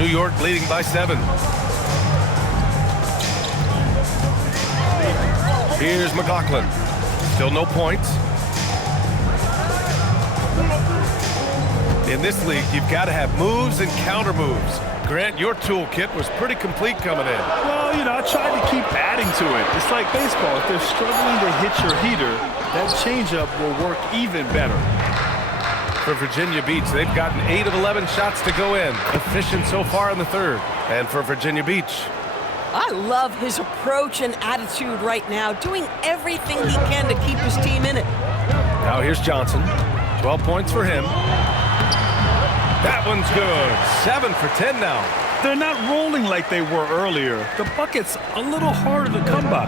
New York leading by 7. Here's McLaughlin. Still no points. In this league, you've got to have moves and counter moves. Grant, your toolkit was pretty complete coming in. Well, you know, I tried to keep adding to it. It's like baseball. If they're struggling to hit your heater, that changeup will work even better. For Virginia Beach, they've gotten 8 of 11 shots to go in. Efficient so far in the third. And for Virginia Beach, I love his approach and attitude right now, doing everything he can to keep his team in it. now here's Johnson. 12 points for him. That one's good. 7 for 10 now. They're not rolling like they were earlier. The bucket's a little harder to come by.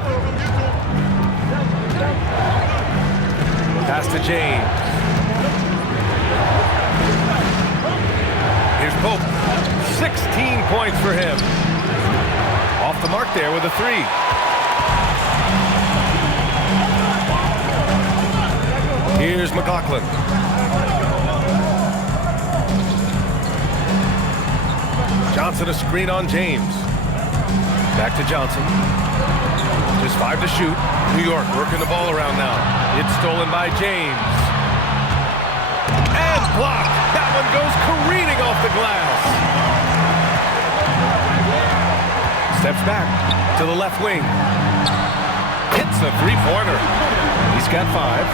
Pass to James. Here's Pope. 16 points for him. Off the mark there with a 3. Here's McLaughlin. Johnson a screen on James. Back to Johnson. Just 5 to shoot. New York working the ball around now. It's stolen by James. And blocked. That one goes careening off the glass. Steps back to the left wing. Hits a 3-pointer. He's got 5.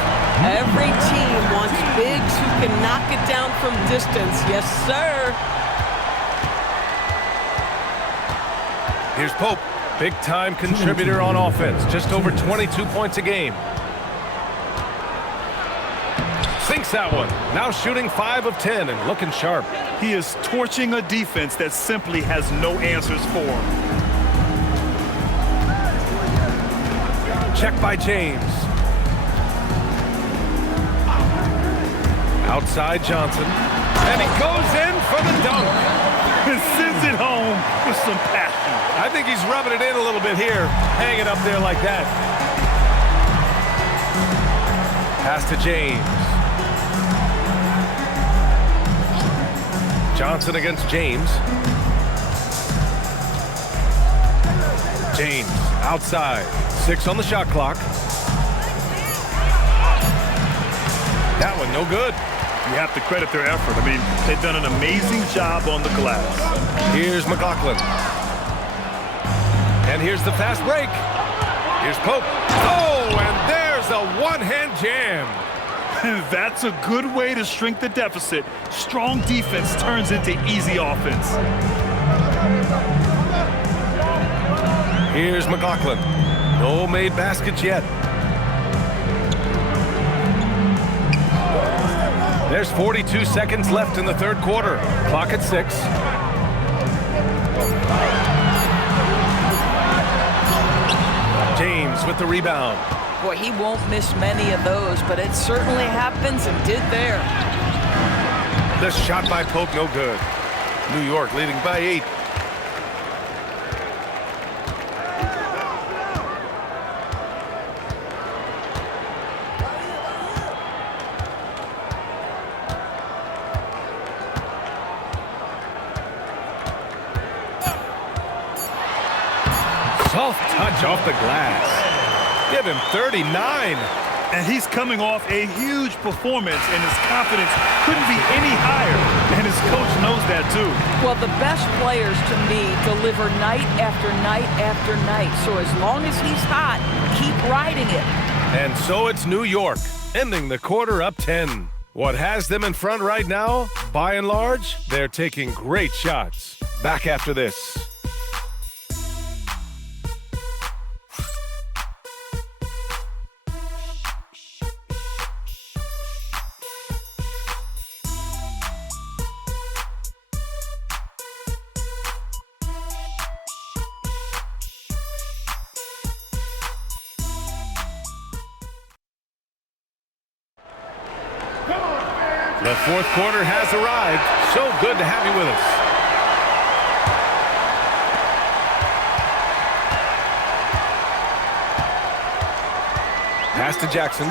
Every team wants bigs who can knock it down from distance. Yes, sir. Here's Pope, big-time contributor on offense, just over 22 points a game. Sinks that one, now shooting 5 of 10 and looking sharp. He is torching a defense that simply has no answers for him. Check by James. Outside Johnson, and he goes in for the dunk. And sends it home with some passion. I think he's rubbing it in a little bit here, hanging up there like that. Pass to James. Johnson against James. James outside. 6 on the shot clock. That one no good. You have to credit their effort. I mean, they've done an amazing job on the glass. Here's McLaughlin. And here's the fast break. Here's Pope. Oh, and there's a one-hand jam. That's a good way to shrink the deficit. Strong defense turns into easy offense. Here's McLaughlin. No made baskets yet. There's 42 seconds left in the third quarter. Clock at 6. James with the rebound. Boy, he won't miss many of those, but it certainly happens and did there. The shot by Pope, no good. New York leading by 8. Soft touch off the glass. Give him 39. And he's coming off a huge performance, and his confidence couldn't be any higher. And his coach knows that, too. Well, the best players, to me, deliver night after night after night. So as long as he's hot, keep riding it. And so it's New York, ending the quarter up 10. What has them in front right now? By and large, they're taking great shots. Back after this. The fourth quarter has arrived. So good to have you with us. Pass to Jackson.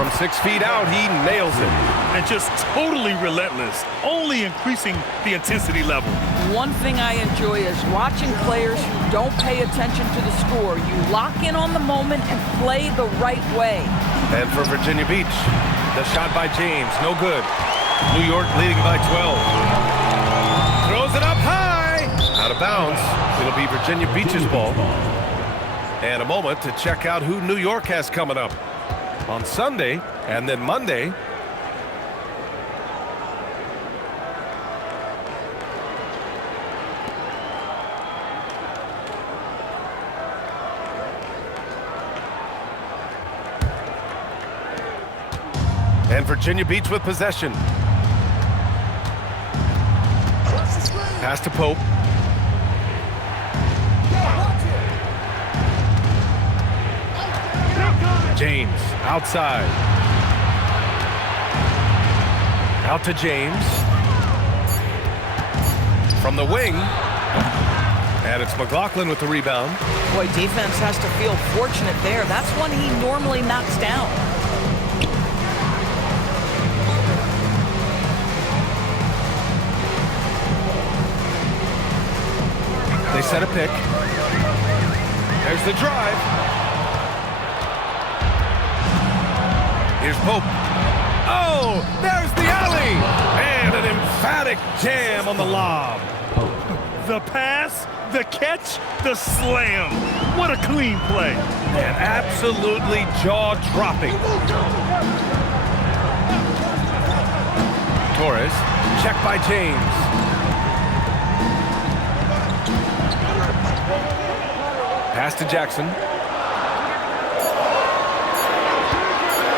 From 6 feet out, he nails it. And just totally relentless, only increasing the intensity level. One thing I enjoy is watching players who don't pay attention to the score. You lock in on the moment and play the right way. And for Virginia Beach, the shot by James, no good. New York leading by 12. Throws it up high. Out of bounds. It'll be Virginia Beach's ball. And a moment to check out who New York has coming up on Sunday and then Monday. And Virginia Beach with possession. Pass to Pope. James outside. Out to James. From the wing. And it's McLaughlin with the rebound. Boy, defense has to feel fortunate there. That's one he normally knocks down. They set a pick. There's the drive. Here's Pope. Oh, there's the alley. And an emphatic jam on the lob. The pass, the catch, the slam. What a clean play. And absolutely jaw-dropping. Torres, check by James. Pass to Jackson.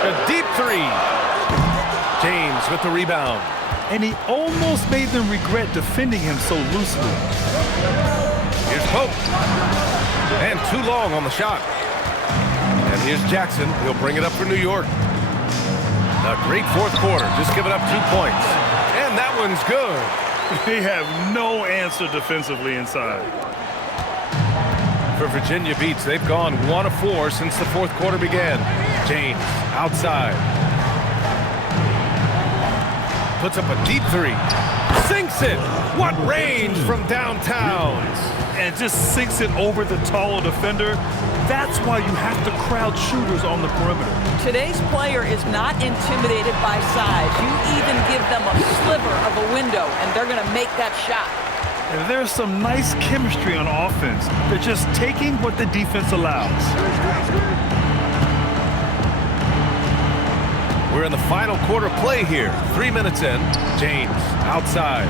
A deep three. James with the rebound. And he almost made them regret defending him so loosely. Here's Pope. And too long on the shot. And here's Jackson. He'll bring it up for New York. A great fourth quarter. Just giving up 2 points. And that one's good. They have no answer defensively inside. For Virginia Beach, they've gone 1 of 4 since the fourth quarter began. James outside. Puts up a deep three. Sinks it. What range from downtown. And just sinks it over the taller defender. That's why you have to crowd shooters on the perimeter. Today's player is not intimidated by size. You even give them a sliver of a window, and they're going to make that shot. And there's some nice chemistry on offense. They're just taking what the defense allows. We're in the final quarter play here. 3 minutes in. James outside.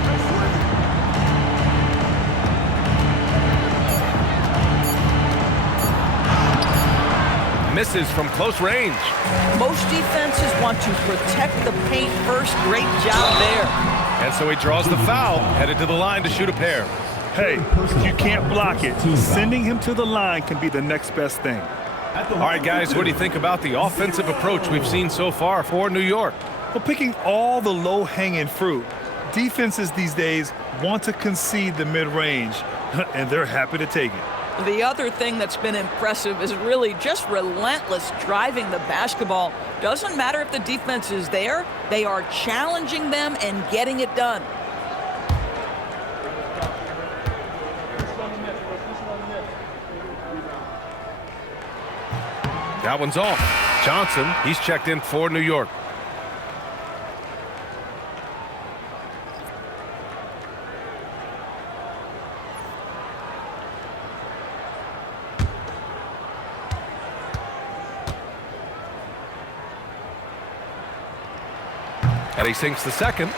Misses from close range. Most defenses want to protect the paint first. Great job there. And so he draws the foul, headed to the line to shoot a pair. Hey, if you can't block it, sending him to the line can be the next best thing. All right, guys, what do you think about the offensive approach we've seen so far for New York? Well, picking all the low-hanging fruit, defenses these days want to concede the mid-range, and they're happy to take it. The other thing that's been impressive is really just relentless driving the basketball. Doesn't matter if the defense is there, they are challenging them and getting it done. That one's off. Johnson, he's checked in for New York. And he sinks the second.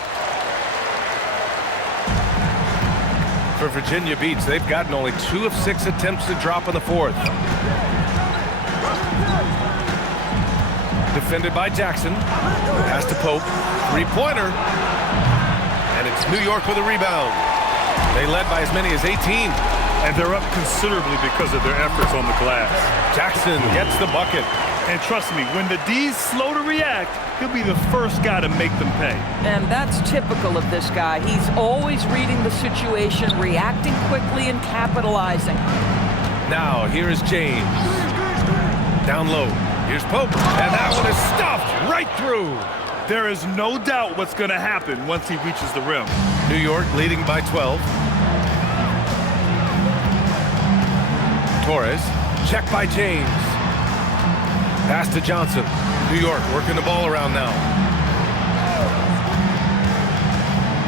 For Virginia Beach, they've gotten only 2 of 6 attempts to drop in the fourth. Defended by Jackson. Pass to Pope. Three-pointer. And it's New York with a rebound. They led by as many as 18. And they're up considerably because of their efforts on the glass. Jackson gets the bucket. And trust me, when the D's slow to react, he'll be the first guy to make them pay. And that's typical of this guy. He's always reading the situation, reacting quickly and capitalizing. Now, here is James. Down low. Here's Pope, and that one is stuffed right through. There is no doubt what's going to happen once he reaches the rim. New York leading by 12. Torres, check by James. Pass to Johnson. New York working the ball around now.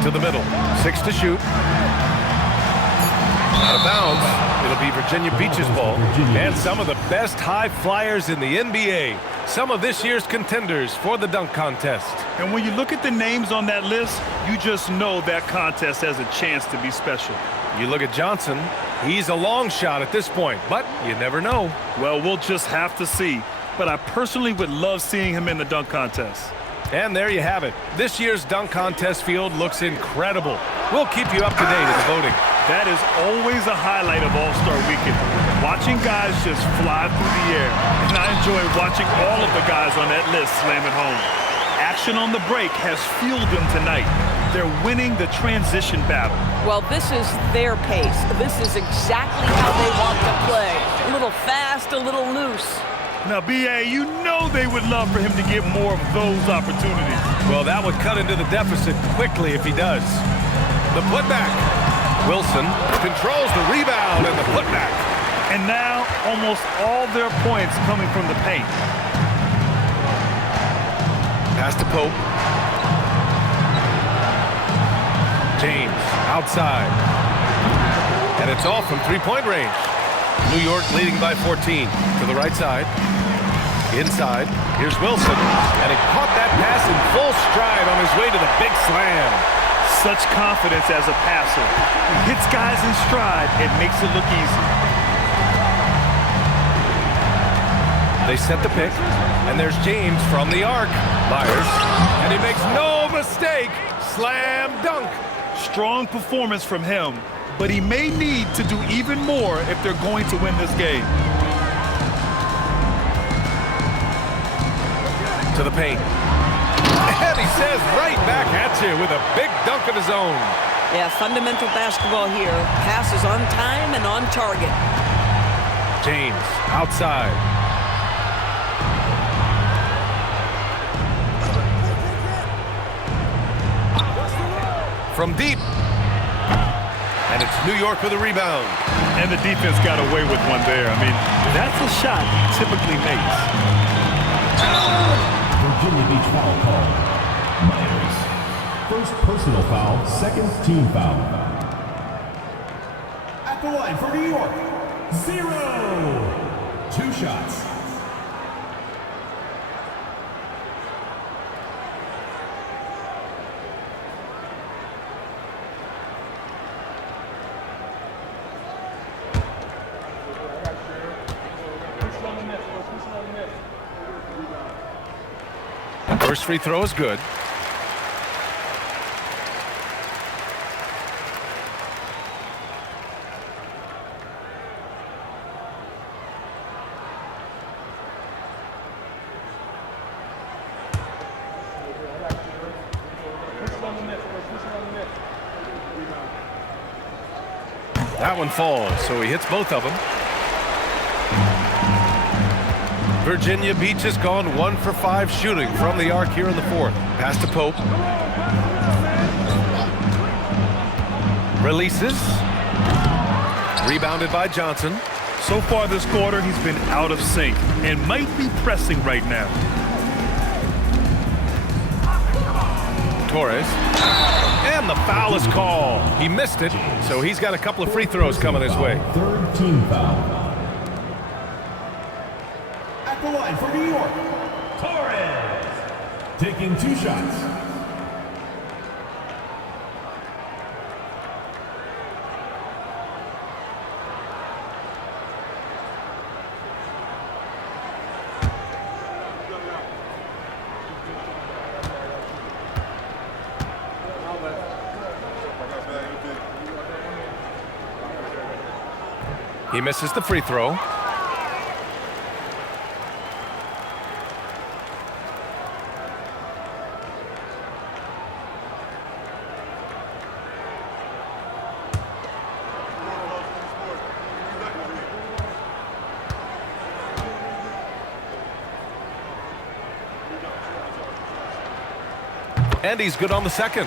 To the middle, 6 to shoot. Out of bounds. It'll be Virginia Beach's ball. And some of the best high flyers in the NBA. Some of this year's contenders for the dunk contest. And when you look at the names on that list, you just know that contest has a chance to be special. You look at Johnson, he's a long shot at this point, but you never know. Well, we'll just have to see. But I personally would love seeing him in the dunk contest. And there you have it. This year's dunk contest field looks incredible. We'll keep you up to date in the voting. That is always a highlight of All-Star Weekend. Watching guys just fly through the air. And I enjoy watching all of the guys on that list slam it home. Action on the break has fueled them tonight. They're winning the transition battle. Well, this is their pace. This is exactly how they want to play. A little fast, a little loose. Now, B.A., you know they would love for him to get more of those opportunities. Well, that would cut into the deficit quickly if he does. The putback. Wilson controls the rebound and the putback. And now, almost all their points coming from the paint. Pass to Pope. James, outside. And it's off from three-point range. New York leading by 14. To the right side. Inside. Here's Wilson. And he caught that pass in full stride on his way to the big slam. Such confidence as a passer. He hits guys in stride and makes it look easy. They set the pick, and there's James from the arc. Myers, and he makes no mistake. Slam dunk. Strong performance from him, but he may need to do even more if they're going to win this game. To the paint. And he says right back at you with a big dunk of his own. Yeah, fundamental basketball here. Passes on time and on target. James, outside. From deep. And it's New York with a rebound. And the defense got away with one there. I mean, that's a shot he typically makes. Virginia Beach foul call. Myers. First personal foul, second team foul. At the line for New York, 0. 2 shots. First free throw is good. That one falls, so he hits both of them. Virginia Beach has gone 1 for 5 shooting from the arc here in the fourth. Pass to Pope. Releases. Rebounded by Johnson. So far this quarter, he's been out of sync and might be pressing right now. Torres. And the foul is called. He missed it, so he's got a couple of free throws coming his way. Third team foul. At the line for New York, Torres. Taking 2 shots. He misses the free throw. And he's good on the second.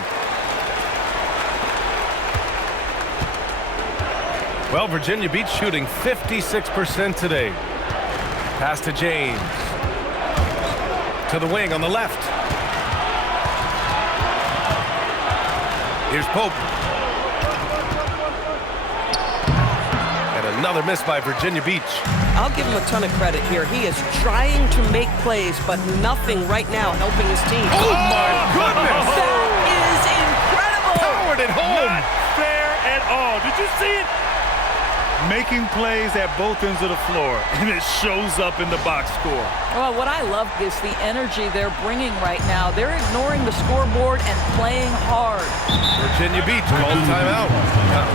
Well, Virginia Beach shooting 56% today. Pass to James. To the wing on the left. Here's Pope. And another miss by Virginia Beach. I'll give him a ton of credit here. He is trying to make plays, but nothing right now helping his team. Oh, my goodness! That is incredible! Powered it home! Not fair at all. Did you see it? Making plays at both ends of the floor, and it shows up in the box score. Well, what I love is the energy they're bringing right now. They're ignoring the scoreboard and playing hard. Virginia Beach called timeout.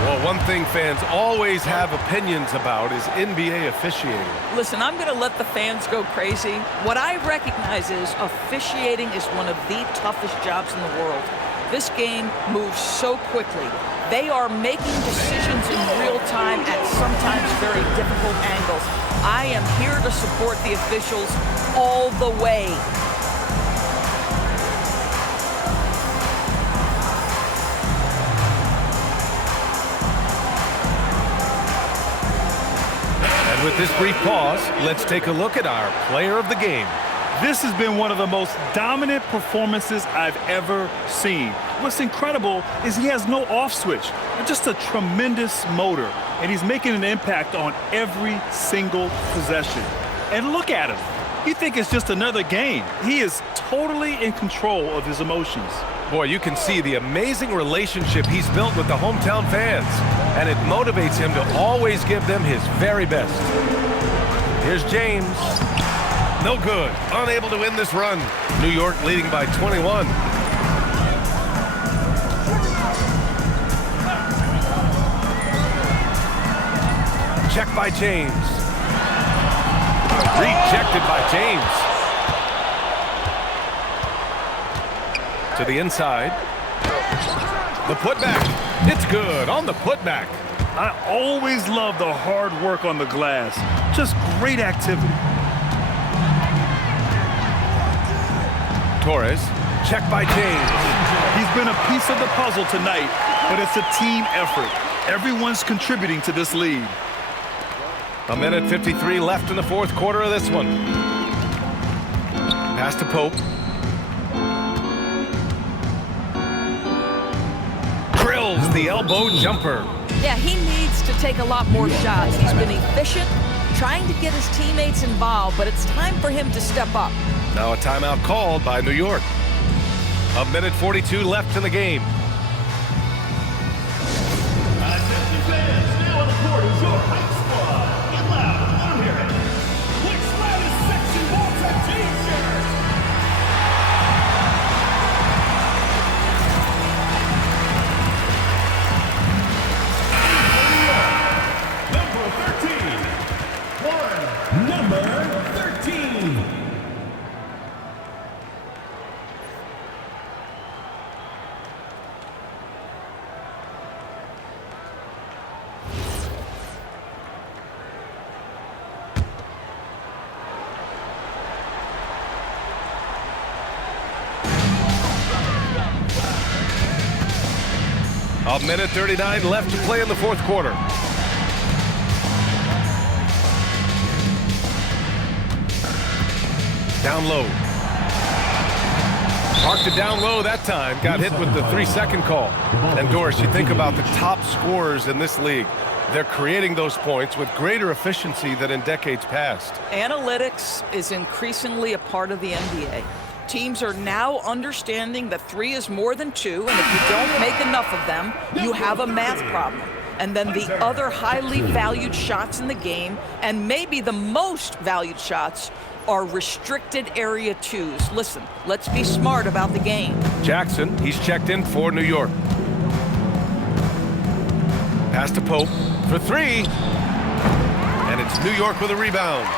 Well, one thing fans always have opinions about is NBA officiating. Listen, I'm going to let the fans go crazy. What I recognize is officiating is one of the toughest jobs in the world. This game moves so quickly. They are making decisions in real time at sometimes very difficult angles. I am here to support the officials all the way. And with this brief pause, let's take a look at our player of the game. This has been one of the most dominant performances I've ever seen. What's incredible is he has no off switch, just a tremendous motor, and he's making an impact on every single possession. And look at him. You think it's just another game. He is totally in control of his emotions. Boy, you can see the amazing relationship he's built with the hometown fans, and it motivates him to always give them his very best. Here's James. No good. Unable to win this run. New York leading by 21. Check by James. Rejected by James. To the inside. The putback. It's good on the putback. I always love the hard work on the glass. Just great activity. Torres, check by James. He's been a piece of the puzzle tonight, but it's a team effort. Everyone's contributing to this lead. A minute 53 left in the fourth quarter of this one. Pass to Pope. Drills the elbow jumper. Yeah, he needs to take a lot more shots. He's been efficient, trying to get his teammates involved, but it's time for him to step up. Now a timeout called by New York. A minute 42 left in the game. Attention fans, now on the court is your hype squad. Get loud, let 'em hear it. Which loudest section wants a t-shirt? Number 13. Number 13. A minute 39 left to play in the fourth quarter. Down low. Parked it down low that time. Got hit with the 3-second call. And Doris, you think about the top scorers in this league. They're creating those points with greater efficiency than in decades past. Analytics is increasingly a part of the NBA. Teams are now understanding that 3 is more than 2, and if you don't make enough of them, you have a math problem. And then the other highly valued shots in the game, and maybe the most valued shots, are restricted area 2s. Listen, let's be smart about the game. Jackson, he's checked in for New York. Pass to Pope for 3. And it's New York with a rebound.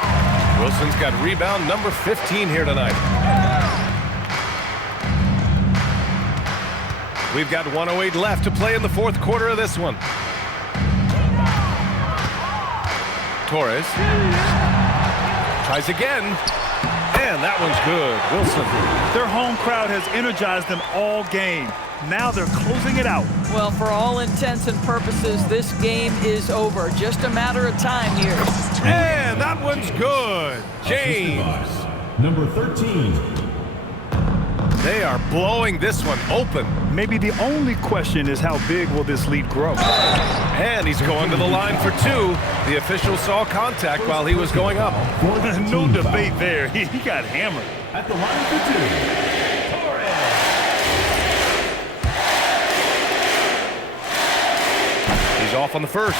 Wilson's got rebound number 15 here tonight. We've got 1:08 left to play in the fourth quarter of this one. Torres tries again, And that one's good. Wilson. Their home crowd has energized them all game. Now they're closing it out. Well, for all intents and purposes, this game is over. Just a matter of time here. And that one's good. James. Number 13. They are blowing this one open. Maybe the only question is how big will this lead grow? And he's going to the line for two. The official saw contact while he was going up. No debate there. He got hammered. At the line for two. He's off on the first.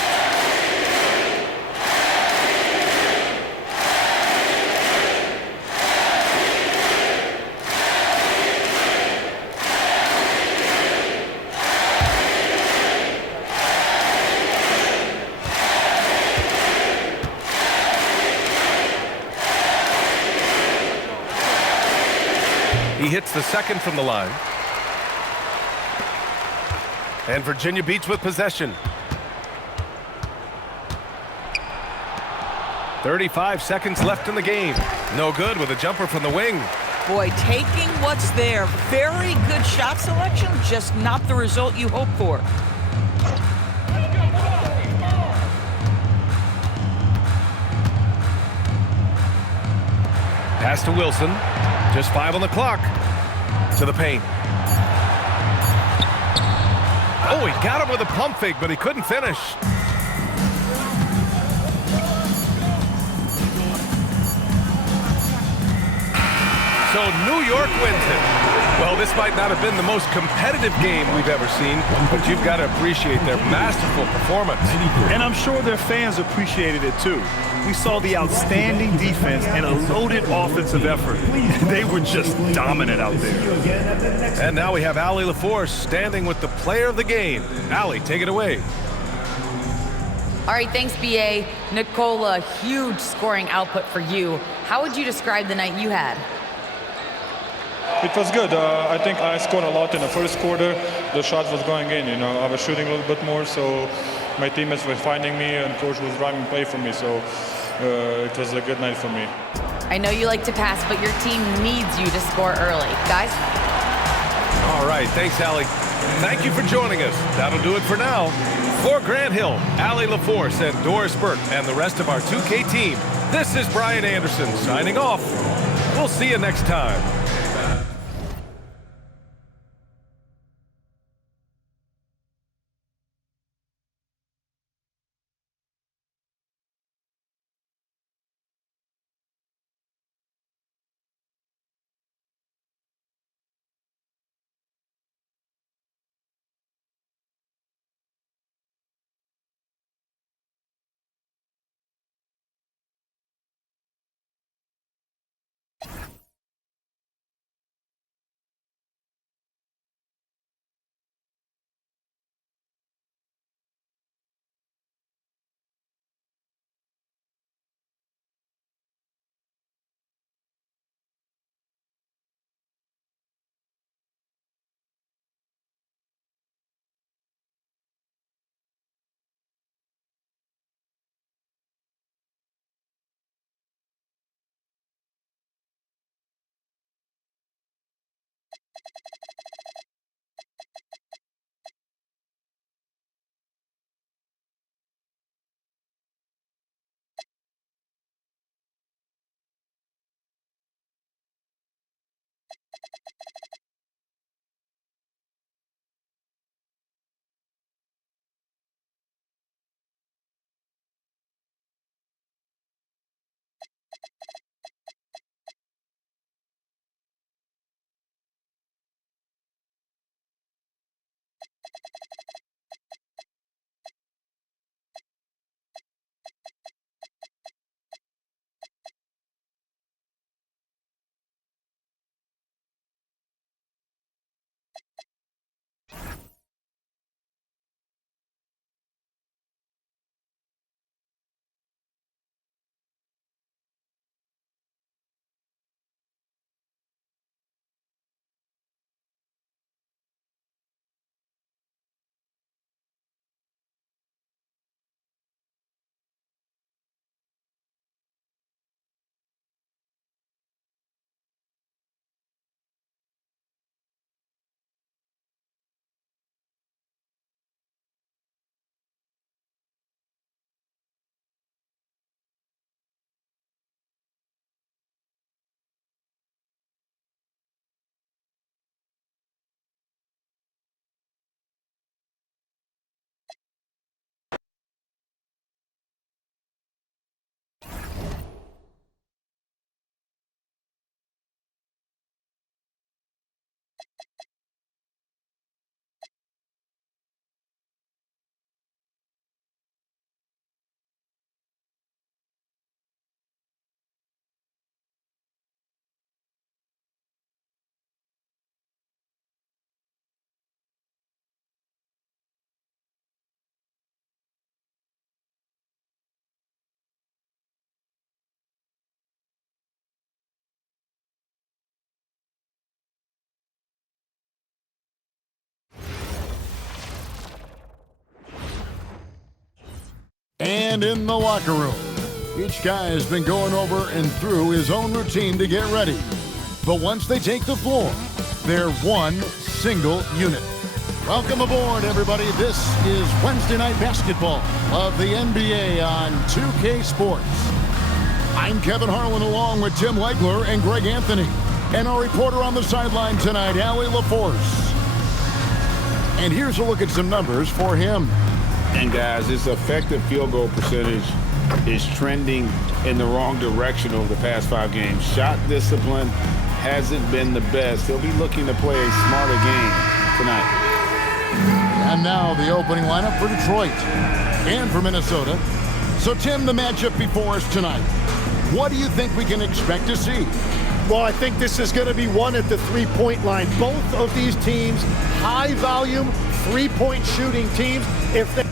He hits the second from the line. And Virginia Beach with possession. 35 seconds left in the game. No good with a jumper from the wing. Boy, taking what's there. Very good shot selection, just not the result you hope for. Pass to Wilson. Just 5 on the clock. To the paint. Oh, he got him with a pump fake, but he couldn't finish. So New York wins it. Well, this might not have been the most competitive game we've ever seen, but you've got to appreciate their masterful performance. And I'm sure their fans appreciated it too. We saw the outstanding defense and a loaded offensive effort. They were just dominant out there. And now we have Allie LaForce standing with the player of the game. Allie, take it away. All right, thanks, B.A. Nicola, huge scoring output for you. How would you describe the night you had? It was good. I think I scored a lot in the first quarter. The shots was going in, I was shooting a little bit more, so my teammates were finding me and coach was driving play for me, so it was a good night for me. I know you like to pass, but your team needs you to score early. Guys? All right, thanks, Allie. Thank you for joining us. That'll do it for now. For Grant Hill, Allie LaForce, and Doris Burke, and the rest of our 2K team, this is Brian Anderson signing off. We'll see you next time. And in the locker room, each guy has been going over and through his own routine to get ready. But once they take the floor, they're one single unit. Welcome aboard, everybody. This is Wednesday Night Basketball of the NBA on 2K Sports. I'm Kevin Harlan along with Tim Legler and Greg Anthony. And our reporter on the sideline tonight, Allie LaForce. And here's a look at some numbers for him. And guys, his effective field goal percentage is trending in the wrong direction over the past 5 games. Shot discipline hasn't been the best. He'll be looking to play a smarter game tonight. And now the opening lineup for Detroit and for Minnesota. So, Tim, the matchup before us tonight. What do you think we can expect to see? Well, I think this is going to be one at the three-point line. Both of these teams, high-volume, three-point shooting teams. If they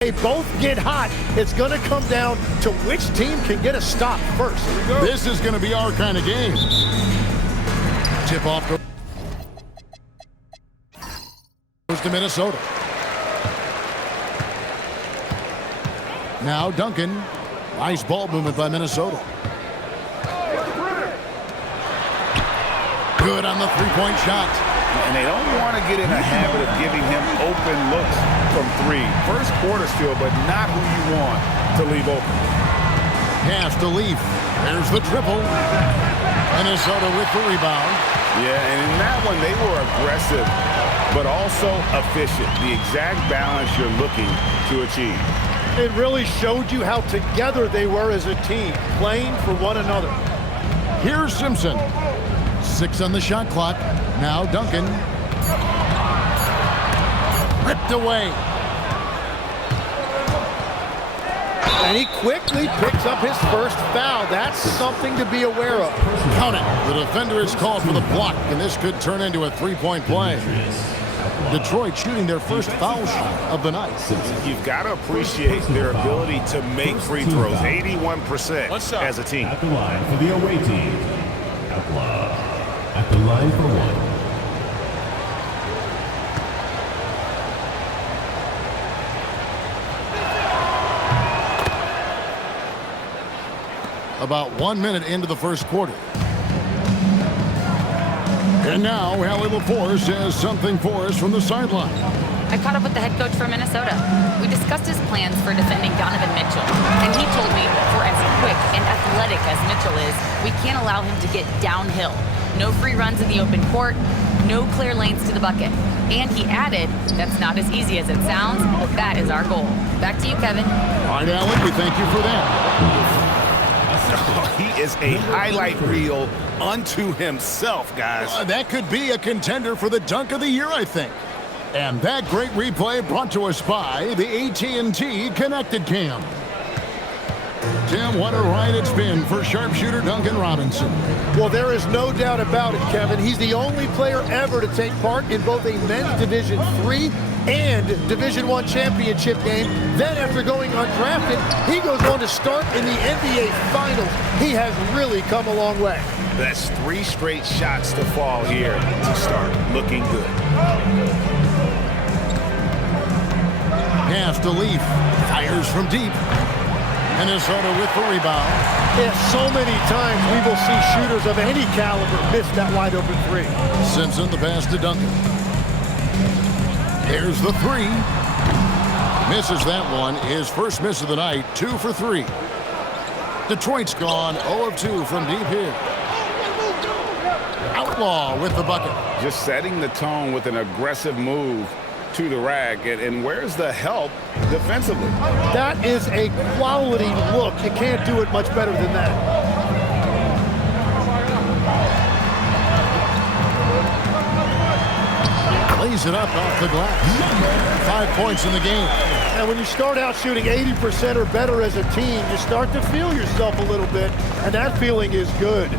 They both get hot. It's going to come down to which team can get a stop first. Here we go. This is going to be our kind of game. Tip off goes to Minnesota. Now Duncan. Nice ball movement by Minnesota. Good on the three-point shot. And they don't want to get in a habit of giving him open looks from three. First quarter still, but not who you want to leave open. Pass to Leaf. There's the triple. Minnesota with the rebound. Yeah, and in that one, they were aggressive, but also efficient. The exact balance you're looking to achieve. It really showed you how together they were as a team, playing for one another. Here's Simpson. 6 on the shot clock. Now Duncan. Ripped away. And he quickly picks up his first foul. That's something to be aware of. Count it. The defender is called for the block, and this could turn into a three-point play. Detroit shooting their first foul shot of the night. You've got to appreciate their ability to make free throws. 81% as a team. At the line for the away team. Outlaw. At the line for one. About 1 minute into the first quarter. And now, Hallie LaForce has something for us from the sideline. I caught up with the head coach from Minnesota. We discussed his plans for defending Donovan Mitchell, and he told me for as quick and athletic as Mitchell is, we can't allow him to get downhill. No free runs in the open court, no clear lanes to the bucket. And he added, that's not as easy as it sounds, but that is our goal. Back to you, Kevin. All right, Allen, we thank you for that. He is a highlight reel unto himself, guys. That could be a contender for the dunk of the year, I think. And that great replay brought to us by the AT&T Connected Cam. Tim, what a ride it's been for sharpshooter Duncan Robinson. Well, there is no doubt about it, Kevin. He's the only player ever to take part in both a men's Division III and Division I championship game. Then, after going undrafted, he goes on to start in the NBA Finals. He has really come a long way. That's 3 straight shots to fall here to start looking good. Pass to Leaf. Fires from deep. Minnesota with the rebound. Yeah, so many times we will see shooters of any caliber miss that wide open three. Simpson, the pass to Duncan. There's the three. Misses that one. His first miss of the night, 2 for 3. Detroit's gone 0 of 2 from deep here. Outlaw with the bucket. Just setting the tone with an aggressive move to the rack. And where's the help defensively? That is a quality look. You can't do it much better than that. Lays it up off the glass. 5 points in the game. And when you start out shooting 80% or better as a team, you start to feel yourself a little bit, and that feeling is good.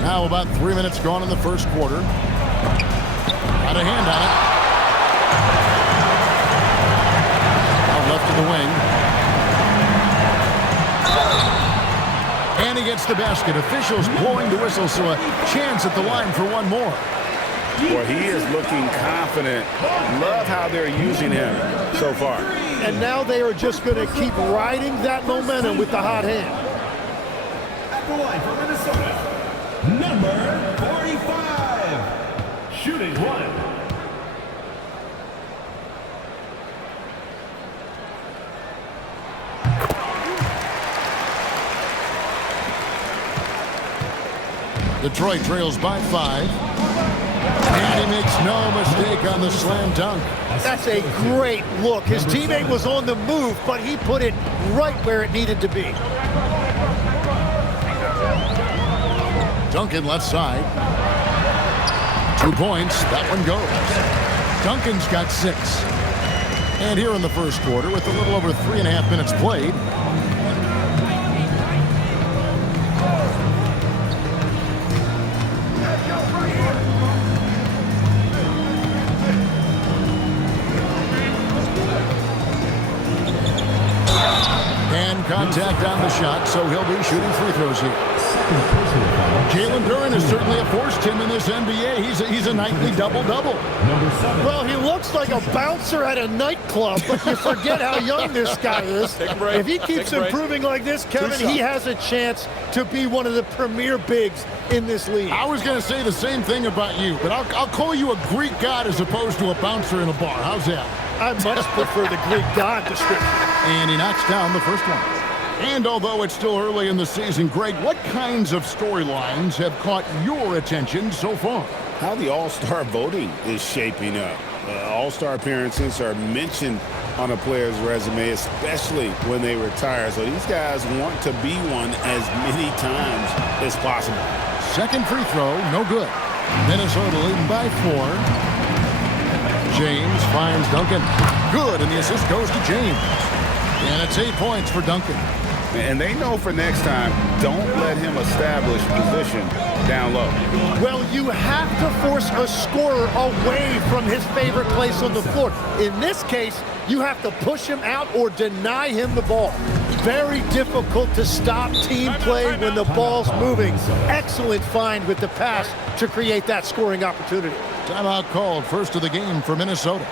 Now about 3 minutes gone in the first quarter. Got a hand on it. Now left to the wing. And he gets the basket. Officials blowing the whistle, so a chance at the line for one more. Boy, he is looking confident. Love how they're using him so far. And now they are just going to keep riding that momentum with the hot hand. At the line for Minnesota, number 45, shooting one. Detroit trails by 5. And he makes no mistake on the slam dunk. That's a great look. His teammate was on the move, but he put it right where it needed to be. Duncan left side. 2 points. That one goes. Duncan's got 6. And here in the first quarter, with a little over 3.5 minutes played, contact on the shot, so he'll be shooting free throws here. Jalen Duren is certainly a force, Tim, in this NBA. He's a nightly double-double. Well, he looks like a bouncer at a nightclub, but you forget how young this guy is. If he keeps improving like this, Kevin, he has a chance to be one of the premier bigs in this league. I was going to say the same thing about you, but I'll call you a Greek god as opposed to a bouncer in a bar. How's that? I much prefer the Greek god description. And he knocks down the first one. And although it's still early in the season, Greg, what kinds of storylines have caught your attention so far? How the All-Star voting is shaping up. All-Star appearances are mentioned on a player's resume, especially when they retire. So these guys want to be one as many times as possible. Second free throw, no good. Minnesota leading by 4. James finds Duncan. Good, and the assist goes to James. And it's 8 points for Duncan. And they know for next time, don't let him establish position down low. Well, you have to force a scorer away from his favorite place on the floor. In this case, you have to push him out or deny him the ball. Very difficult to stop team play when the ball's moving. Excellent find with the pass to create that scoring opportunity. Timeout called, first of the game for Minnesota.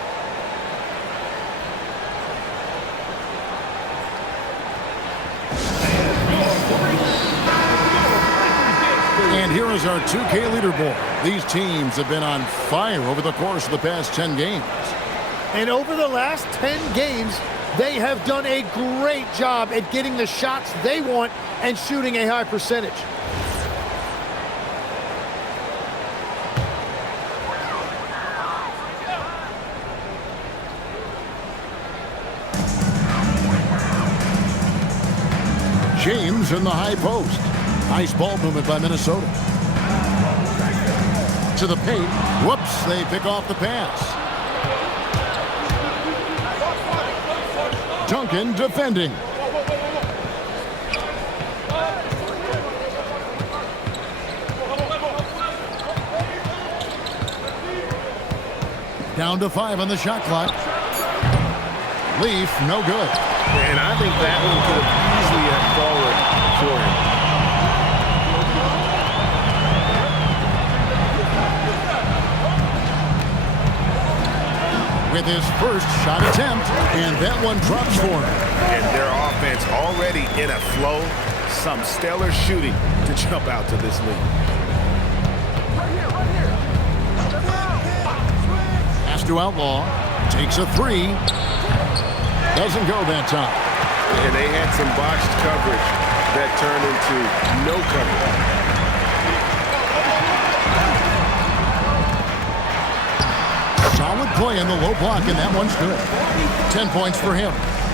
And here is our 2K leaderboard. These teams have been on fire over the course of the past 10 games. And over the last 10 games, they have done a great job at getting the shots they want and shooting a high percentage. James in the high post. Nice ball movement by Minnesota. To the paint. Whoops, they pick off the pass. Duncan defending. Down to 5 on the shot clock. Leaf, no good. And I think that one could have easily have fallen for him. With his first shot attempt, and that one drops for him. And their offense already in a flow. Some stellar shooting to jump out to this lead. Pass to Outlaw. Takes a 3. Doesn't go that time. And they had some botched coverage that turned into no coverage. Solid play in the low block, and that one's good. 10 points for him.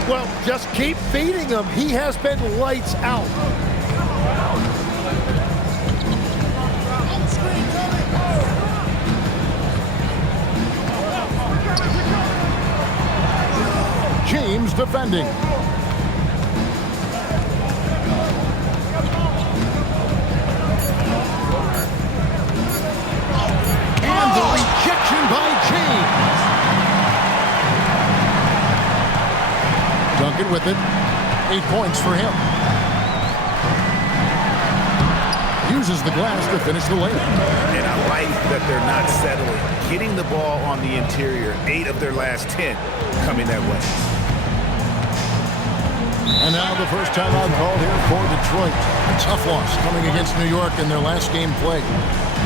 Well, just keep feeding him. He has been lights out. James defending. And the rejection by James. Duncan with it. 8 points for him. Uses the glass to finish the layup. And I like that they're not settling. Getting the ball on the interior. 8 of their last 10 coming that way. And now the first time out called here for Detroit. A tough loss coming against New York in their last game played.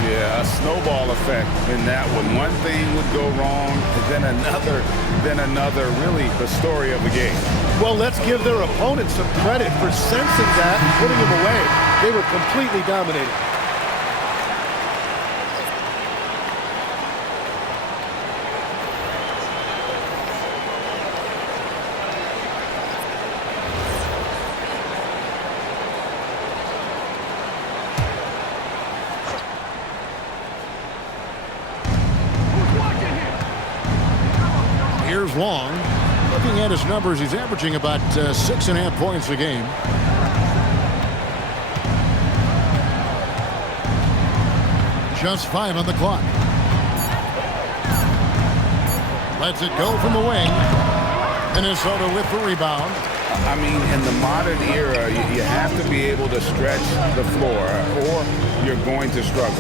Yeah, a snowball effect in that one. One thing would go wrong, then another. Really the story of the game. Well, let's give their opponents some credit for sensing that and putting them away. They were completely dominated. Here's Long. Looking at his numbers, he's averaging about 6.5 points a game. Just 5 on the clock. Lets it go from the wing. Minnesota with the rebound. I mean, in the modern era, you have to be able to stretch the floor or you're going to struggle.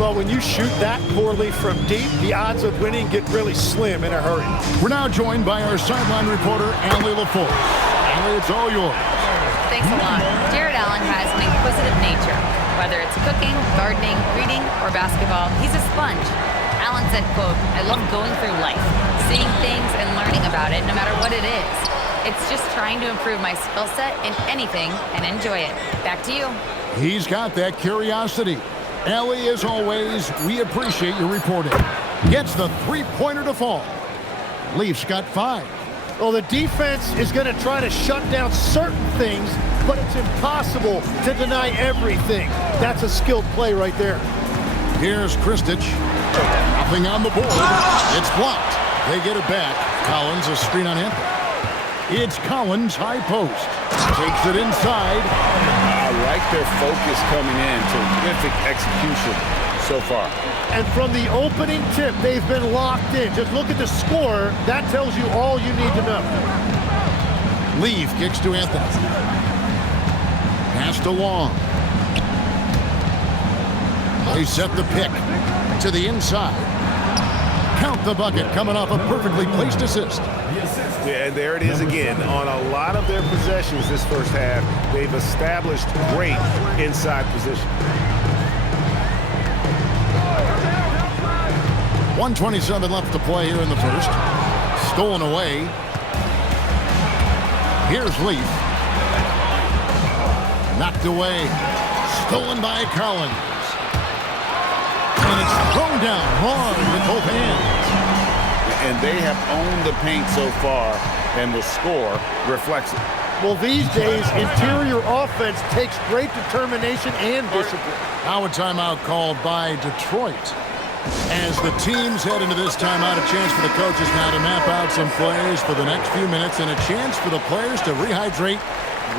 Well, when you shoot that poorly from deep, the odds of winning get really slim in a hurry. We're now joined by our sideline reporter, Allie LaForce. Allie, it's all yours. Thanks a lot. Jared Allen has an inquisitive nature. Whether it's cooking, gardening, reading, or basketball, he's a sponge. Allen said, quote, "I love going through life, seeing things and learning about it no matter what it is. It's just trying to improve my skill set in anything and enjoy it." Back to you. He's got that curiosity. Allie, as always, we appreciate your reporting. Gets the three-pointer to fall. Leafs got 5. Well, the defense is going to try to shut down certain things, but it's impossible to deny everything. That's a skilled play right there. Here's Kristich. Nothing on the board. It's blocked. They get it back. Collins, a screen on Anthony. It's Collins, high post. Takes it inside. I like their focus coming in. Terrific execution so far. And from the opening tip, they've been locked in. Just look at the score. That tells you all you need to know. Leaf kicks to Anthony. Pass to Long. They set the pick to the inside. Count the bucket coming off a perfectly placed assist. Yeah, and there it is again. On a lot of their possessions this first half, they've established great inside position. 1:27 left to play here in the first. Stolen away. Here's Leaf. Knocked away. Stolen by Collins. And it's thrown down hard with both hands. And they have owned the paint so far, and the score reflects it. Well, these days, interior offense takes great determination and discipline. Now a timeout called by Detroit. As the teams head into this timeout, a chance for the coaches now to map out some plays for the next few minutes and a chance for the players to rehydrate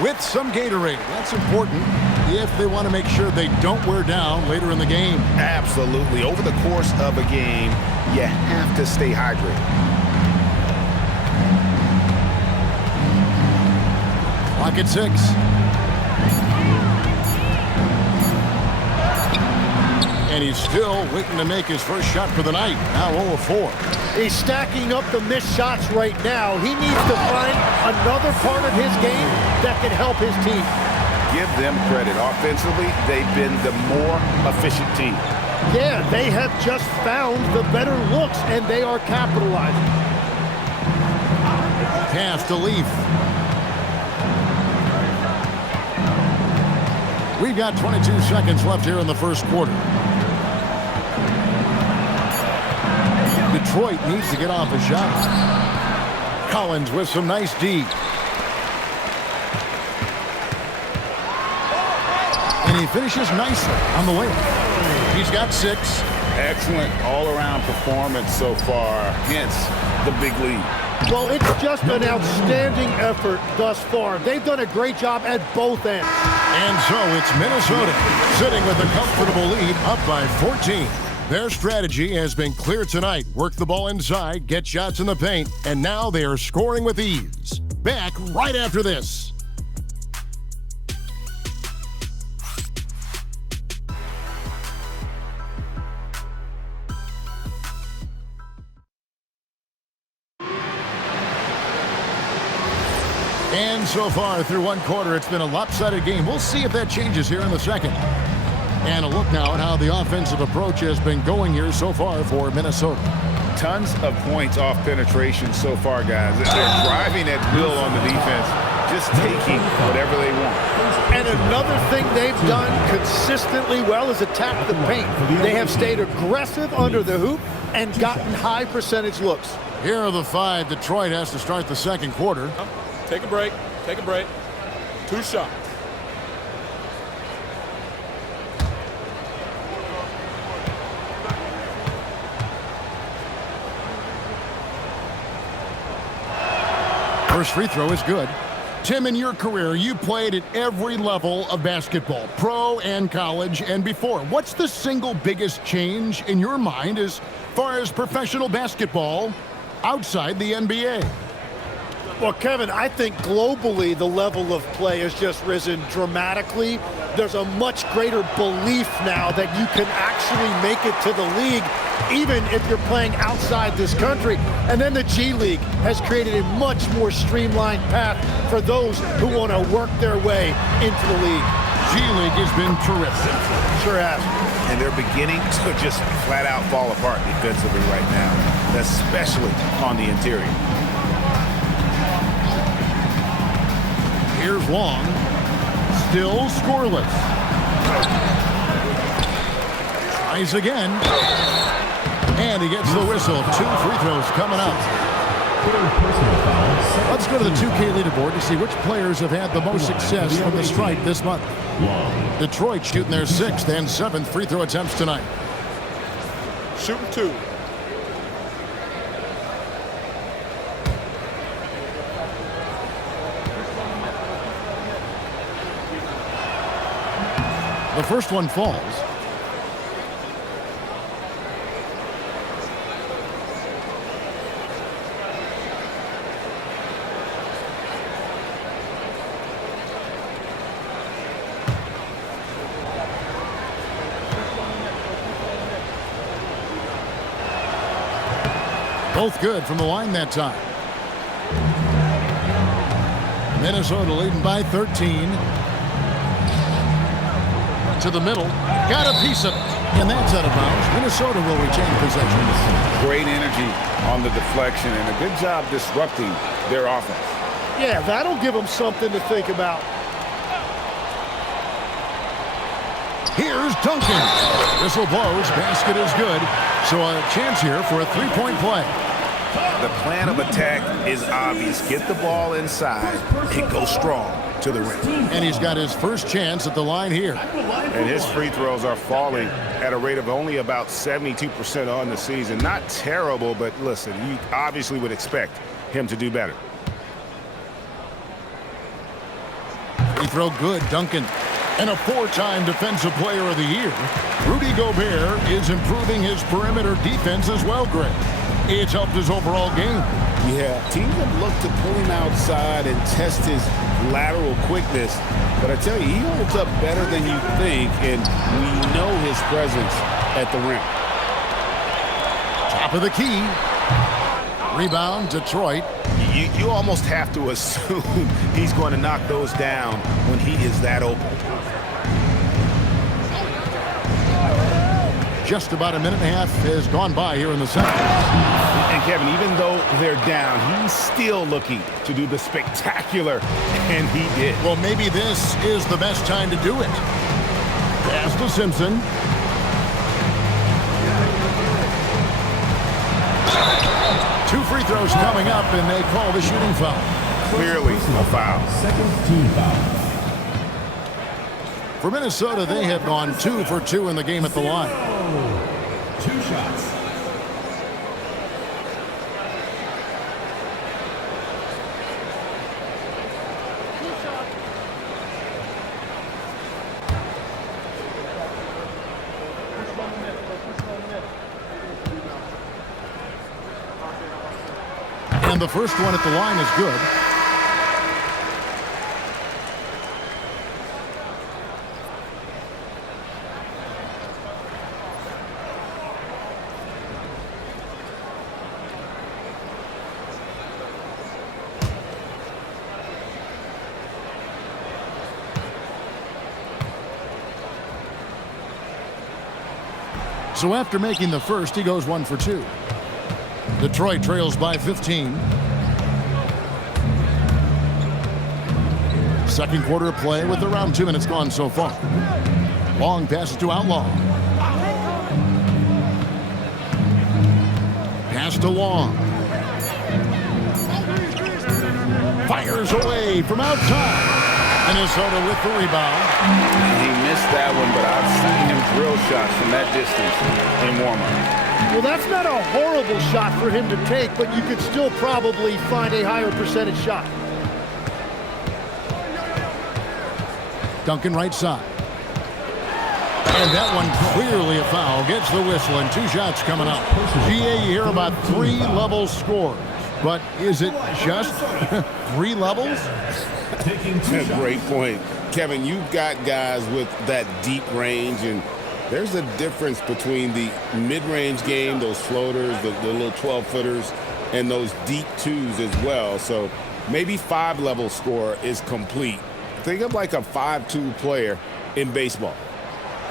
with some Gatorade. That's important if they want to make sure they don't wear down later in the game. Absolutely. Over the course of a game, you have to stay hydrated. Clock at 6. And he's still waiting to make his first shot for the night. Now 0 of 4. He's stacking up the missed shots right now. He needs to find another part of his game that can help his team. Give them credit. Offensively, they've been the more efficient team. Yeah, they have just found the better looks, and they are capitalizing. Pass to Leaf. We've got 22 seconds left here in the first quarter. Detroit needs to get off a shot. Collins with some nice D. And he finishes nicely on the way. He's got 6. Excellent all-around performance so far, hence the big lead. Well, it's just an outstanding effort thus far. They've done a great job at both ends. And so it's Minnesota sitting with a comfortable lead up by 14. Their strategy has been clear tonight. Work the ball inside, get shots in the paint, and now they are scoring with ease. Back right after this. And so far through one quarter, it's been a lopsided game. We'll see if that changes here in the second. And a look now at how the offensive approach has been going here so far for Minnesota. Tons of points off penetration so far, guys. They're driving at will on the defense, just taking whatever they want. And another thing they've done consistently well is attack the paint. They have stayed aggressive under the hoop and gotten high percentage looks. Here are the 5. Detroit has to start the second quarter. Take a break. Take a break. 2 shots. First free throw is good. Tim, in your career, you played at every level of basketball, pro and college and before. What's the single biggest change in your mind as far as professional basketball outside the NBA? Well, Kevin, I think globally the level of play has just risen dramatically. There's a much greater belief now that you can actually make it to the league, even if you're playing outside this country. And then the G League has created a much more streamlined path for those who want to work their way into the league. G League has been terrific. Sure has. And they're beginning to just flat out fall apart defensively right now, especially on the interior. Here's Long. Still scoreless. Tries again. And he gets the whistle. 2 free throws coming up. Let's go to the 2K leaderboard to see which players have had the most success from the stripe this month. Detroit shooting their 6th and 7th free throw attempts tonight. Shooting 2. The first one falls. Both good from the line that time. Minnesota leading by 13. To the middle. Got a piece of it. And that's out of bounds. Minnesota will retain possession. Great energy on the deflection and a good job disrupting their offense. Yeah, that'll give them something to think about. Here's Duncan. Whistle blows. Basket is good. So a chance here for a three-point play. The plan of attack is obvious. Get the ball inside and go strong to the rim. And he's got his first chance at the line here. And his free throws are falling at a rate of only about 72% on the season. Not terrible, but listen, you obviously would expect him to do better. Free throw good, Duncan. And a 4-time Defensive Player of the Year. Rudy Gobert is improving his perimeter defense as well, Greg. It's helped his overall game. Yeah, teams have looked to pull him outside and test his lateral quickness. But I tell you, he holds up better than you think, and we know his presence at the rim. Top of the key. Rebound, Detroit. You almost have to assume he's going to knock those down when he is that open. Just about a minute and a half has gone by here in the second. And Kevin, even though they're down, he's still looking to do the spectacular, and he did. Well, maybe this is the best time to do it. Pass to Simpson. Two free throws coming up, and they call the shooting foul. Clearly a foul. Second team foul. For Minnesota, they have gone 2 for 2 in the game at the line. 2 shots. And the first one at the line is good. So after making the first, he goes 1 for 2. Detroit trails by 15. Second quarter of play with around 2 minutes gone so far. Long passes to Outlaw. Pass to Long. Fires away from outside. Minnesota with the rebound. He missed that one, but I've seen him drill shots from that distance in warm-up. Well, that's not a horrible shot for him to take, but you could still probably find a higher percentage shot. Duncan right side. And that one clearly a foul. Gets the whistle and 2 shots coming up. GA here about 3 level scores. But is it just 3 levels? Great point. Kevin, you've got guys with that deep range, and there's a difference between the mid-range game, those floaters, the little 12-footers, and those deep twos as well. So maybe 5-level score is complete. Think of like a 5-2 player in baseball.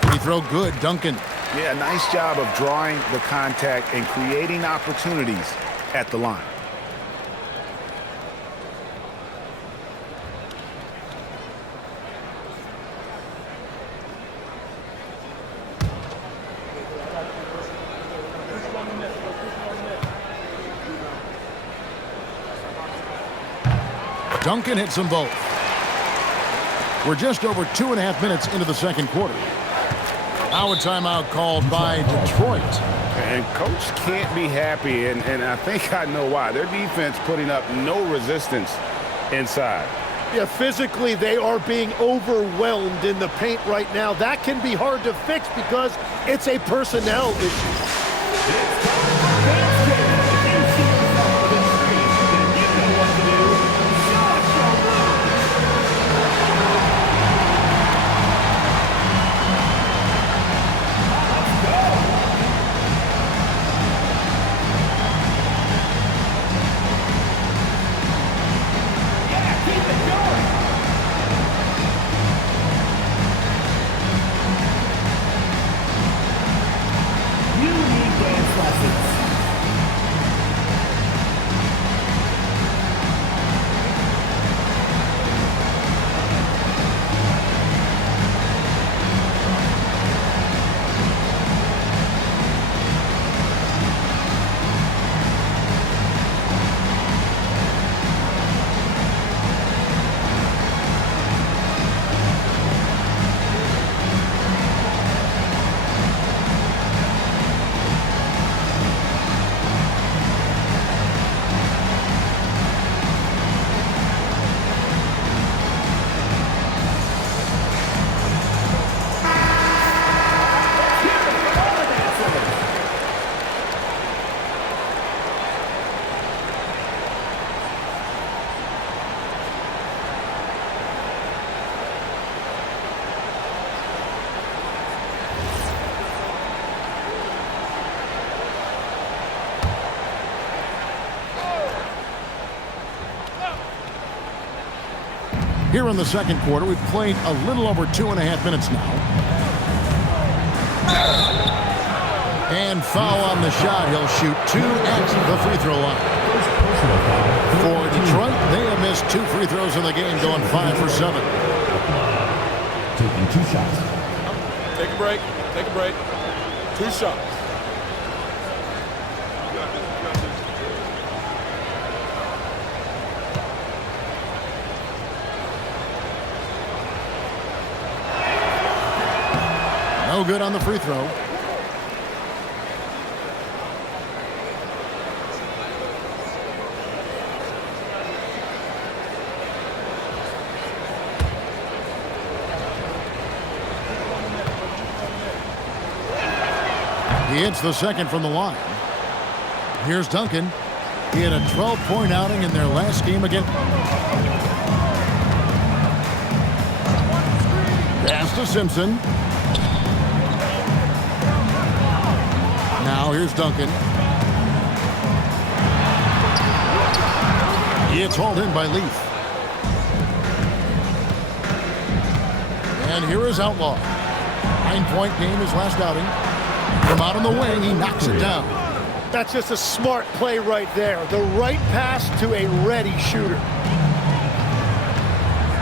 Free throw good, Duncan. Yeah, nice job of drawing the contact and creating opportunities at the line. Duncan hits them both. We're just over 2.5 minutes into the second quarter. Now a timeout called by Detroit. And coach can't be happy, and I think I know why. Their defense putting up no resistance inside. Yeah, physically they are being overwhelmed in the paint right now. That can be hard to fix because it's a personnel issue. Here in the second quarter, we've played a little over 2.5 minutes now. And foul on the shot. He'll shoot 2 at the free throw line. For Detroit, they have missed 2 free throws in the game, going 5 for 7. Taking 2 shots. Take a break. Take a break. 2 shots. No good on the free throw. He hits the second from the line. Here's Duncan. He had a 12-point outing in their last game again. Pass to Simpson. Now here's Duncan. It's hauled in by Leaf. And here is Outlaw. 9-point game his last outing. From out on the wing, he knocks it down. That's just a smart play right there. The right pass to a ready shooter.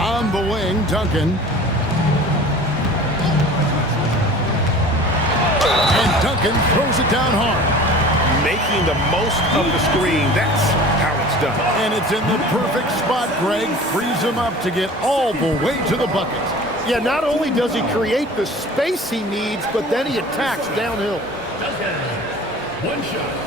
On the wing, Duncan. And Duncan throws it down hard. Making the most of the screen. That's how it's done. And it's in the perfect spot, Greg. Frees him up to get all the way to the bucket. Yeah, not only does he create the space he needs, but then he attacks downhill. Duncan, 1 shot.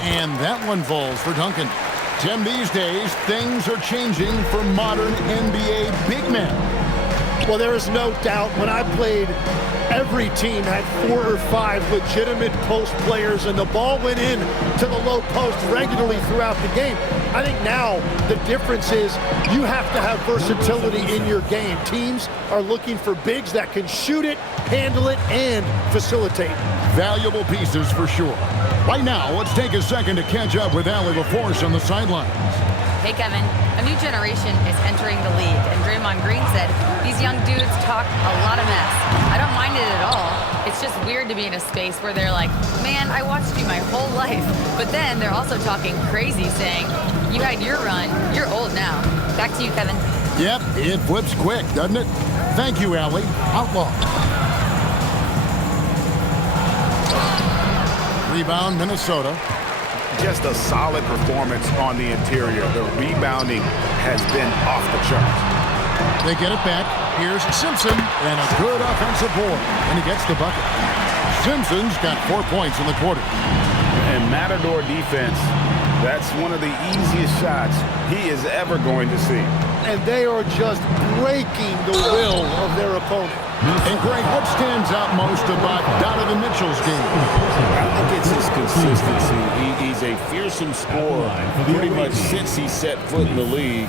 And that one falls for Duncan. Tim, these days, things are changing for modern NBA big men. Well, there is no doubt when I played, every team had 4 or 5 legitimate post players, and the ball went in to the low post regularly throughout the game. I think now the difference is you have to have versatility in your game. Teams are looking for bigs that can shoot it, handle it, and facilitate. Valuable pieces for sure. Right now, let's take a second to catch up with Allie LaForce on the sidelines. Hey, Kevin. A new generation is entering the league, and Draymond Green said these young dudes talk a lot of mess. I don't mind it at all. It's just weird to be in a space where they're like, man, I watched you my whole life. But then they're also talking crazy, saying, you had your run, you're old now. Back to you, Kevin. Yep, it flips quick, doesn't it? Thank you, Allie. Outlaw. Rebound, Minnesota. Just a solid performance on the interior. The rebounding has been off the charts. They get it back. Here's Simpson, and a good offensive board, and he gets the bucket. Simpson's got 4 points in the quarter. And Matador defense, that's one of the easiest shots he is ever going to see. And they are just breaking the will of their opponent. And Greg, what stands out most about Donovan Mitchell's game? I think it's his consistency. He's a fearsome scorer pretty much since he set foot in the league.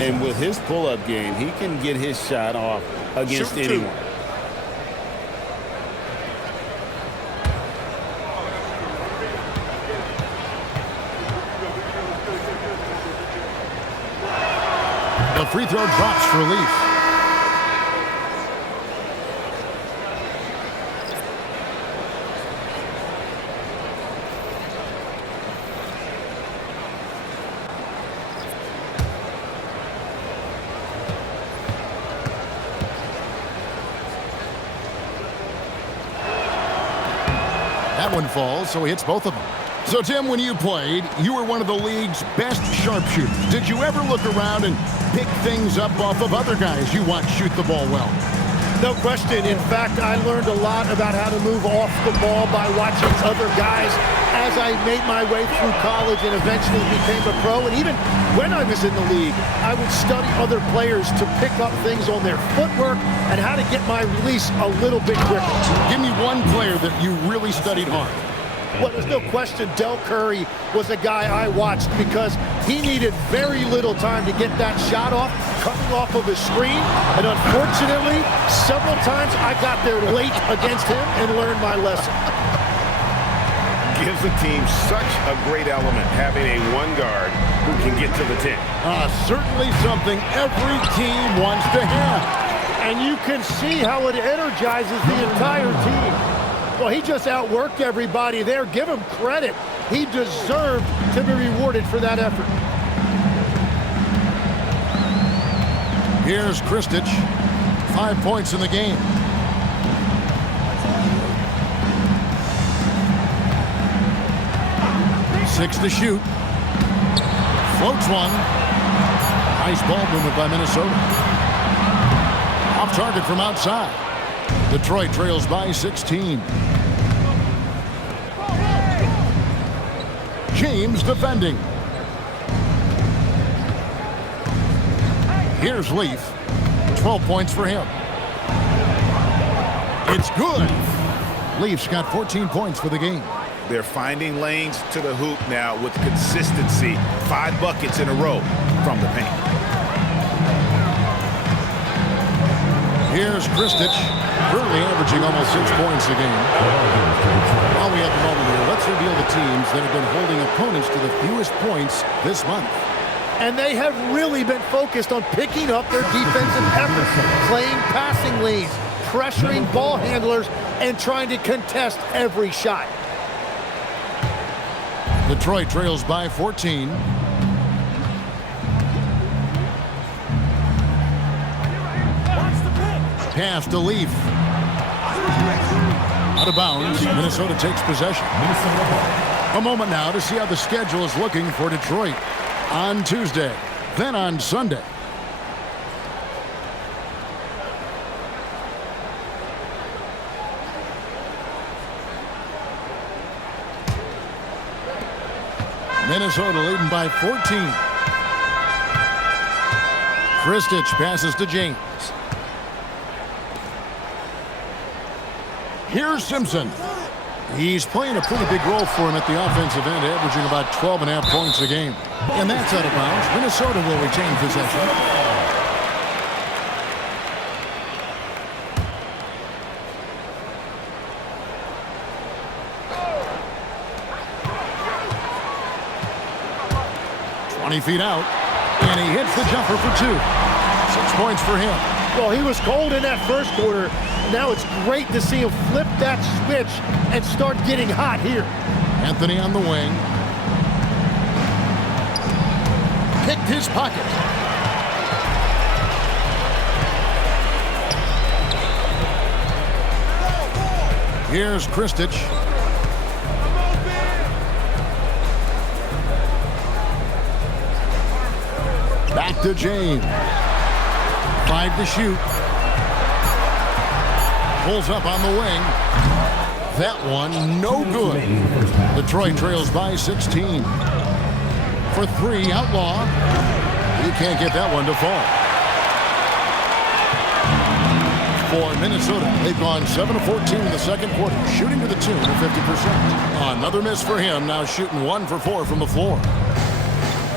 And with his pull-up game, he can get his shot off against anyone. The free throw drops for Leaf. That one falls, so he hits both of them. So, Tim, when you played, you were one of the league's best sharpshooters. Did you ever look around and pick things up off of other guys you watch shoot the ball well? No question. In fact, I learned a lot about how to move off the ball by watching other guys as I made my way through college and eventually became a pro. And even when I was in the league, I would study other players to pick up things on their footwork and how to get my release a little bit quicker. Give me one player that you really studied hard. Well, there's no question Del Curry was a guy I watched because he needed very little time to get that shot off, coming off of his screen. And unfortunately, several times I got there late against him and learned my lesson. Gives the team such a great element having a one guard who can get to the 10. Certainly something every team wants to have. And you can see how it energizes the entire team. Well, he just outworked everybody there. Give him credit. He deserved to be rewarded for that effort. Here's Kristich. 5 points in the game. Six to shoot. Floats one. Nice ball movement by Minnesota. Off target from outside. Detroit trails by 16. James defending. Here's Leaf. 12 points for him. It's good. Leaf's got 14 points for the game. They're finding lanes to the hoop now with consistency. 5 buckets in a row from the paint. Here's Kristich, currently averaging almost 6 points a game. While we have a moment here, let's reveal the teams that have been holding opponents to the fewest points this month. And they have really been focused on picking up their defensive efforts, playing passing lanes, pressuring ball handlers, and trying to contest every shot. Detroit trails by 14. Pass to Leaf. Out of bounds. Minnesota takes possession. A moment now to see how the schedule is looking for Detroit on Tuesday, then on Sunday. Minnesota leading by 14. Kristich passes to James. Here's Simpson. He's playing a pretty big role for him at the offensive end, averaging about 12.5 points a game. And that's out of bounds. Minnesota will retain possession. Feet out, and he hits the jumper for 2. 6 points for him. Well, he was cold in that first quarter. Now it's great to see him flip that switch and start getting hot here. Anthony on the wing. Picked his pocket. Here's Kristich. Back to James. 5 to shoot. Pulls up on the wing. That one, no good. Detroit trails by 16. For 3, Outlaw. He can't get that one to fall. For Minnesota, they've gone 7 of 14 in the second quarter, shooting to the tune of 50%. Another miss for him, now shooting 1 for 4 from the floor.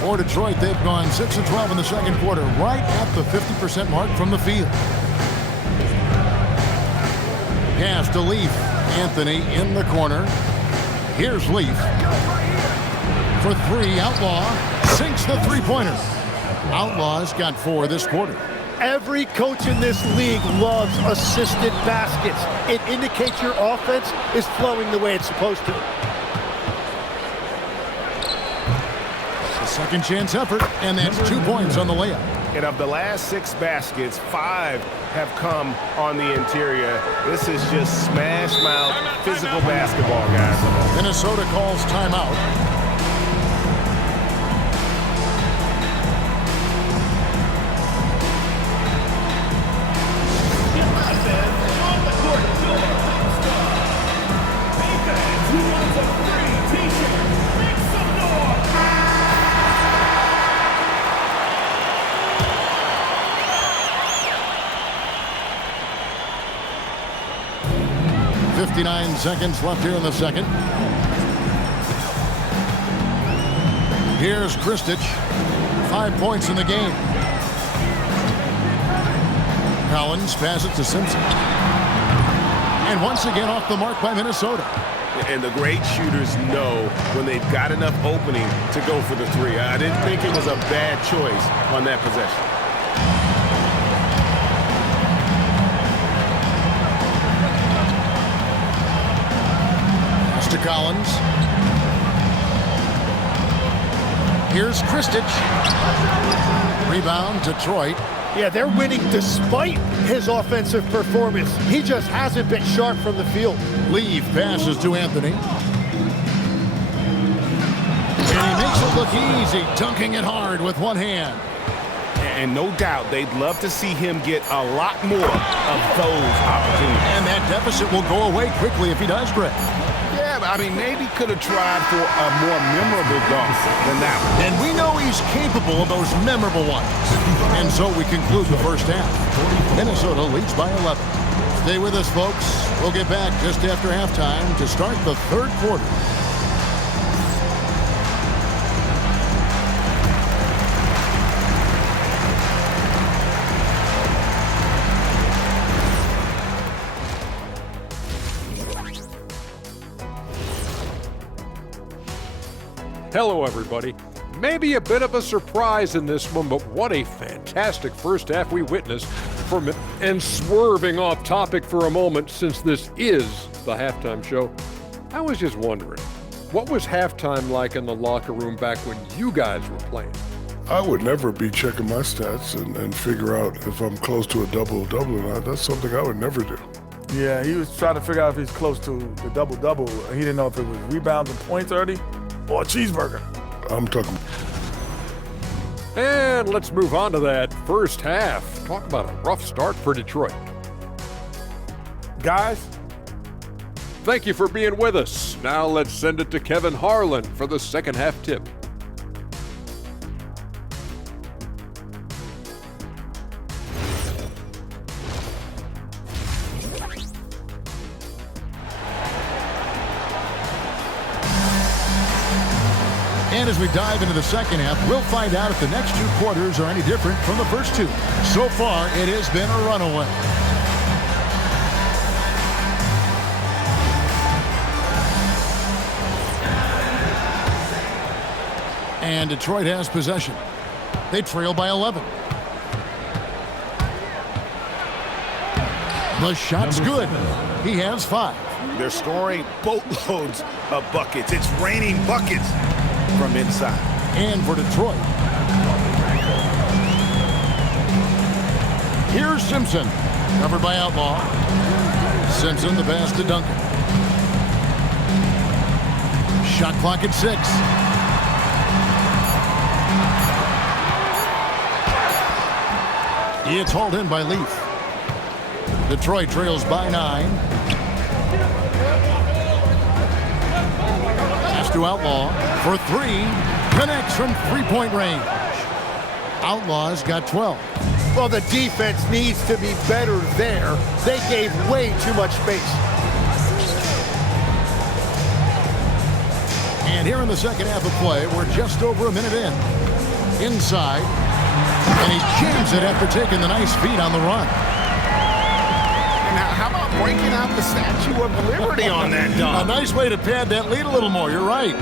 For Detroit, they've gone 6 of 12 in the second quarter, right at the 50% mark from the field. Pass to Leaf. Anthony in the corner. Here's Leaf. For 3, Outlaw sinks the three-pointer. Outlaw's got 4 this quarter. Every coach in this league loves assisted baskets. It indicates your offense is flowing the way it's supposed to. Second chance effort, and that's 2 points on the layup. And of the last 6 baskets, 5 have come on the interior. This is just smash mouth physical basketball, guys. Minnesota calls timeout. Seconds left here in the second. Here's Kristich. 5 points in the game. Collins passes to Simpson. And once again off the mark by Minnesota. And the great shooters know when they've got enough opening to go for the 3. I didn't think it was a bad choice on that possession. To Collins. Here's Kristich. Rebound, Detroit. Yeah, they're winning despite his offensive performance. He just hasn't been sharp from the field. Leaf passes to Anthony. And he makes it look easy, dunking it hard with one hand. And no doubt they'd love to see him get a lot more of those opportunities. And that deficit will go away quickly if he does, Greg. Yeah, I mean, maybe could have tried for a more memorable dunk than that one. And we know he's capable of those memorable ones. And so we conclude the first half. Minnesota leads by 11. Stay with us, folks. We'll get back just after halftime to start the third quarter. Hello, everybody. Maybe a bit of a surprise in this one, but what a fantastic first half we witnessed from it. And swerving off topic for a moment, since this is the halftime show, I was just wondering, what was halftime like in the locker room back when you guys were playing? I would never be checking my stats and figure out if I'm close to a double-double or not. That's something I would never do. Yeah, he was trying to figure out if he's close to the double-double. He didn't know if it was rebounds and points already or a cheeseburger. I'm talking. And let's move on to that first half. Talk about a rough start for Detroit. Guys, Thank you for being with us. Now let's send it to Kevin Harlan for the second half tip. And as we dive into the second half, we'll find out if the next 2 quarters are any different from the first 2. So far, it has been a runaway. And Detroit has possession. They trail by 11. The shot's good. He has 5. They're scoring boatloads of buckets. It's raining buckets from inside. And for Detroit, here's Simpson. Covered by Outlaw. Simpson, the pass to Duncan. Shot clock at 6. It's hauled in by Leaf. Detroit trails by 9. Pass to Outlaw for 3. Connects from 3-point range. Outlaw's got 12. Well, the defense needs to be better there. They gave way too much space. And here in the second half of play, we're just over a minute in. Inside. And he jams it after taking the nice feed on the run. Now, how about breaking out the Statue of Liberty on that dunk? A nice way to pad that lead a little more. You're right.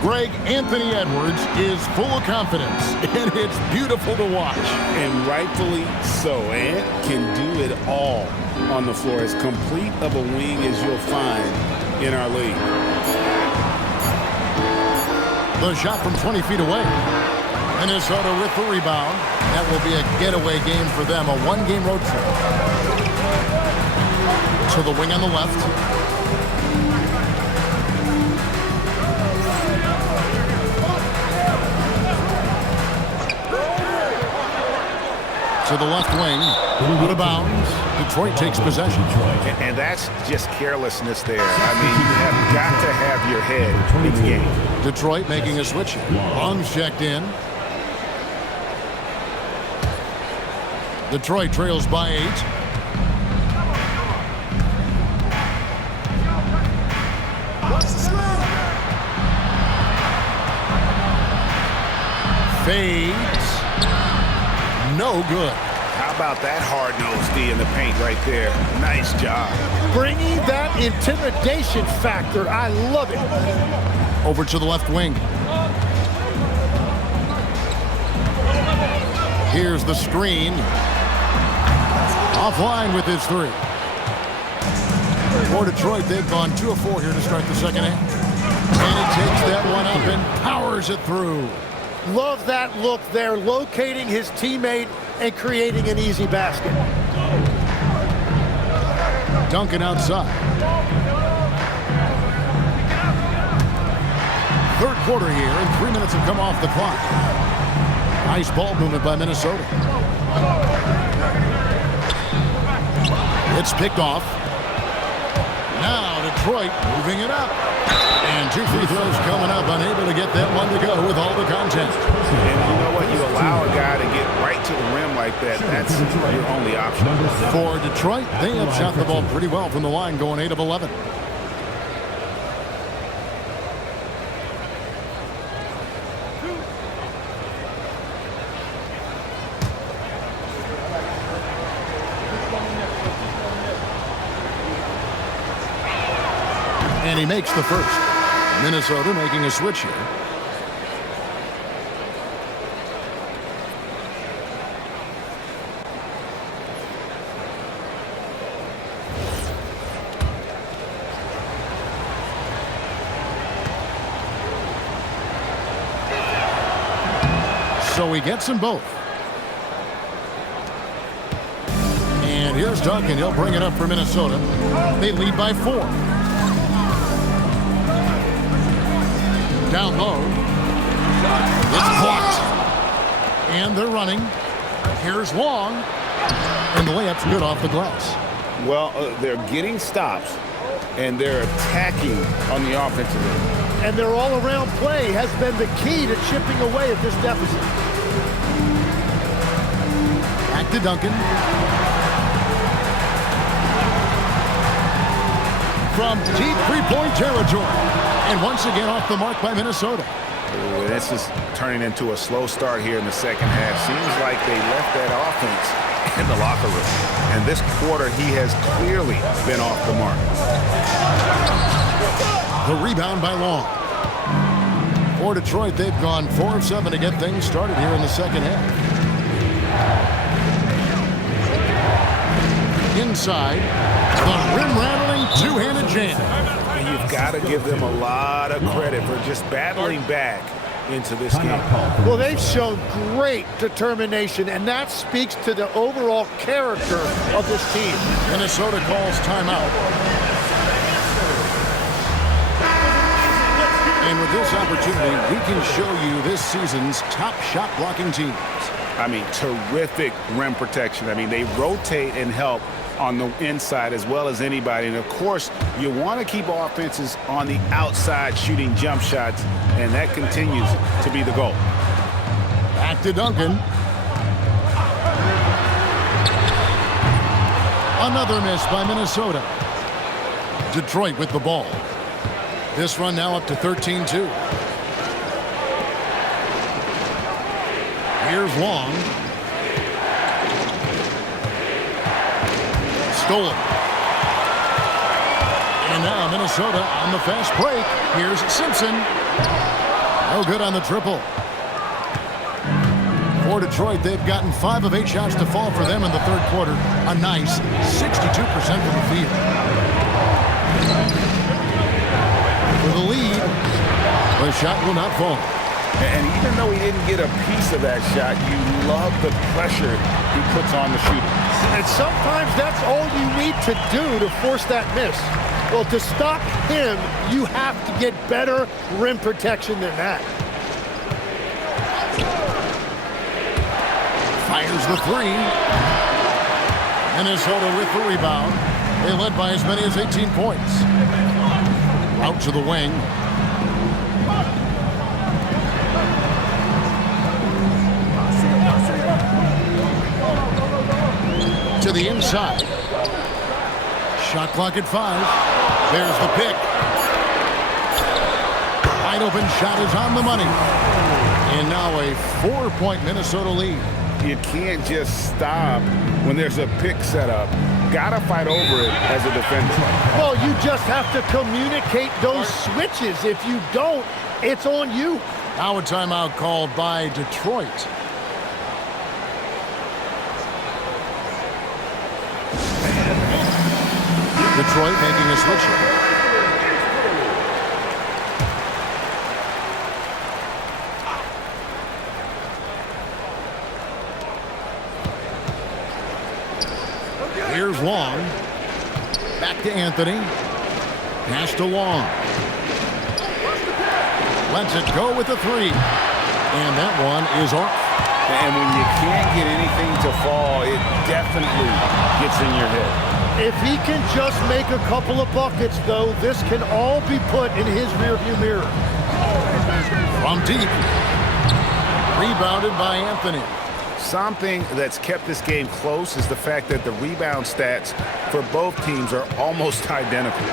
Greg, Anthony Edwards is full of confidence, and it's beautiful to watch. And rightfully so. Ant can do it all on the floor. As complete of a wing as you'll find in our league. The shot from 20 feet away. Minnesota with the rebound. That will be a getaway game for them, a 1-game road trip. To the wing on the left. To the left wing, out of bounds. Detroit takes possession. And that's just carelessness there. I mean, you have got to have your head in the game. Detroit making a switch. Long's checked in. Detroit trails by 8. Fades. No good. How about that hard-nosed D in the paint right there? Nice job. Bringing that intimidation factor. I love it. Over to the left wing. Here's the screen. Offline with his 3. For Detroit, they've gone 2 of 4 here to start the second half. And he takes that one up and powers it through. Love that look there, locating his teammate and creating an easy basket. Duncan outside. Third quarter here, and 3 minutes have come off the clock. Nice ball movement by Minnesota. It's picked off. Now Detroit moving it up. And 2 free throws coming up, unable to get that one to go with all the content. And you know what? You allow a guy to get right to the rim like that. That's your only option. For Detroit, they have shot the ball pretty well from the line, going 8 of 11. And he makes the first. Minnesota making a switch here. So he gets them both. And here's Duncan. He'll bring it up for Minnesota. They lead by 4. Down low. It's blocked. And they're running. Here's Long. And the layup's good off the glass. Well, they're getting stops, and they're attacking on the offensive end. And their all-around play has been the key to chipping away at this deficit. Back to Duncan. From deep three-point territory. And once again off the mark by Minnesota. Ooh, this is turning into a slow start here in the second half. Seems like they left that offense in the locker room. And this quarter, he has clearly been off the mark. The rebound by Long. For Detroit, they've gone 4 of 7 to get things started here in the second half. Inside, the rim-rattling two-handed jam. And you've got to give them a lot of credit for just battling back into this game. Well, they've shown great determination, and that speaks to the overall character of this team. Minnesota calls timeout. And with this opportunity, we can show you this season's top shot blocking teams. I mean, terrific rim protection. I mean, they rotate and help on the inside as well as anybody. And, of course, you want to keep offenses on the outside shooting jump shots, and that continues to be the goal. Back to Duncan. Another miss by Minnesota. Detroit with the ball. This run now up to 13-2. Here's Long. Stolen. And now Minnesota on the fast break. Here's Simpson. No good on the triple. For Detroit, they've gotten 5 of 8 shots to fall for them in the third quarter. A nice 62% from the field. For the lead, the shot will not fall. And even though he didn't get a piece of that shot, you love the pressure he puts on the shooter. And sometimes that's all you need to do to force that miss. Well, to stop him, you have to get better rim protection than that. Fires the three. Minnesota with the rebound. They led by as many as 18 points. Out to the wing. To the inside. Shot clock at 5. There's the pick. Wide open shot is on the money. And now a 4-point Minnesota lead. You can't just stop when there's a pick set up. Gotta fight over it as a defender. Well, you just have to communicate those switches. If you don't, it's on you. Now a timeout called by Detroit. Detroit making a switch. Here's Long. Back to Anthony. Pass to Long. Lets it go with the 3. And that one is off. And when you can't get anything to fall, it definitely gets in your head. If he can just make a couple of buckets, though, this can all be put in his rearview mirror. From deep. Rebounded by Anthony. Something that's kept this game close is the fact that the rebound stats for both teams are almost identical.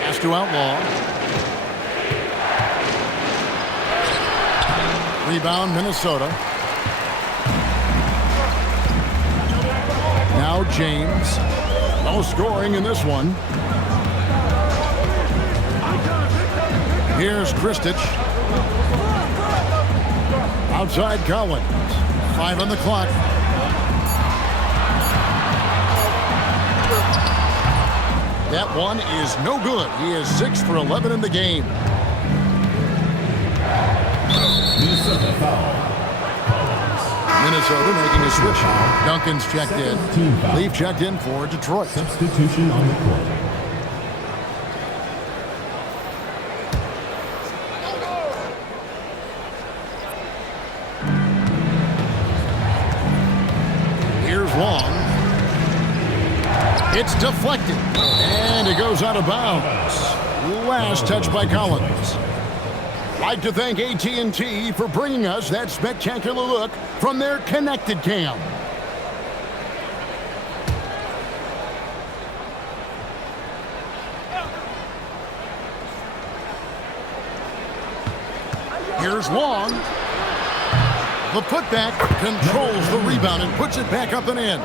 Pass to Outlaw. Rebound Minnesota. Now James. No scoring in this one. Here's Kristich. Outside Collins. 5 on the clock. That one is no good. He is 6 for 11 in the game. Minnesota making a switch. Duncan's checked in. Leaf checked in for Detroit. Substitution on the court. Here's Long. It's deflected. And it goes out of bounds. Last touch by Collins. Like to thank AT&T for bringing us that spectacular look from their connected cam. Here's Long. The putback controls the rebound and puts it back up and in.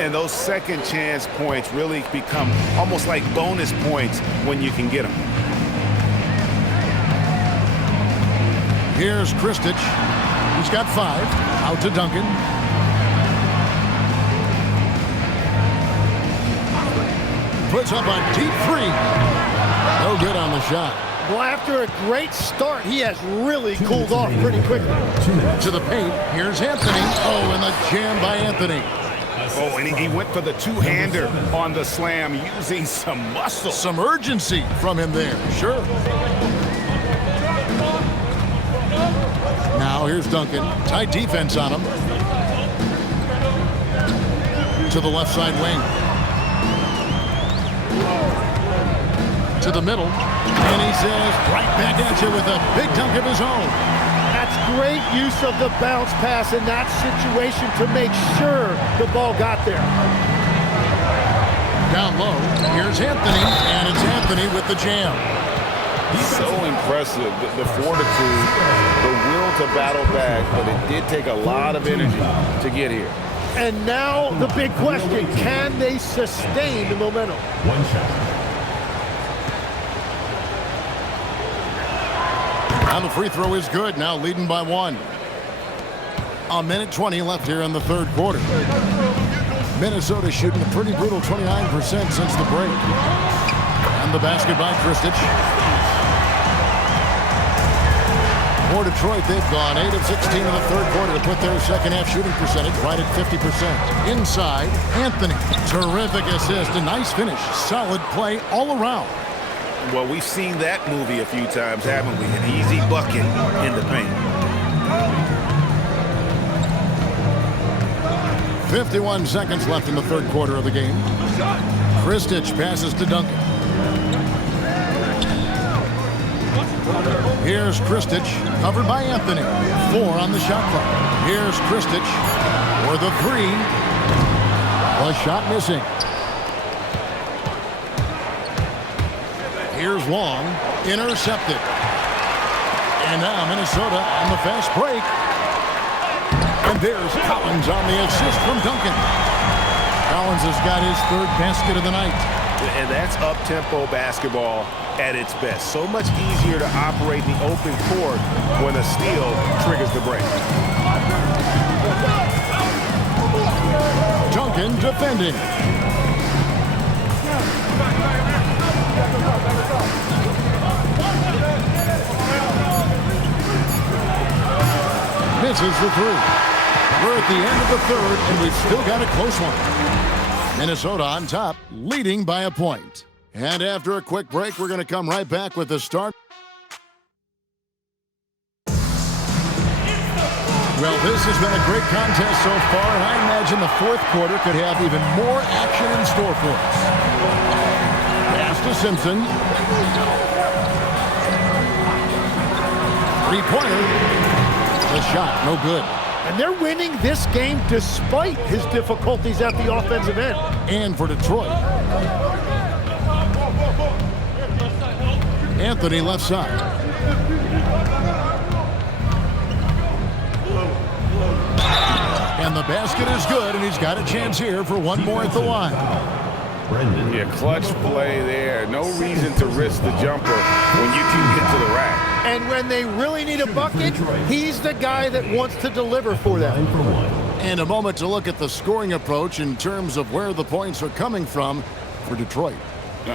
And those second chance points really become almost like bonus points when you can get them. Here's Kristich. He's got 5. Out to Duncan. Puts up a deep 3. No good on the shot. Well, after a great start, he has really cooled off pretty quickly. To the paint. Here's Anthony. Oh, and the jam by Anthony. Oh, and he went for the two-hander on the slam using some muscle. Some urgency from him there. Sure. Now here's Duncan. Tight defense on him. To the left side wing. To the middle. And he says, right back at you with a big dunk of his own. That's great use of the bounce pass in that situation to make sure the ball got there. Down low, here's Anthony, and it's Anthony with the jam. So impressive, the fortitude, the will to battle back, but it did take a lot of energy to get here. And now the big question, can they sustain the momentum? One shot. And the free throw is good, now leading by 1. A minute 20 left here in the third quarter. Minnesota shooting a pretty brutal 29% since the break. And the basket by Kristich. For Detroit, they've gone 8 of 16 in the third quarter to put their second half shooting percentage right at 50%. Inside, Anthony. Terrific assist, a nice finish. Solid play all around. Well, we've seen that movie a few times, haven't we? An easy bucket in the paint. 51 seconds left in the third quarter of the game. Kristich passes to Duncan. Here's Kristich, covered by Anthony. 4 on the shot clock. Here's Kristich for the 3. The shot missing. Here's Long, intercepted. And now Minnesota on the fast break. And there's Collins on the assist from Duncan. Collins has got his 3rd basket of the night. And that's up-tempo basketball at its best. So much easier to operate the open court when a steal triggers the break. Duncan defending. Misses the 3. We're at the end of the third, and we've still got a close one. Minnesota on top, leading by a point. And after a quick break, we're going to come right back with the start. Well, this has been a great contest so far, and I imagine the fourth quarter could have even more action in store for us. Pass to Simpson. 3-pointer. The shot, no good. And they're winning this game despite his difficulties at the offensive end. And for Detroit. Anthony left side. And the basket is good, and he's got a chance here for one more at the line. Yeah, clutch play there. No reason to risk the jumper when you can get to the rack. And when they really need a bucket, he's the guy that wants to deliver for them. And a moment to look at the scoring approach in terms of where the points are coming from for Detroit.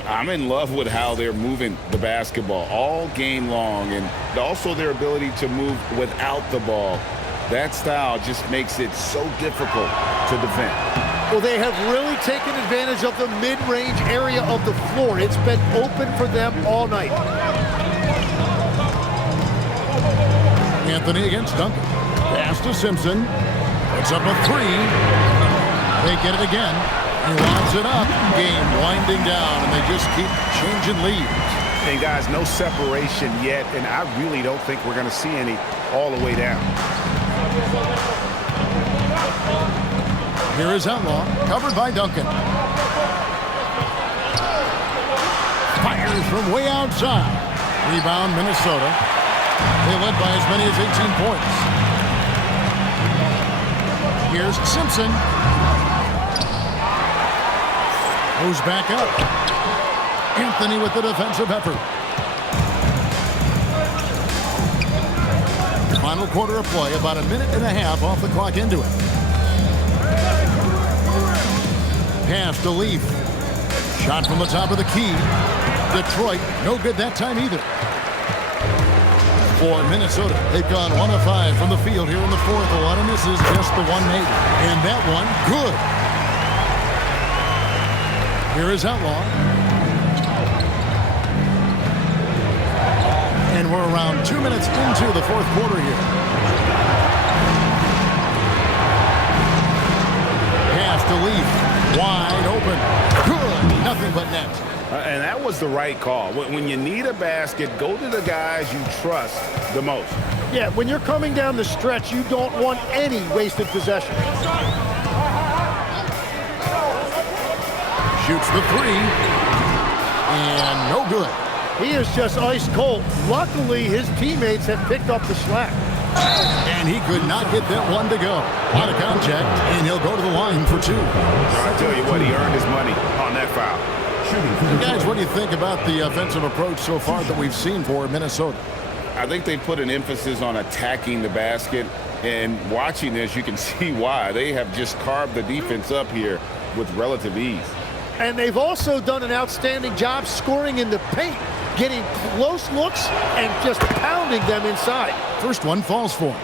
I'm in love with how they're moving the basketball all game long, and also their ability to move without the ball. That style just makes it so difficult to defend. Well, they have really taken advantage of the mid-range area of the floor. It's been open for them all night. Anthony against Duncan. Pass to Simpson. Puts up a 3. They get it again. He lobs it up. Game winding down, and they just keep changing leads. And guys, no separation yet, and I really don't think we're going to see any all the way down. Here is Outlaw, covered by Duncan. Fires from way outside. Rebound, Minnesota. They led by as many as 18 points. Here's Simpson. Goes back up. Anthony with the defensive effort. Final quarter of play, about a minute and a half off the clock into it. Pass to Leaf. Shot from the top of the key. Detroit, no good that time either. For Minnesota, they've gone 1 of 5 from the field here in the fourth. A lot of misses, just the one made. And that one, good. Here is Outlaw. And we're around 2 minutes into the fourth quarter here. Pass to Leaf. Wide open. Good. Nothing but net. And that was the right call. When you need a basket, go to the guys you trust the most. Yeah, when you're coming down the stretch, you don't want any wasted possession. Shoots the three. And no good. He is just ice cold. Luckily, his teammates have picked up the slack. And he could not get that one to go. Out of contact, and he'll go to the line for two. I tell you what, he earned his money on that foul. Guys, what do you think about the offensive approach so far that we've seen for Minnesota? I think they put an emphasis on attacking the basket, and watching this, you can see why. They have just carved the defense up here with relative ease. And they've also done an outstanding job scoring in the paint, getting close looks and just pounding them inside. First one falls for him.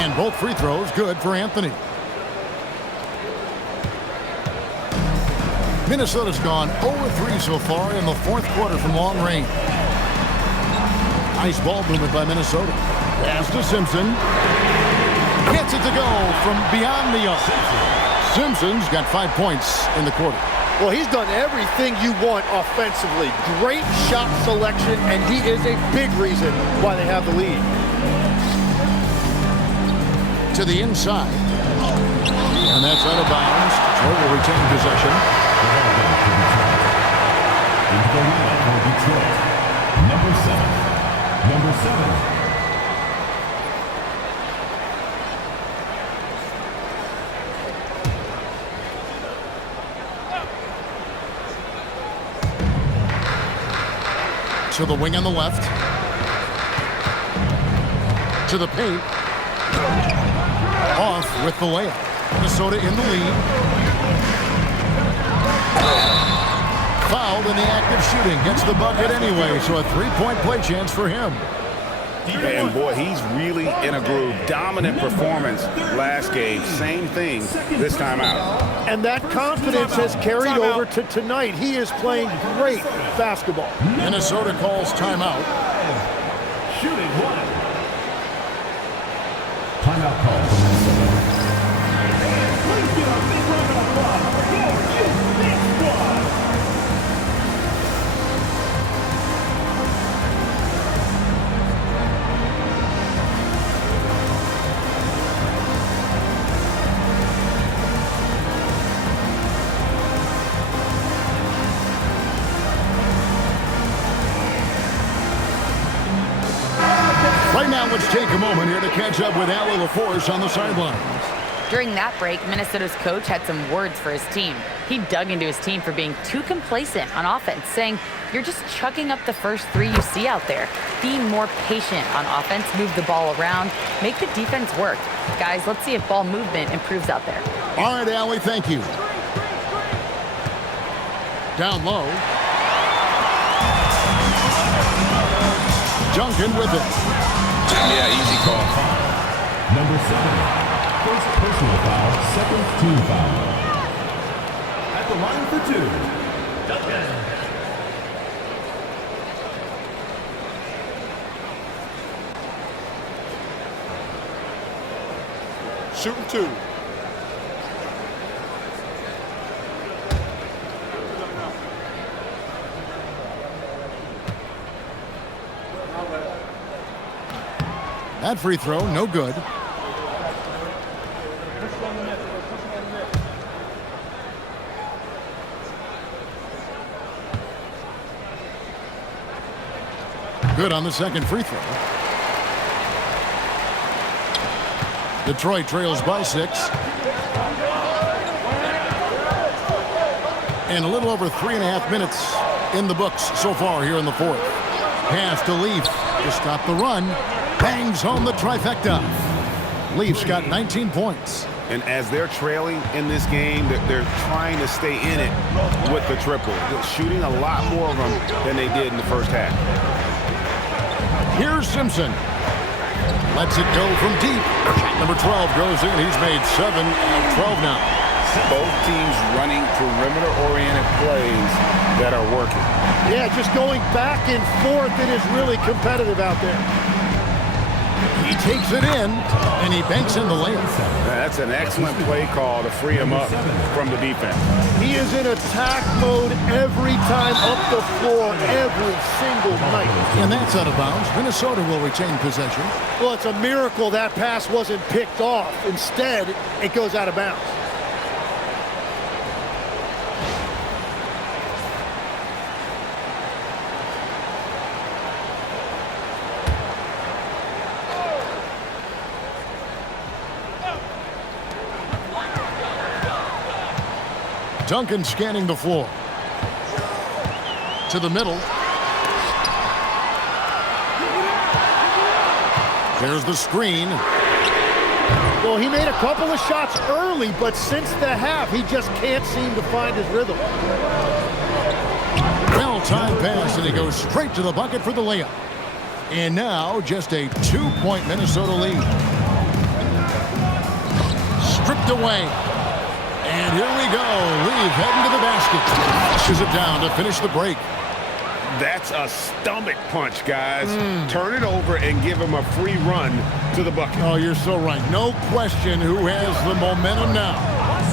And both free throws good for Anthony. Minnesota's gone 0-3 so far in the fourth quarter from long range. Nice ball movement by Minnesota. Pass to Simpson. Gets it to go from beyond the arc. Simpson's got 5 points in the quarter. Well, he's done everything you want offensively. Great shot selection, and he is a big reason why they have the lead. To the inside. And that's out of bounds. Detroit will retain possession. Into the line for Detroit. Number 7. Number 7. To the wing on the left. To the paint. Off with the layup. Minnesota in the lead. Fouled in the act of shooting. Gets the bucket anyway, so a three-point play chance for him. And boy, he's really in a groove. Dominant performance last game. Same thing this time out. And that confidence has carried over to tonight. He is playing great basketball. Minnesota calls timeout. Shooting one. Timeout call for Minnesota. Please give a big round of applause for your Uba squad. Right now, let's take a moment here to catch up with Allie LaForce on the sidelines. During that break, Minnesota's coach had some words for his team. He dug into his team for being too complacent on offense, saying, "You're just chucking up the first three you see out there. Be more patient on offense, move the ball around, make the defense work." Guys, let's see if ball movement improves out there. All right, Allie, thank you. Down low. Duncan with it. Yeah, easy call. Number 7. First personal foul, second team foul. At the line for two, Shooting 2. That free throw, no good. Good on the second free throw. Detroit trails by 6. And a little over 3.5 minutes in the books so far here in the fourth. Pass to Leaf to stop the run. Bangs home the trifecta. Leafs got 19 points. And as they're trailing in this game, they're trying to stay in it with the triple. They're shooting a lot more of them than they did in the first half. Here's Simpson. Lets it go from deep. Shot number 12 goes in. He's made 7 out of 12 now. Both teams running perimeter-oriented plays that are working. Yeah, just going back and forth. It is really competitive out there. He takes it in, and he banks in the layup. That's an excellent play call to free him up from the defense. He is in attack mode every time up the floor, every single night. And that's out of bounds. Minnesota will retain possession. Well, it's a miracle that pass wasn't picked off. Instead, it goes out of bounds. Duncan scanning the floor. To the middle. There's the screen. Well, he made a couple of shots early, but since the half, he just can't seem to find his rhythm. Well-timed pass, and he goes straight to the bucket for the layup. And now, just a 2-point Minnesota lead. Stripped away. And here we go. Leave heading to the basket. Flushes it down to finish the break. That's a stomach punch, guys. Turn it over and give him a free run to the bucket. Oh, you're so right. No question who has the momentum now.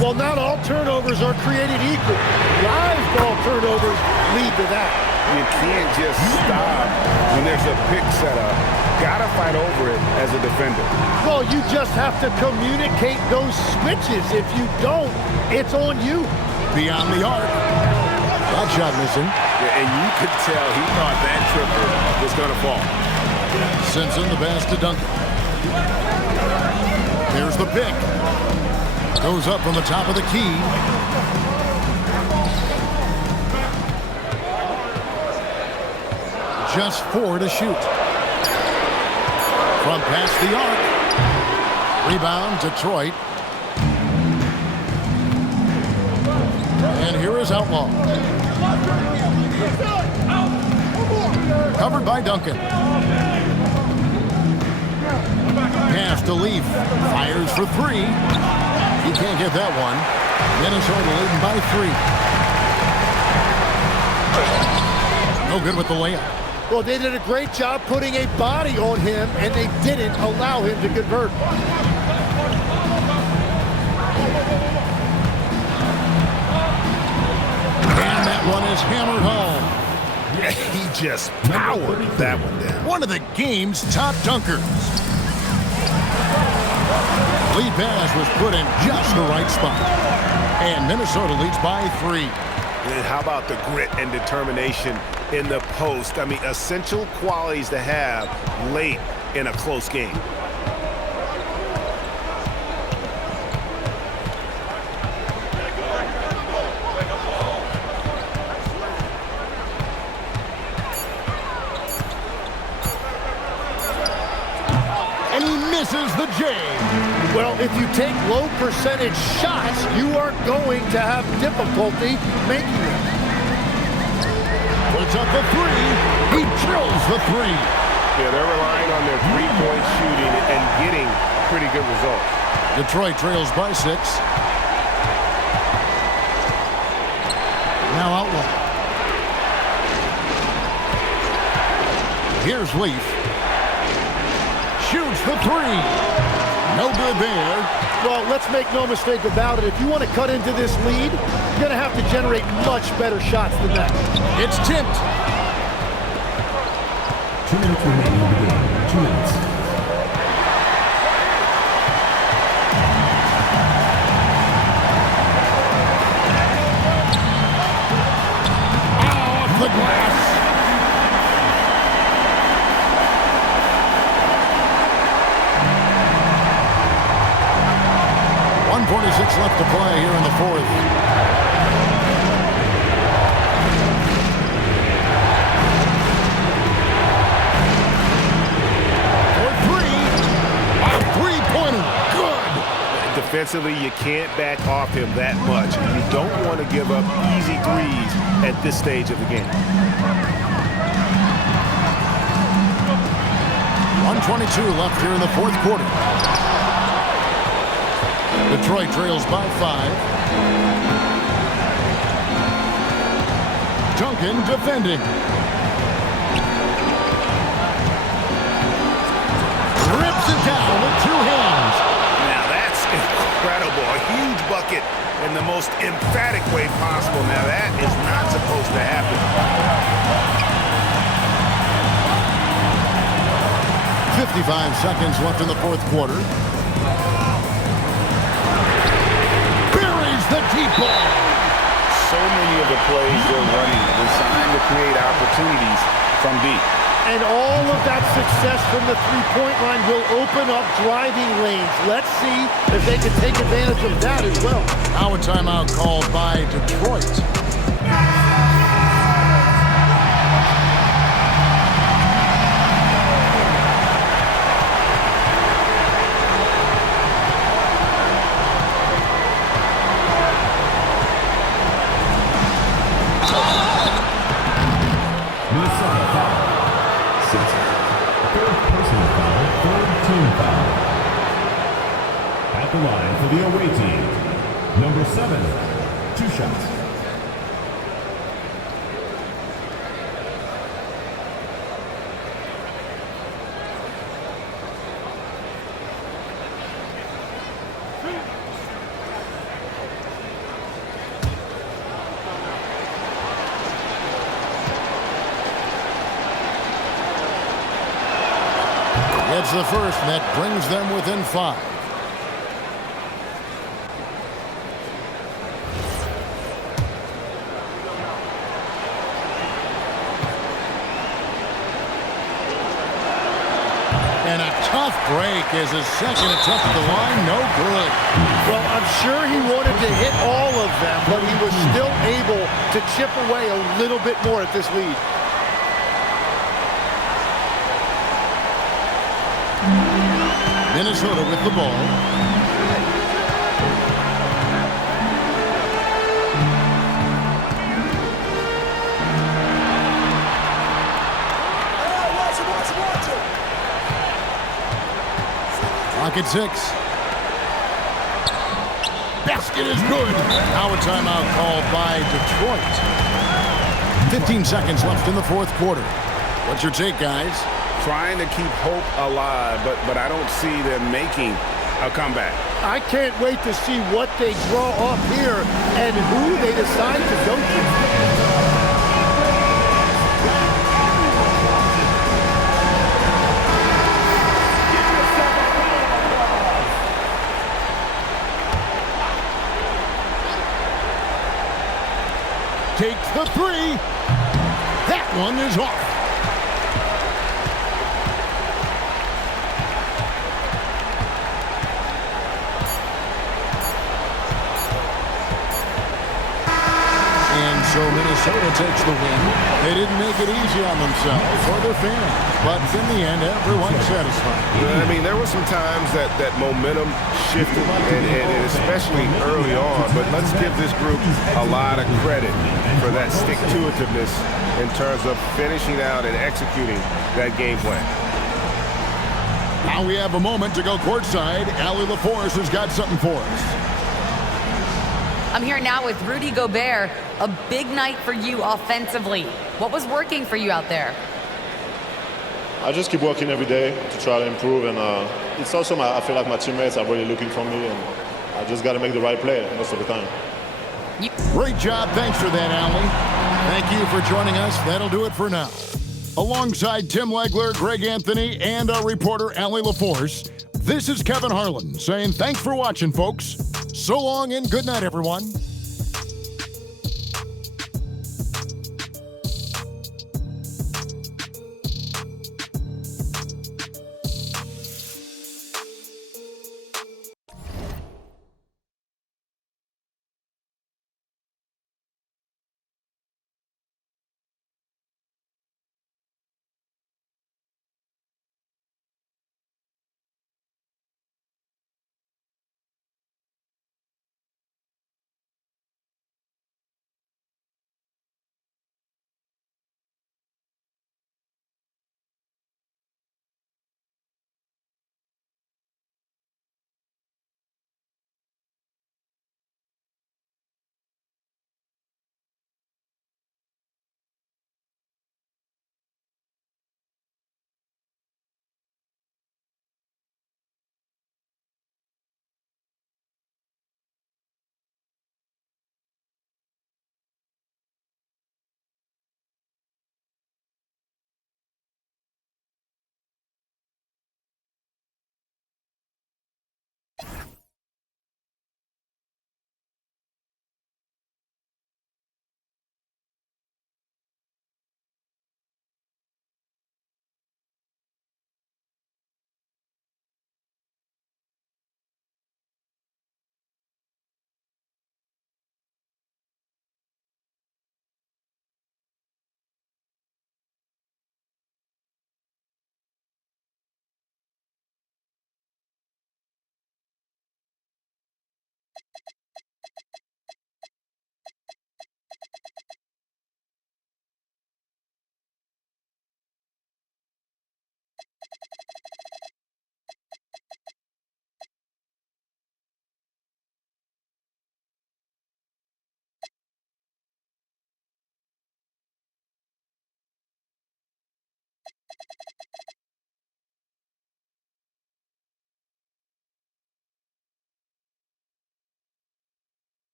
Well, not all turnovers are created equal. Live ball turnovers lead to that. You can't just stop when there's a pick set up. Gotta fight over it as a defender. Well, you just have to communicate those switches. If you don't, it's on you. Beyond the arc. That shot missing. Yeah, and you could tell he thought that triple was going to fall. Simpson the pass to Duncan. Here's the pick. Goes up from the top of the key. Just 4 to shoot. From past the arc. Rebound, Detroit. And here is Outlaw. Covered by Duncan. Pass to Leaf. Fires for 3. He can't get that one. Minnesota leading by 3. No good with the layup. Well, they did a great job putting a body on him, and they didn't allow him to convert. And that one is hammered home. Yeah, he just powered that one down. One of the game's top dunkers. Lead pass was put in just the right spot. And Minnesota leads by 3. And how about the grit and determination in the post? I mean, essential qualities to have late in a close game. And he misses the J. Well, if you take low percentage shots, you are going to have difficulty making it. Puts up the 3. He drills the 3. Yeah, they're relying on their three-point shooting and getting pretty good results. Detroit trails by 6. Now out one. Here's Leaf. Shoots the three. No good there. Well, let's make no mistake about it. If you want to cut into this lead, you're going to have to generate much better shots than that. It's tipped. 2 minutes remaining in the game. 2 minutes. Off the glass. .46 left to play here in the fourth. For three. A three-pointer. Good. Defensively, you can't back off him that much. You don't want to give up easy threes at this stage of the game. 1:22 left here in the fourth quarter. Detroit trails by 5. Duncan defending. Rips it down with 2 hands. Now that's incredible. A huge bucket in the most emphatic way possible. Now that is not supposed to happen. 55 seconds left in the fourth quarter. The deep ball. So many of the plays they're running designed to create opportunities from deep. And all of that success from the three-point line will open up driving lanes. Let's see if they can take advantage of that as well. Now a timeout called by Detroit. At the line for the away team, number 7, 2 shots. Gets the first, and that brings them within 5. And a tough break as his second attempt at the line, no good. Well, I'm sure he wanted to hit all of them, but he was still able to chip away a little bit more at this lead. Minnesota with the ball. Clock at 6. Basket is good. Now a timeout called by Detroit. 15 seconds left in the fourth quarter. What's your take, guys? Trying to keep hope alive, but I don't see them making a comeback. I can't wait to see what they draw up here and who they decide to go to. Takes the 3. That one is off. So Minnesota takes the win. They didn't make it easy on themselves or their fans, but in the end, everyone's satisfied. I mean, there were some times that momentum shifted, and especially early on, but let's give this group a lot of credit for that stick-to-itiveness in terms of finishing out and executing that game plan. Now we have a moment to go courtside. Allie LaForce has got something for us. I'm here now with Rudy Gobert. A big night for you offensively. What was working for you out there? I just keep working every day to try to improve, and it's also I feel like my teammates are really looking for me, and I just got to make the right play most of the time. Great job. Thanks for that, Allie. Thank you for joining us. That'll do it for now. Alongside Tim Legler, Greg Anthony, and our reporter, Allie LaForce, this is Kevin Harlan saying thanks for watching, folks. So long and good night, everyone.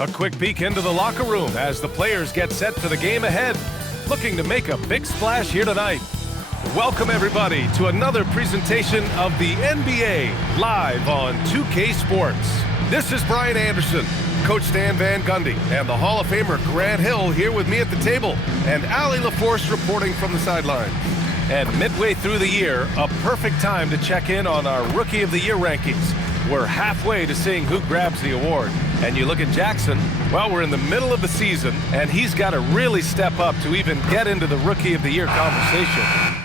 A quick peek into the locker room as the players get set for the game ahead, looking to make a big splash here tonight. Welcome everybody to another presentation of the NBA live on 2K Sports. This is Brian Anderson, Coach Stan Van Gundy, and the Hall of Famer Grant Hill here with me at the table, and Allie LaForce reporting from the sideline. And midway through the year, a perfect time to check in on our Rookie of the Year rankings. We're halfway to seeing who grabs the award. And you look at Jackson, well, we're in the middle of the season, and he's got to really step up to even get into the Rookie of the Year conversation.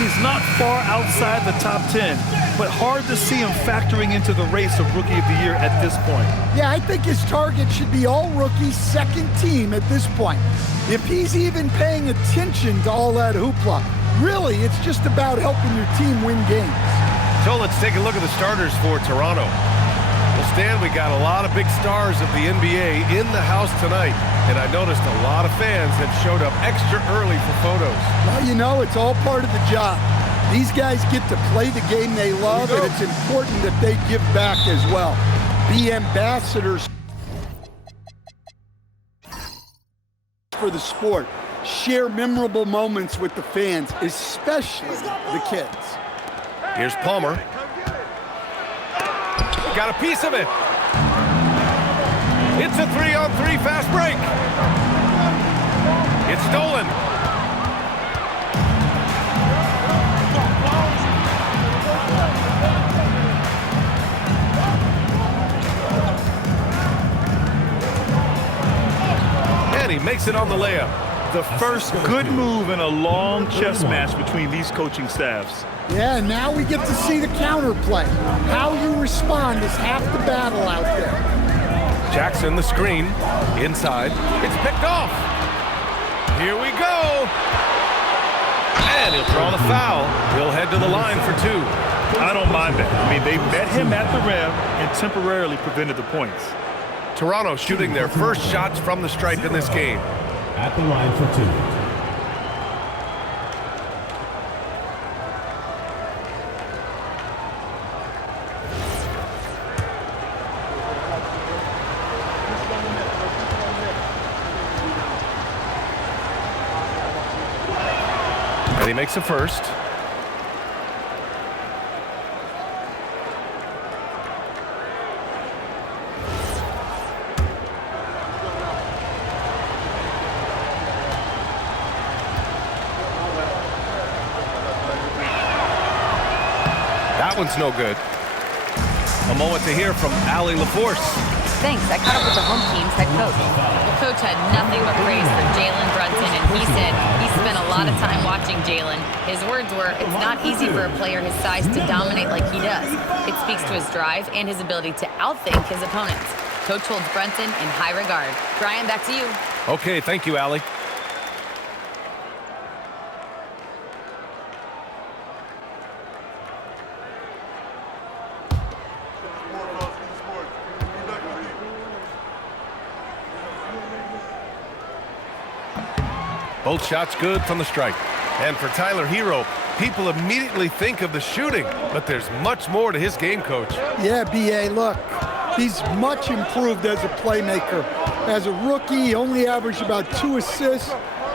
He's not far outside the top 10, but hard to see him factoring into the race of Rookie of the Year at this point. Yeah, I think his target should be all rookies, second team at this point. If he's even paying attention to all that hoopla, really, it's just about helping your team win games. So let's take a look at the starters for Toronto. Well, Stan, we got a lot of big stars of the NBA in the house tonight, and I noticed a lot of fans have showed up extra early for photos. Well, you know, it's all part of the job. These guys get to play the game they love, and it's important that they give back as well. Be ambassadors for the sport. Share memorable moments with the fans, especially the kids. Here's Palmer. Got a piece of it. It's a 3-on-3 fast break. It's stolen. And he makes it on the layup. The first good move in a long chess match between these coaching staffs. Yeah, and now we get to see the counterplay. How you respond is half the battle out there. Jackson, the screen, inside. It's picked off. Here we go. And he'll draw the foul. He'll head to the line for 2. I don't mind that. I mean, they met him at the rim and temporarily prevented the points. Toronto shooting their first shots from the stripe in this game. At the line for 2. And he makes a first. That one's no good. A moment to hear from Allie LaForce. Thanks. I caught up with the home team's head coach. The coach had nothing but praise for Jalen Brunson, and he said he spent a lot of time watching Jalen. His words were, it's not easy for a player his size to dominate like he does. It speaks to his drive and his ability to outthink his opponents. Coach holds Brunson in high regard. Brian, back to you. Okay, thank you, Allie. Both shots good from the stripe. And for Tyler Hero, people immediately think of the shooting, but there's much more to his game, Coach. Yeah, B.A., look, he's much improved as a playmaker. As a rookie, he only averaged about 2 assists,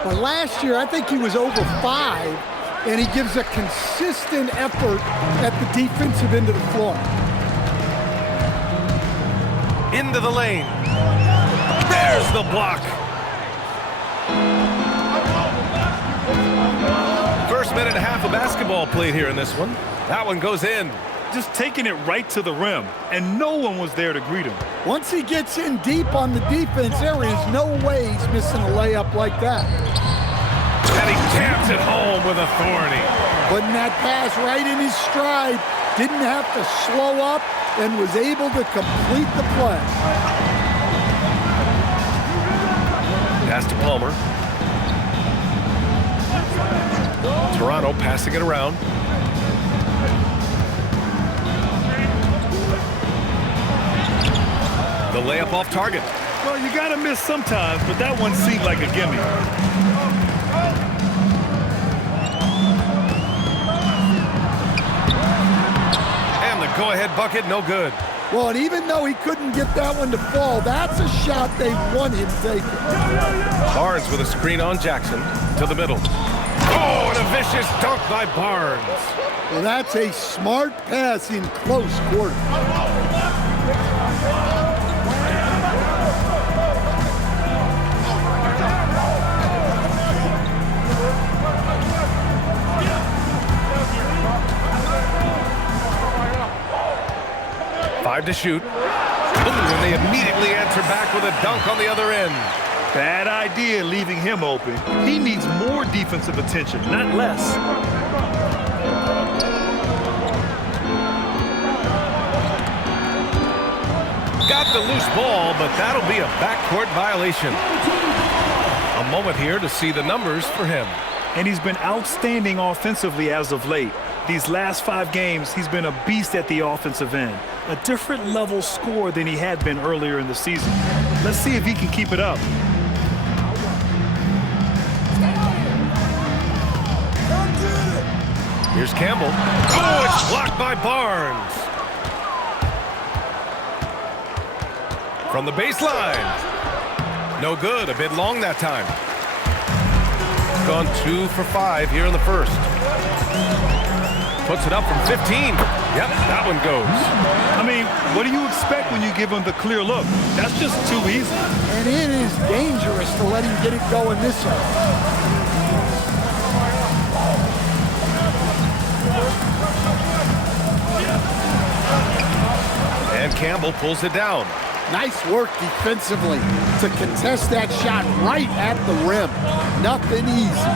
but last year I think he was over 5, and he gives a consistent effort at the defensive end of the floor. Into the lane. There's the block. First minute and a half of basketball played here in this one. That one goes in. Just taking it right to the rim, and no one was there to greet him. Once he gets in deep on the defense, there is no way he's missing a layup like that. And he jams it home with authority. Putting that pass right in his stride, didn't have to slow up, and was able to complete the play. Pass to Palmer. Toronto passing it around. The layup off target. Well, you gotta miss sometimes, but that one seemed like a gimme. And the go-ahead bucket, no good. Well, and even though he couldn't get that one to fall, that's a shot they want him taking. Barnes with a screen on Jackson to the middle. Oh, and a vicious dunk by Barnes. Well, that's a smart pass in close quarters. Five to shoot. Ooh, and they immediately answer back with a dunk on the other end. Bad idea leaving him open. He needs more defensive attention, not less. Got the loose ball, but that'll be a backcourt violation. A moment here to see the numbers for him. And he's been outstanding offensively as of late. These last 5 games, he's been a beast at the offensive end. A different level scorer than he had been earlier in the season. Let's see if he can keep it up. Here's Campbell. Oh, it's blocked by Barnes. From the baseline. No good, a bit long that time. Gone 2 for 5 here in the first. puts it up from 15. Yep, that one goes. I mean, what do you expect when you give him the clear look? That's just too easy. And it is dangerous to let him get it going this way. And Campbell pulls it down. Nice work defensively to contest that shot right at the rim. Nothing easy.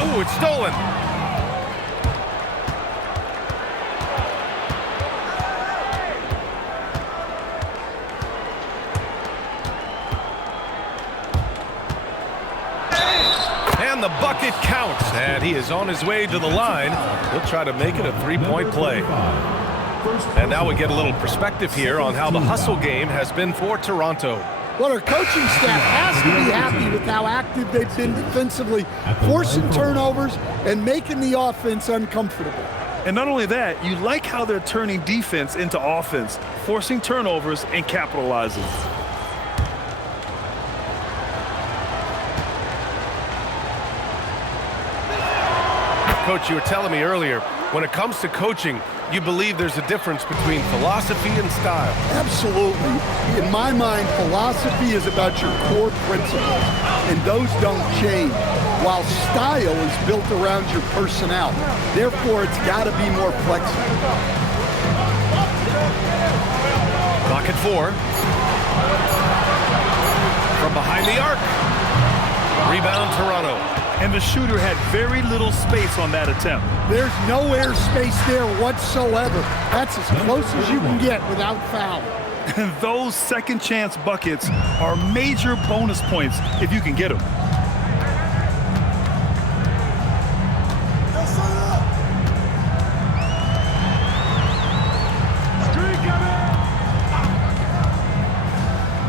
Oh, it's stolen. And the bucket counts, and he is on his way to the line. He'll try to make it a three-point play. And now we get a little perspective here on how the hustle game has been for Toronto. Well, our coaching staff has to be happy with how active they've been defensively, forcing turnovers and making the offense uncomfortable. And not only that, you like how they're turning defense into offense, forcing turnovers and capitalizing. Coach, you were telling me earlier, when it comes to coaching, you believe there's a difference between philosophy and style. Absolutely. In my mind, philosophy is about your core principles, and those don't change, while style is built around your personnel. Therefore, it's got to be more flexible. Clock at 4. From behind the arc. Rebound, Toronto. And the shooter had very little space on that attempt. There's no air space there whatsoever. That's as close as you can get without foul. And those second chance buckets are major bonus points if you can get them.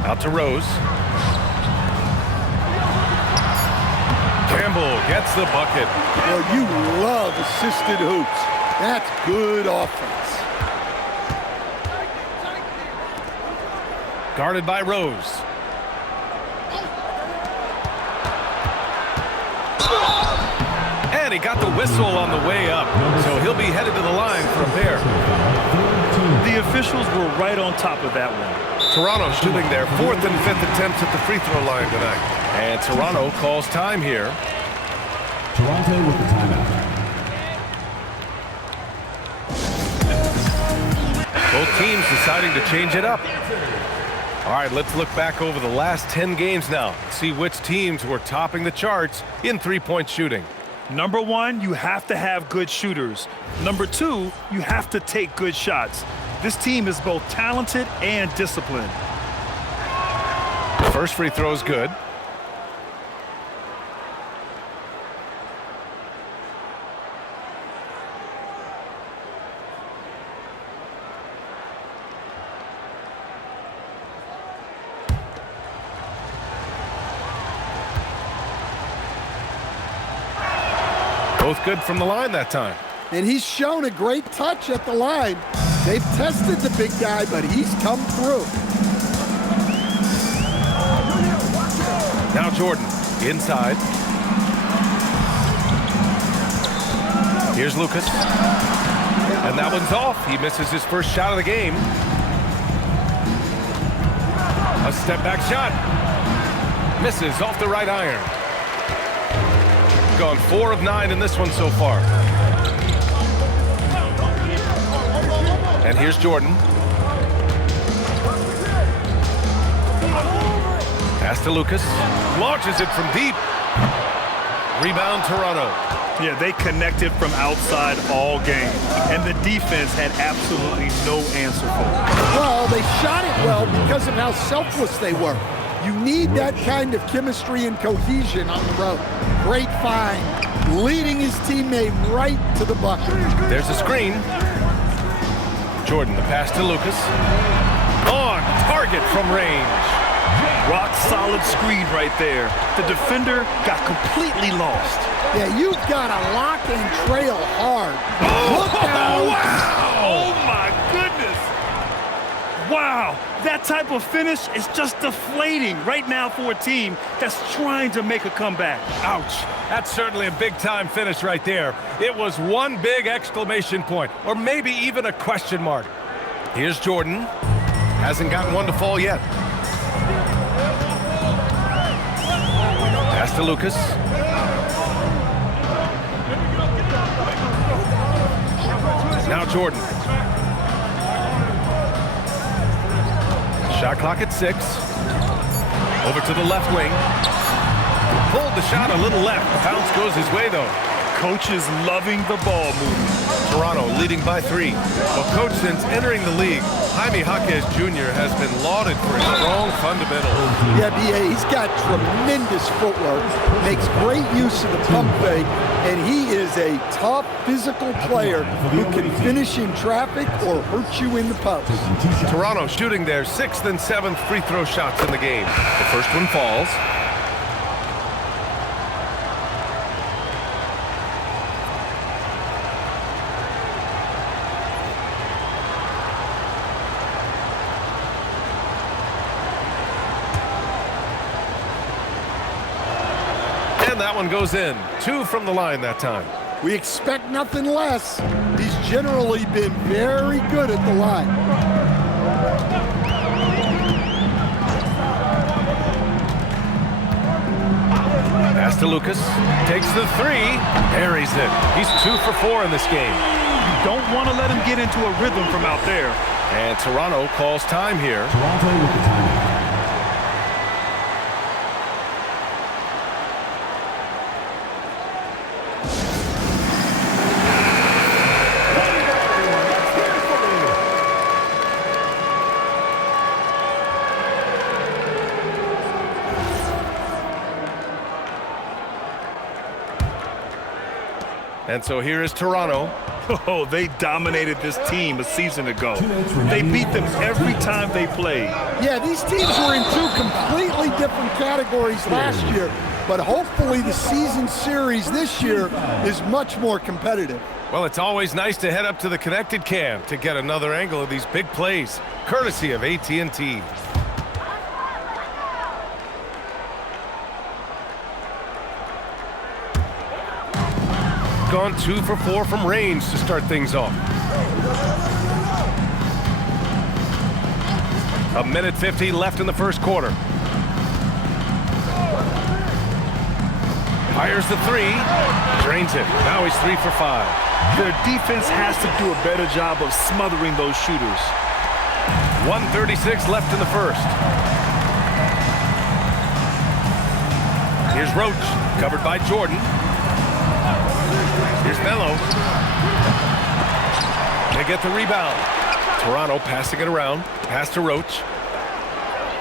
Out to Rose. Campbell gets the bucket. Well, you love assisted hoops. That's good offense. Guarded by Rose. And he got the whistle on the way up, so he'll be headed to the line for a pair. The officials were right on top of that one. Toronto shooting their 4th and 5th attempts at the free throw line tonight. And Toronto calls time here. Toronto with the timeout. Both teams deciding to change it up. All right, let's look back over the last 10 games now. See which teams were topping the charts in three-point shooting. Number 1, you have to have good shooters. Number 2, you have to take good shots. This team is both talented and disciplined. First free throw is good. Both good from the line that time. And he's shown a great touch at the line. They've tested the big guy, but he's come through. Now Jordan inside. Here's Lucas. And that one's off. He misses his first shot of the game. A step back shot. Misses off the right iron. Gone 4 of 9 in this one so far. And here's Jordan. Pass to Lucas. Launches it from deep. Rebound, Toronto. Yeah, they connected from outside all game. And the defense had absolutely no answer for it. Well, they shot it well because of how selfless they were. You need that kind of chemistry and cohesion on the road. Great find, leading his teammate right to the bucket. There's a screen. Jordan, the pass to Lucas. On target from range. Rock solid screen right there. The defender got completely lost. Yeah, you've got to lock and trail hard. Look out. Wow! Oh my goodness! Wow, That type of finish is just deflating right now for a team that's trying to make a comeback. Ouch. That's certainly a big-time finish right there. It was one big exclamation point, or maybe even a question mark. Here's Jordan. Hasn't gotten one to fall yet. Pass to Lucas. Now Jordan. Shot clock at 6. Over to the left wing. Pulled the shot a little left. The bounce goes his way, though. Coach is loving the ball movement. Toronto leading by 3. Well, Coach, since entering the league, Jaime Jaquez Jr. has been lauded for his strong fundamentals. Yeah, B.A., he's got tremendous footwork, makes great use of the pump fake, and he is a tough physical player who can finish in traffic or hurt you in the post. Toronto shooting their 6th and 7th free throw shots in the game. The first one falls. And that one goes in. 2 from the line that time. We expect nothing less. He's generally been very good at the line. Pass to Lucas. Takes the 3. Buries it. He's 2 for 4 in this game. You don't want to let him get into a rhythm from out there. And Toronto calls time here. Toronto with the timeout. And so here is Toronto. Oh, they dominated this team a season ago. They beat them every time they played. Yeah, these teams were in 2 completely different categories last year, but hopefully the season series this year is much more competitive. Well, it's always nice to head up to the connected cam to get another angle of these big plays, courtesy of AT&T. Gone 2 for 4 from range to start things off. 1:50 left in the first quarter. Fires the 3, drains it. Now he's 3 for 5. Their defense has to do a better job of smothering those shooters. 1:36 left in the first. Here's Roach, covered by Jordan. Here's Melo. They get the rebound. Toronto passing it around. Pass to Roach.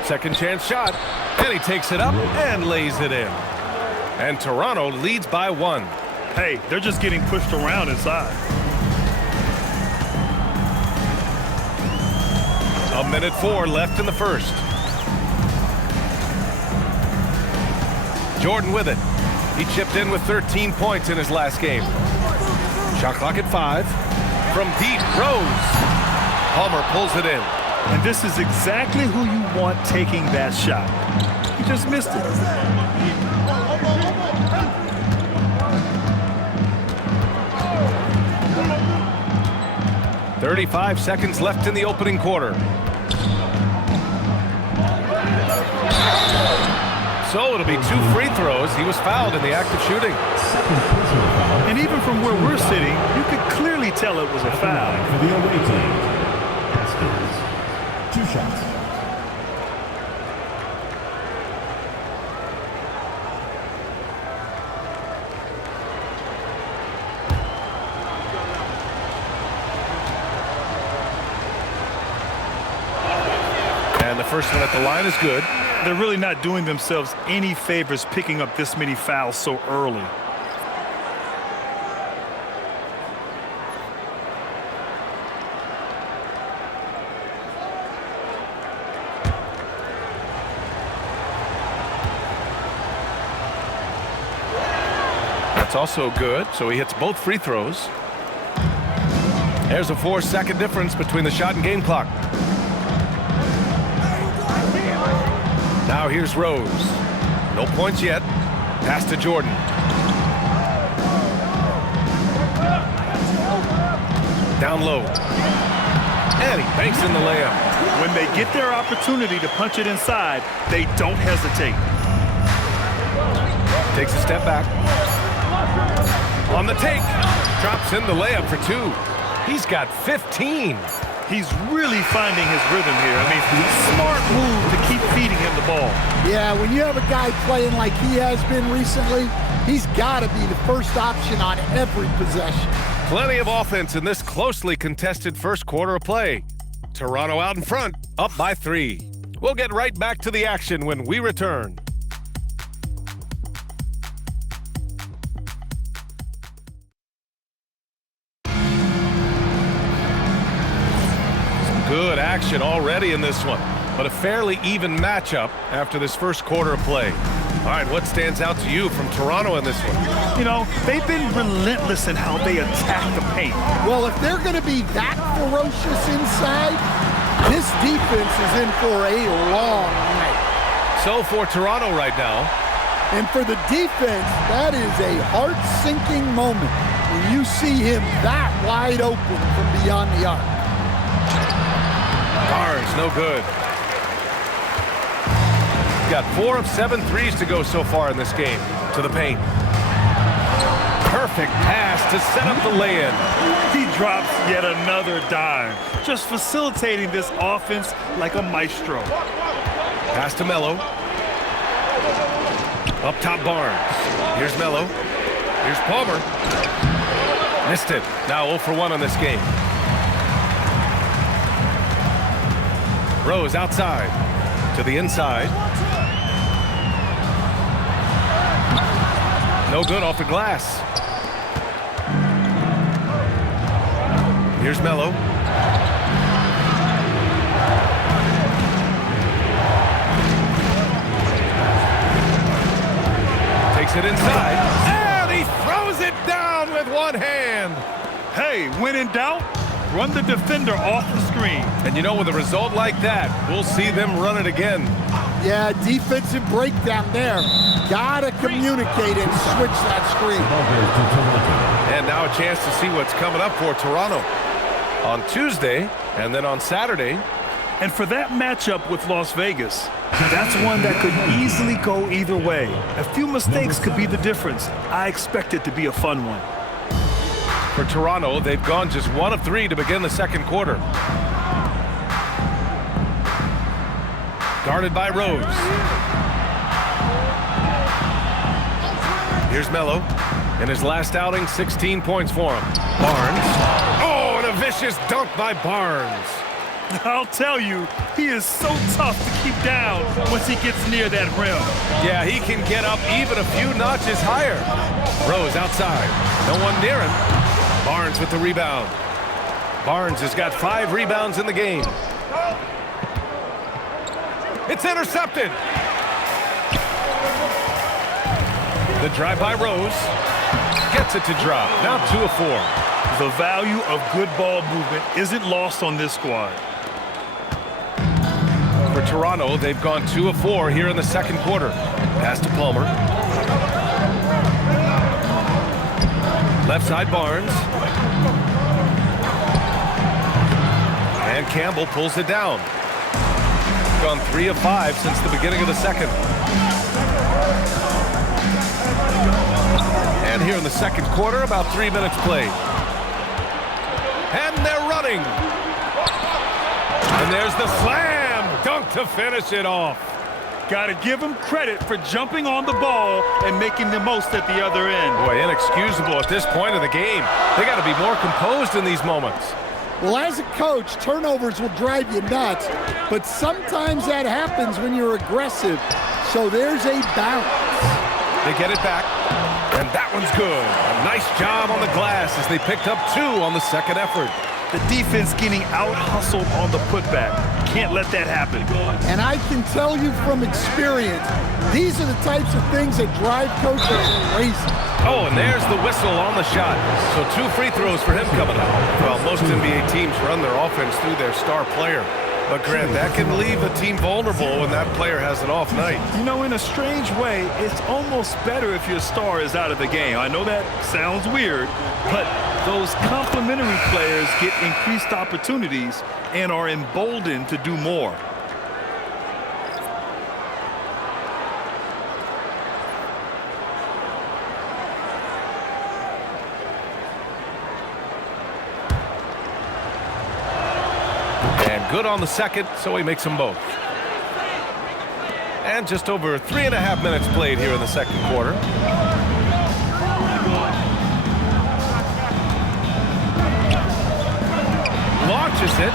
Second chance shot. And he takes it up and lays it in. And Toronto leads by 1. Hey, they're just getting pushed around inside. 1:04 left in the first. Jordan with it. He chipped in with 13 points in his last game. Shot clock at 5. From deep, Rose. Palmer pulls it in. And this is exactly who you want taking that shot. He just missed it. .35 seconds left in the opening quarter. So it'll be 2 free throws. He was fouled in the act of shooting. And even from where we're sitting, you could clearly tell it was a foul. For the away team, Haskins, 2 shots. And the first one at the line is good. They're really not doing themselves any favors picking up this many fouls so early. That's also good, so he hits both free throws. There's a 4-second difference between the shot and game clock. Now here's Rose. No points yet. Pass to Jordan. Down low. And he banks in the layup. When they get their opportunity to punch it inside, they don't hesitate. Takes a step back. On the take. Drops in the layup for 2. He's got 15. He's really finding his rhythm here. I mean, smart move to keep feeding him the ball. Yeah, when you have a guy playing like he has been recently, he's got to be the first option on every possession. Plenty of offense in this closely contested first quarter of play. Toronto out in front, up by 3. We'll get right back to the action when we return. Good action already in this one, but a fairly even matchup after this first quarter of play. All right, what stands out to you from Toronto in this one? You know, they've been relentless in how they attack the paint. Well, if they're going to be that ferocious inside, this defense is in for a long night. So for Toronto right now. And for the defense, that is a heart-sinking moment when you see him that wide open from beyond the arc. Barnes, no good. Got 4 of 7 threes to go so far in this game. To the paint. Perfect pass to set up the lay-in. He drops yet another dime, just facilitating this offense like a maestro. Pass to Melo. Up top Barnes. Here's Melo. Here's Palmer. Missed it. Now 0 for 1 on this game. Rose outside to the inside. No good off the glass. Here's Melo. Takes it inside. And he throws it down with one hand. Hey, when in doubt, run the defender off the screen. And you know, with a result like that, we'll see them run it again. Yeah, defensive breakdown there. Gotta communicate and switch that screen. And now a chance to see what's coming up for Toronto on Tuesday and then on Saturday. And for that matchup with Las Vegas, that's one that could easily go either way. A few mistakes could be the difference. I expect it to be a fun one. For Toronto, they've gone just 1 of 3 to begin the second quarter. Guarded by Rose. Here's Melo. In his last outing, 16 points for him. Barnes. Oh, and a vicious dunk by Barnes. I'll tell you, he is so tough to keep down once he gets near that rim. Yeah, he can get up even a few notches higher. Rose outside. No one near him. Barnes with the rebound. Barnes has got 5 rebounds in the game. It's intercepted. The drive by Rose. Gets it to drop. Now 2 of 4. The value of good ball movement isn't lost on this squad. For Toronto, they've gone 2 of 4 here in the second quarter. Pass to Palmer. Left side Barnes. And Campbell pulls it down. Gone 3 of 5 since the beginning of the second. And here in the second quarter, about 3 minutes played. And they're running. And there's the slam dunk to finish it off. Got to give him credit for jumping on the ball and making the most at the other end. Boy, inexcusable at this point of the game. They got to be more composed in these moments. Well, as a coach, turnovers will drive you nuts, but sometimes that happens when you're aggressive. So there's a bounce. They get it back, and that one's good. A nice job on the glass as they picked up 2 on the second effort. The defense getting out-hustled on the putback. Can't let that happen. And I can tell you from experience, these are the types of things that drive coaches crazy. Oh, and there's the whistle on the shot. So 2 free throws for him coming up. Well, most NBA teams run their offense through their star player. But Grant, that can leave a team vulnerable when that player has an off night. You know, in a strange way, it's almost better if your star is out of the game. I know that sounds weird, but those complementary players get increased opportunities and are emboldened to do more. And good on the second, so he makes them both. And just over 3.5 minutes played here in the second quarter. Launches it.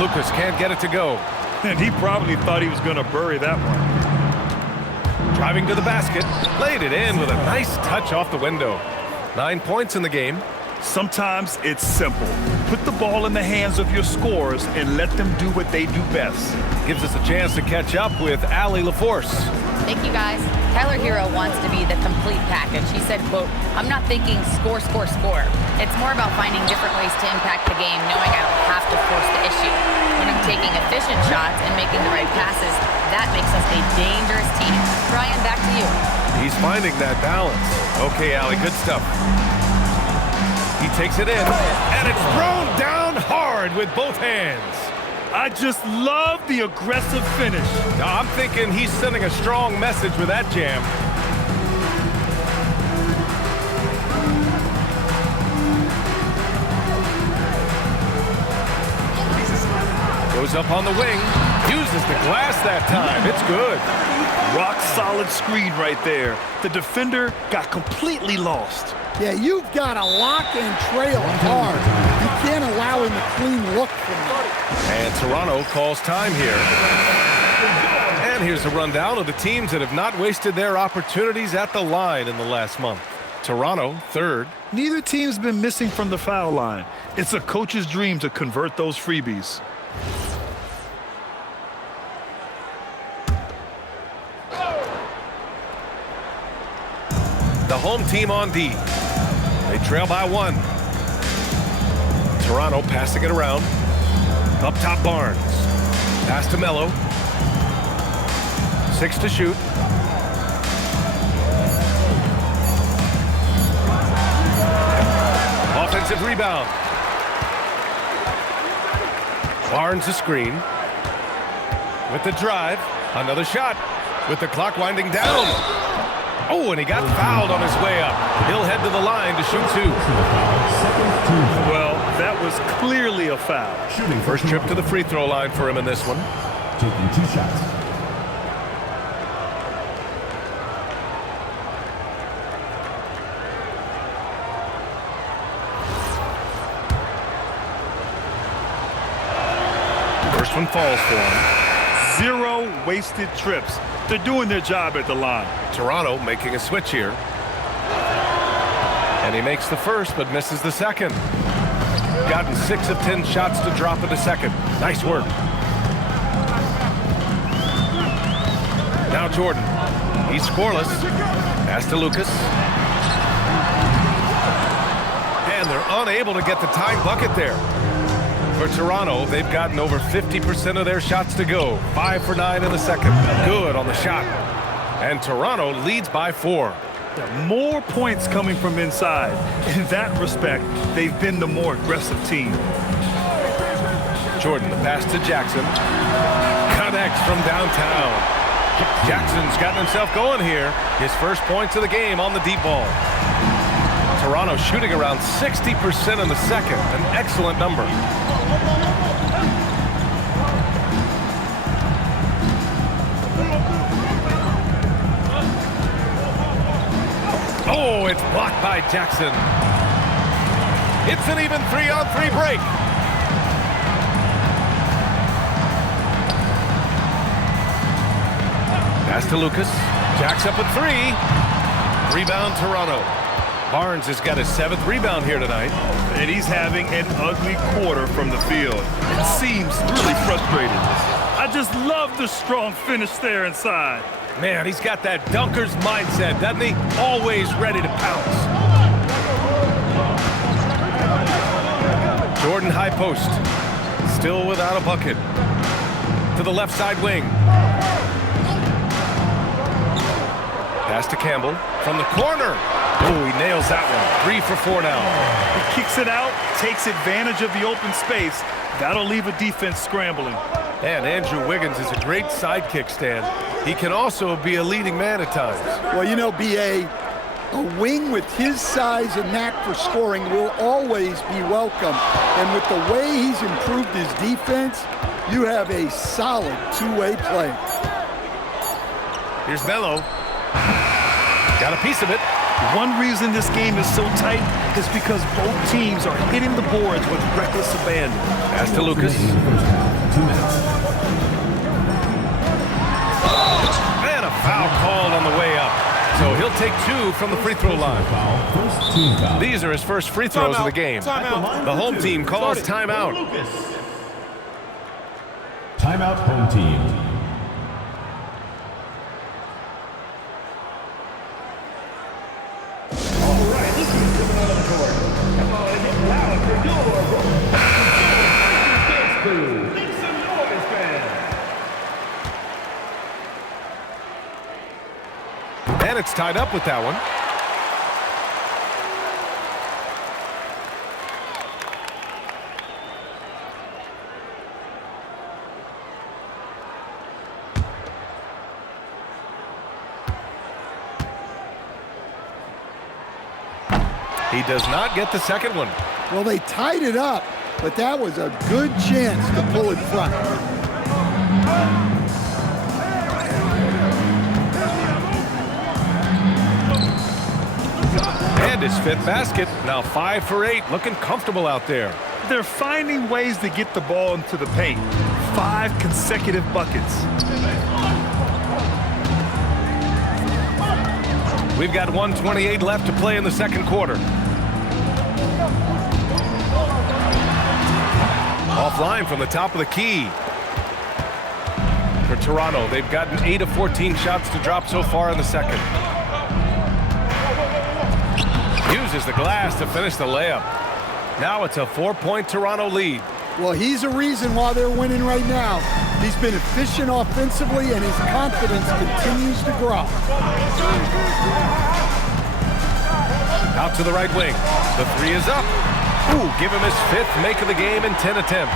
Lucas can't get it to go. And he probably thought he was going to bury that one. Driving to the basket, laid it in with a nice touch off the window. 9 points in the game. Sometimes it's simple. Put the ball in the hands of your scorers and let them do what they do best. Gives us a chance to catch up with Allie LaForce. Thank you, guys. Tyler Hero wants to be the complete package. He said, quote, "I'm not thinking score, score, score. It's more about finding different ways to impact the game, knowing I don't have to force the issue. When I'm taking efficient shots and making the right passes, that makes us a dangerous team." Brian, back to you. He's finding that balance. Okay, Allie, good stuff. He takes it in, and it's thrown down hard with both hands. I just love the aggressive finish. Now, I'm thinking he's sending a strong message with that jam. Goes up on the wing, uses the glass that time. It's good. Rock solid screen right there. The defender got completely lost. Yeah, you've got to lock and trail hard. You can't allow him a clean look from him. And Toronto calls time here. And here's a rundown of the teams that have not wasted their opportunities at the line in the last month. Toronto, third. Neither team's been missing from the foul line. It's a coach's dream to convert those freebies. The home team on D. They trail by 1. Toronto passing it around. Up top, Barnes. Pass to Mello. 6 to shoot. Offensive rebound. Barnes a screen. With the drive. Another shot. With the clock winding down. Oh, and he got fouled on his way up. He'll head to the line to shoot 2. Well, that was clearly a foul. First trip to the free throw line for him in this one. Taking 2 shots. First one falls for him. 0 wasted trips. They're doing their job at the line. Toronto making a switch here. And he makes the first, but misses the second. Gotten 6 of 10 shots to drop in the second. Nice work. Now Jordan. He's scoreless. Pass to Lucas. And they're unable to get the tying bucket there. For Toronto, they've gotten over 50% of their shots to go. 5 for 9 in the second. Good on the shot. And Toronto leads by 4. More points coming from inside. In that respect, they've been the more aggressive team. Jordan, the pass to Jackson. Connects from downtown. Jackson's gotten himself going here. His first points of the game on the deep ball. Toronto shooting around 60% in the second. An excellent number. Oh, it's blocked by Jackson. It's an even 3-on-3 break. Pass to Lucas. Jacks up at 3. Rebound Toronto. Barnes has got his 7th rebound here tonight. And he's having an ugly quarter from the field. It seems really frustrating. I just love the strong finish there inside. Man, he's got that dunker's mindset, doesn't he? Always ready to pounce. Jordan high post. still without a bucket. To the left side wing. Pass to Campbell from the corner. Oh, he nails that one. 3 for 4 now. He kicks it out, takes advantage of the open space. That'll leave a defense scrambling. And Andrew Wiggins is a great sidekick, Stan. He can also be a leading man at times. Well, you know, B.A., a wing with his size and knack for scoring will always be welcome. And with the way he's improved his defense, you have a solid two-way player. Here's Melo. Got a piece of it. One reason this game is so tight is because both teams are hitting the boards with reckless abandon. Pass to Lucas. 2 minutes. And a foul called on the way up. So he'll take 2 from the free throw line. These are his first free throws of the game. The home team calls timeout. Timeout, home team. And it's tied up with that one. He does not get the second one. Well, they tied it up, but that was a good chance to pull in front. And his 5th basket. Now 5 for 8. Looking comfortable out there. They're finding ways to get the ball into the paint. 5 consecutive buckets. We've got 1:28 left to play in the second quarter. Offline from the top of the key. For Toronto, they've gotten 8 of 14 shots to drop so far in the second. Uses the glass to finish the layup. Now it's a 4-point Toronto lead. Well, he's a reason why they're winning right now. He's been efficient offensively, and his confidence continues to grow. Out to the right wing. The 3 is up. Ooh, give him his 5th make of the game in 10 attempts.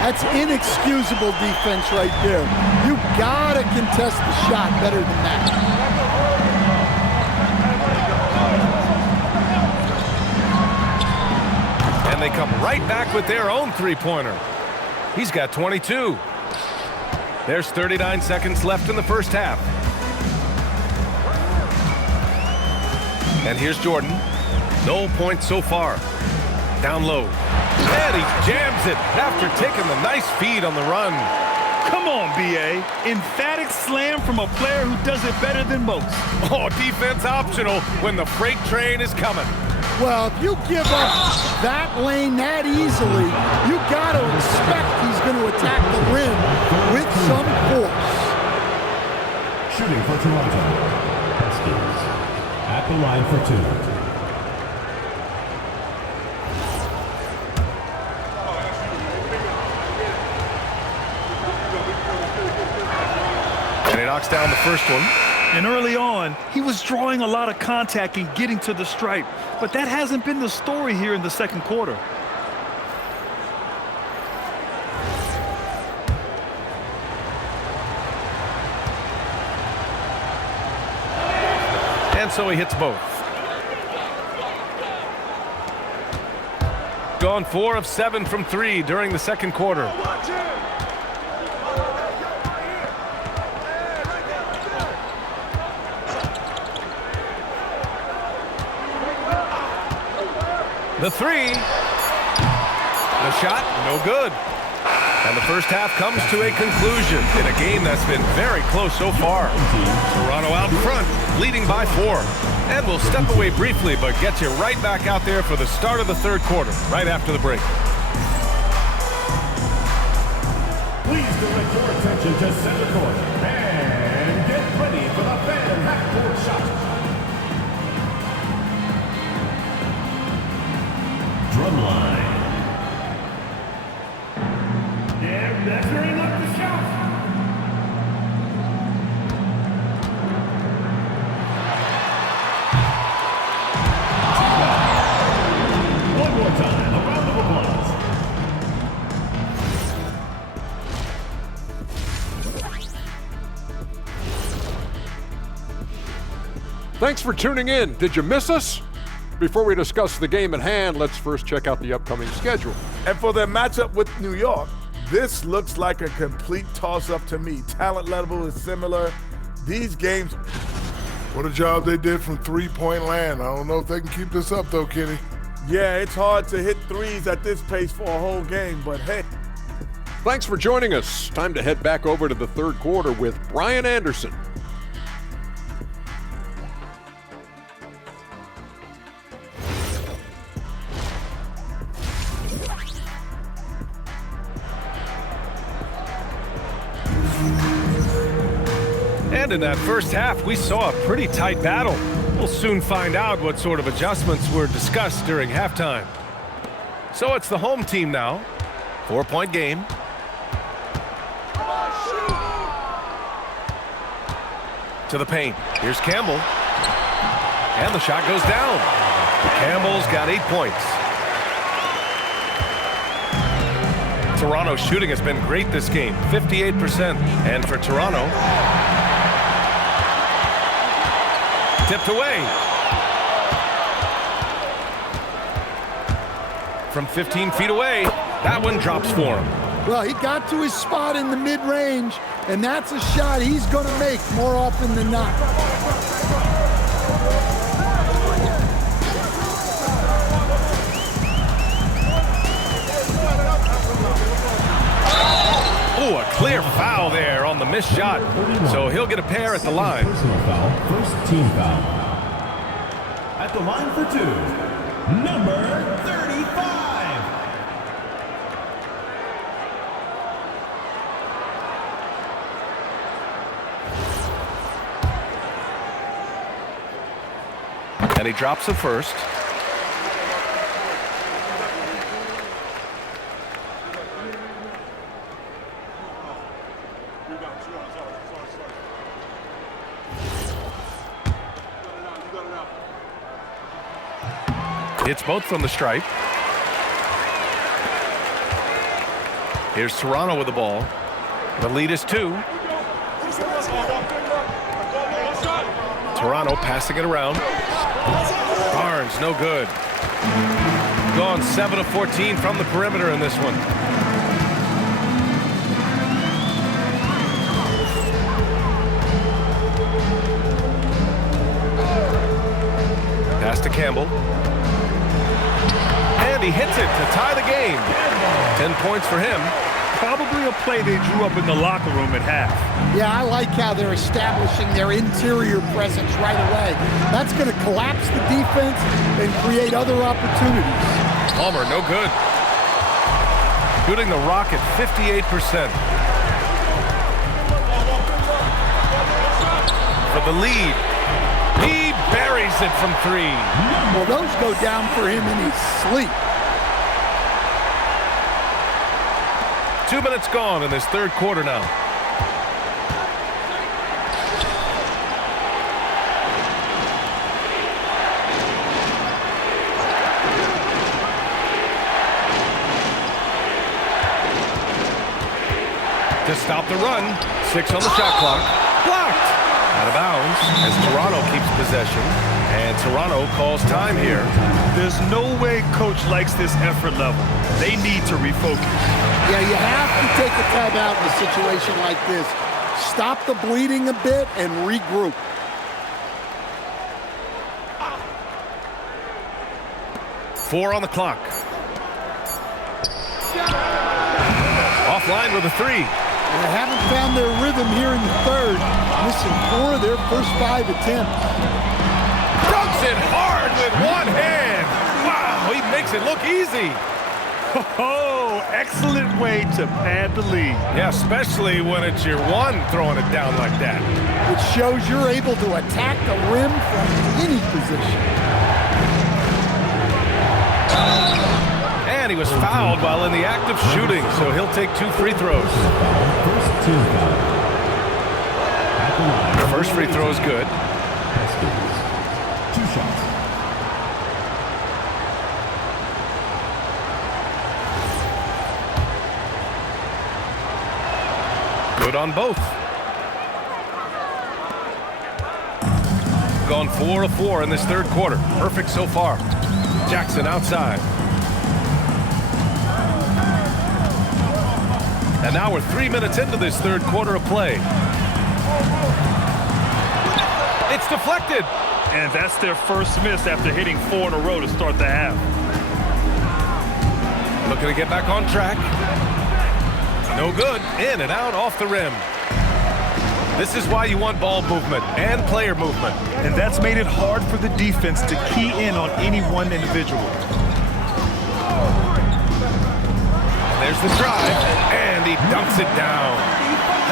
That's inexcusable defense right there. You gotta contest the shot better than that. And they come right back with their own 3-pointer. He's got 22. There's 39 seconds left in the first half. And here's Jordan. No points so far. Down low. And he jams it after taking the nice feed on the run. Come on, B.A. Emphatic slam from a player who does it better than most. Oh, defense optional when the freight train is coming. Well, if you give up that lane that easily, you got to expect he's going to attack the rim with some force. Shooting for Toronto. Huskies at the line for 2. And he knocks down the first one. And early on, he was drawing a lot of contact and getting to the stripe. But that hasn't been the story here in the second quarter. And so he hits both. Gone 4 of 7 from 3 during the second quarter. The 3. The shot, no good. And the first half comes to a conclusion in a game that's been very close so far. Toronto out front, leading by 4. And we'll step away briefly, but get you right back out there for the start of the third quarter, right after the break. Please direct your attention to center court and get ready for the fan half-court shot. Drumline. measuring up the shot. One more time, a round of applause. Thanks for tuning in. Did you miss us? Before we discuss the game at hand, let's first check out the upcoming schedule. And for their matchup with New York, this looks like a complete toss-up to me. Talent level is similar. These games... What a job they did from three-point land. I don't know if they can keep this up, though, Kenny. Yeah, it's hard to hit threes at this pace for a whole game, but hey. Thanks for joining us. Time to head back over to the third quarter with Brian Anderson. And in that first half, we saw a pretty tight battle. We'll soon find out what sort of adjustments were discussed during halftime. So it's the home team now. 4-point game. To the paint. Here's Campbell. And the shot goes down. Campbell's got 8 points. Toronto's shooting has been great this game, 58%. And for Toronto, tipped away. From 15 feet away, that one drops for him. Well, he got to his spot in the mid-range, and that's a shot he's going to make more often than not. Oh, a clear foul there on the missed shot. So he'll get a pair at the line. Personal foul, first team foul. At the line for two, number 35. And he drops the first. It's both from the stripe. Here's Toronto with the ball. The lead is 2. Toronto passing it around. Barnes, no good. Gone 7 of 14 from the perimeter in this one. Pass to Campbell. And he hits it to tie the game. 10 points for him. Probably a play they drew up in the locker room at half. Yeah, I like how they're establishing their interior presence right away. That's going to collapse the defense and create other opportunities. Palmer, no good. Shooting the rock at 58%. For the lead. He buries it from 3. Well, those go down for him in his sleep. 2 minutes gone in this third quarter now. To stop the run, 6 on the shot clock. Blocked! Out of bounds as Toronto keeps possession. And Toronto calls time here. There's no way coach likes this effort level. They need to refocus. Yeah, you have to take a timeout in a situation like this. Stop the bleeding a bit and regroup. Four on the clock. Offline with a 3. They haven't found their rhythm here in the third. Missing 4 of their first 5 attempts. Dunks it hard with one hand. Wow, he makes it look easy. Oh, excellent way to pad the lead. Yeah, especially when it's your one throwing it down like that. It shows you're able to attack the rim from any position. And he was fouled while in the act of shooting, so he'll take 2 free throws. First free throw is good. 2 shots. Good on both. Gone 4 of 4 in this third quarter. Perfect so far. Jackson outside. And now we're 3 minutes into this third quarter of play. It's deflected. And that's their first miss after hitting 4 in a row to start the half. Looking to get back on track. No good. In and out off the rim. This is why you want ball movement and player movement. And that's made it hard for the defense to key in on any one individual. There's the drive, and he dunks it down.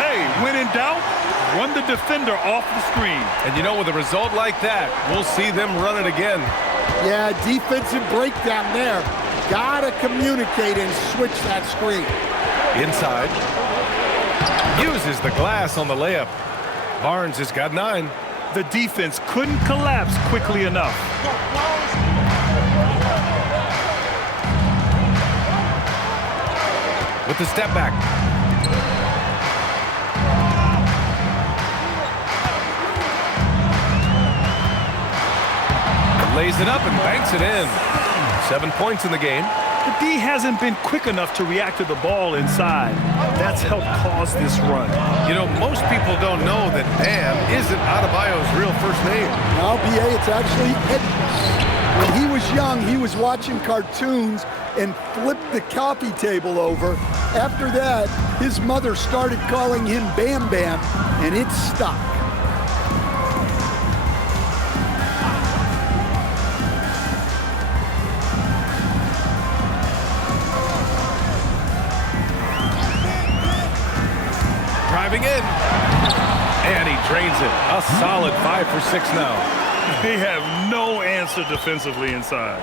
Hey, when in doubt, run the defender off the screen. And you know, with a result like that, we'll see them run it again. Yeah, defensive breakdown there. Gotta communicate and switch that screen. Inside. Uses the glass on the layup. Barnes has got 9. The defense couldn't collapse quickly enough. With the step back. Lays it up and banks it in. 7 points in the game. The D hasn't been quick enough to react to the ball inside. That's helped cause this run. You know, most people don't know that Bam isn't Adebayo's real first name. Now, B.A., it's actually Edwards. When he was young, he was watching cartoons and flipped the coffee table over. After that, his mother started calling him Bam Bam, and it stuck. Driving in. And he drains it. A solid 5 for 6 now. They have no answer defensively inside.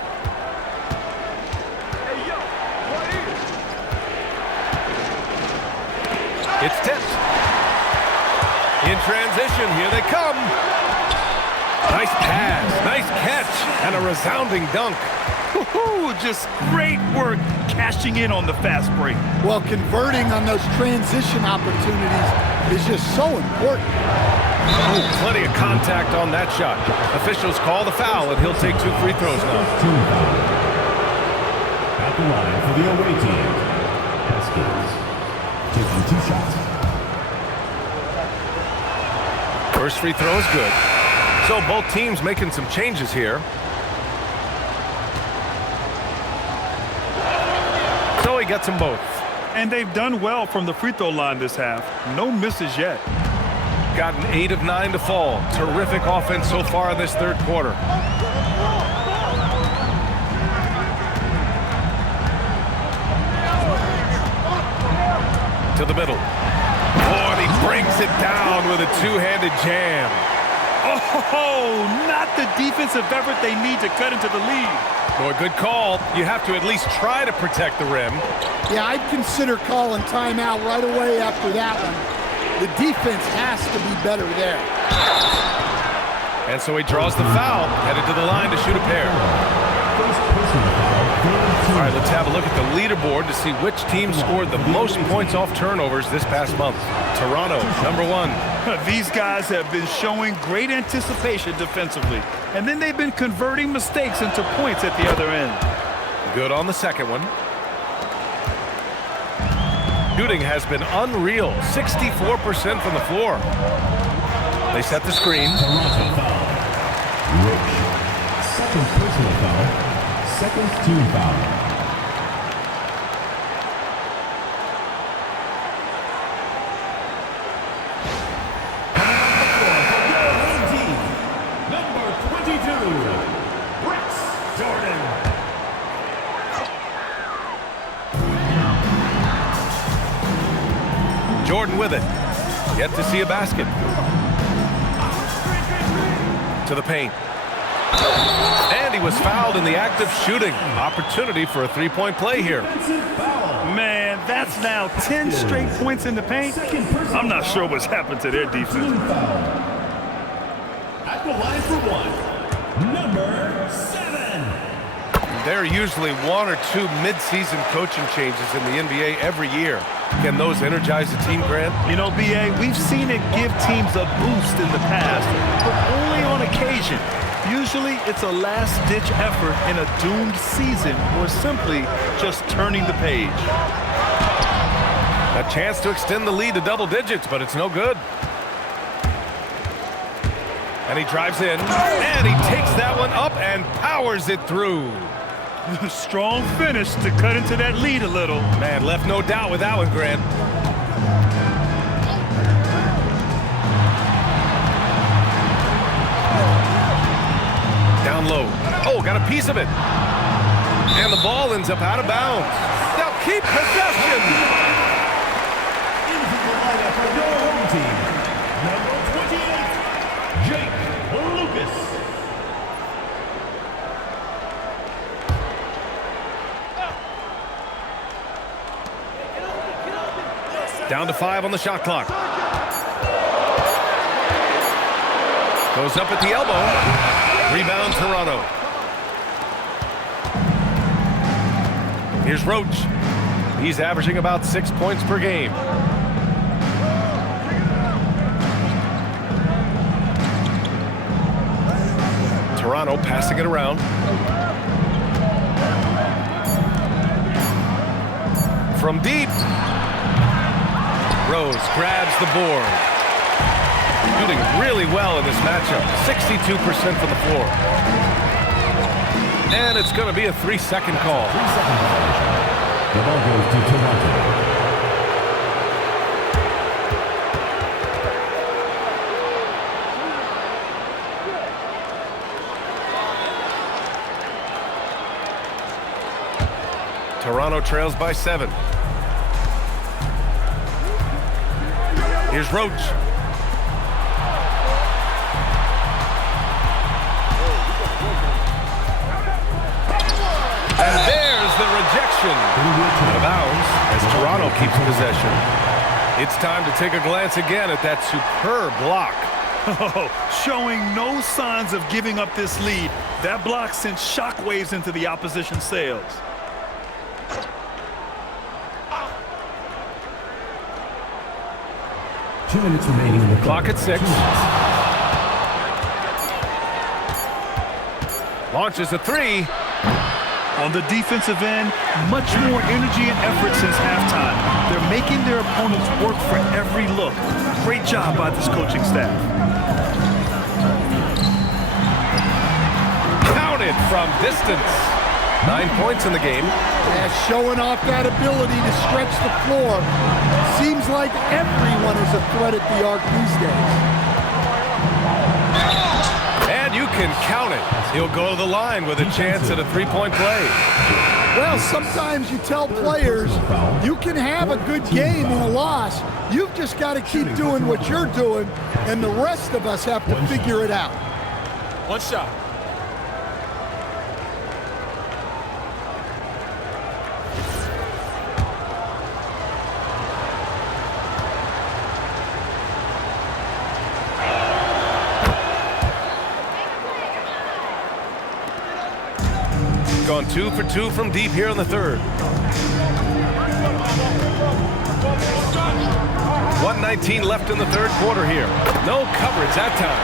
It's tipped. In transition, here they come. Nice pass, nice catch, and a resounding dunk. Woo-hoo, just great work cashing in on the fast break. Well, converting on those transition opportunities is just so important. Oh, plenty of contact on that shot. Officials call the foul, and he'll take 2 free throws now. At the line for the away team, Haskins, taking 2 shots. First free throw is good. So both teams making some changes here. So he gets them both. And they've done well from the free throw line this half. No misses yet. Gotten 8 of 9 to fall. Terrific offense so far in this third quarter. To the middle. Oh, and he brings it down with a 2-handed jam. Oh, not the defensive effort they need to cut into the lead. Boy, good call. You have to at least try to protect the rim. Yeah, I'd consider calling timeout right away after that one. The defense has to be better there. And so he draws the foul, headed to the line to shoot a pair. All right, let's have a look at the leaderboard to see which team scored the most points off turnovers this past month. Toronto, number 1. These guys have been showing great anticipation defensively, and then they've been converting mistakes into points at the other end. Good on the second one. Shooting has been unreal, 64% from the floor. They set the screen. Toronto foul. Rich, second personal foul, second team foul. Jordan with it. Yet to see a basket. To the paint. And he was fouled in the act of shooting. Opportunity for a three-point play here. Man, that's now 10 straight points in the paint. I'm not sure what's happened to their defense. At the line for one, number 7. There are usually one or two mid-season coaching changes in the NBA every year. Can those energize the team, Grant? You know, B.A., we've seen it give teams a boost in the past, but only on occasion. Usually it's a last-ditch effort in a doomed season or simply just turning the page. A chance to extend the lead to double digits, but it's no good. And he drives in, and he takes that one up and powers it through. Strong finish to cut into that lead a little. Man, left no doubt with that one, Grant. Down low. Oh, got a piece of it. And the ball ends up out of bounds. They'll keep possession. Into the lineup for your home team, number 28, Jake Lucas. Down to 5 on the shot clock. Goes up at the elbow. Rebound, Toronto. Here's Roach. He's averaging about 6 points per game. Toronto passing it around. From deep. Rose grabs the board. Shooting really well in this matchup. 62% from the floor. And it's going to be a 3-second call. The ball goes to Toronto. Toronto trails by 7. Here's Roach. And there's the rejection. Out of bounds as Toronto keeps possession. It's time to take a glance again at that superb block. Oh, showing no signs of giving up this lead. That block sent shockwaves into the opposition sails. Two minutes remaining in the clock at 6. Launches a 3. On the defensive end, much more energy and effort since halftime. They're making their opponents work for every look. Great job by this coaching staff. Counted from distance. 9 points in the game. Yeah, showing off that ability to stretch the floor. Seems like everyone is a threat at the arc these days. And you can count it. He'll go to the line with a chance at a three-point play. Well, sometimes you tell players you can have a good game in a loss. You've just got to keep doing what you're doing, and the rest of us have to figure it out. One shot. Gone 2 for 2 from deep here in the third. 1:19 left in the third quarter here. No coverage that time.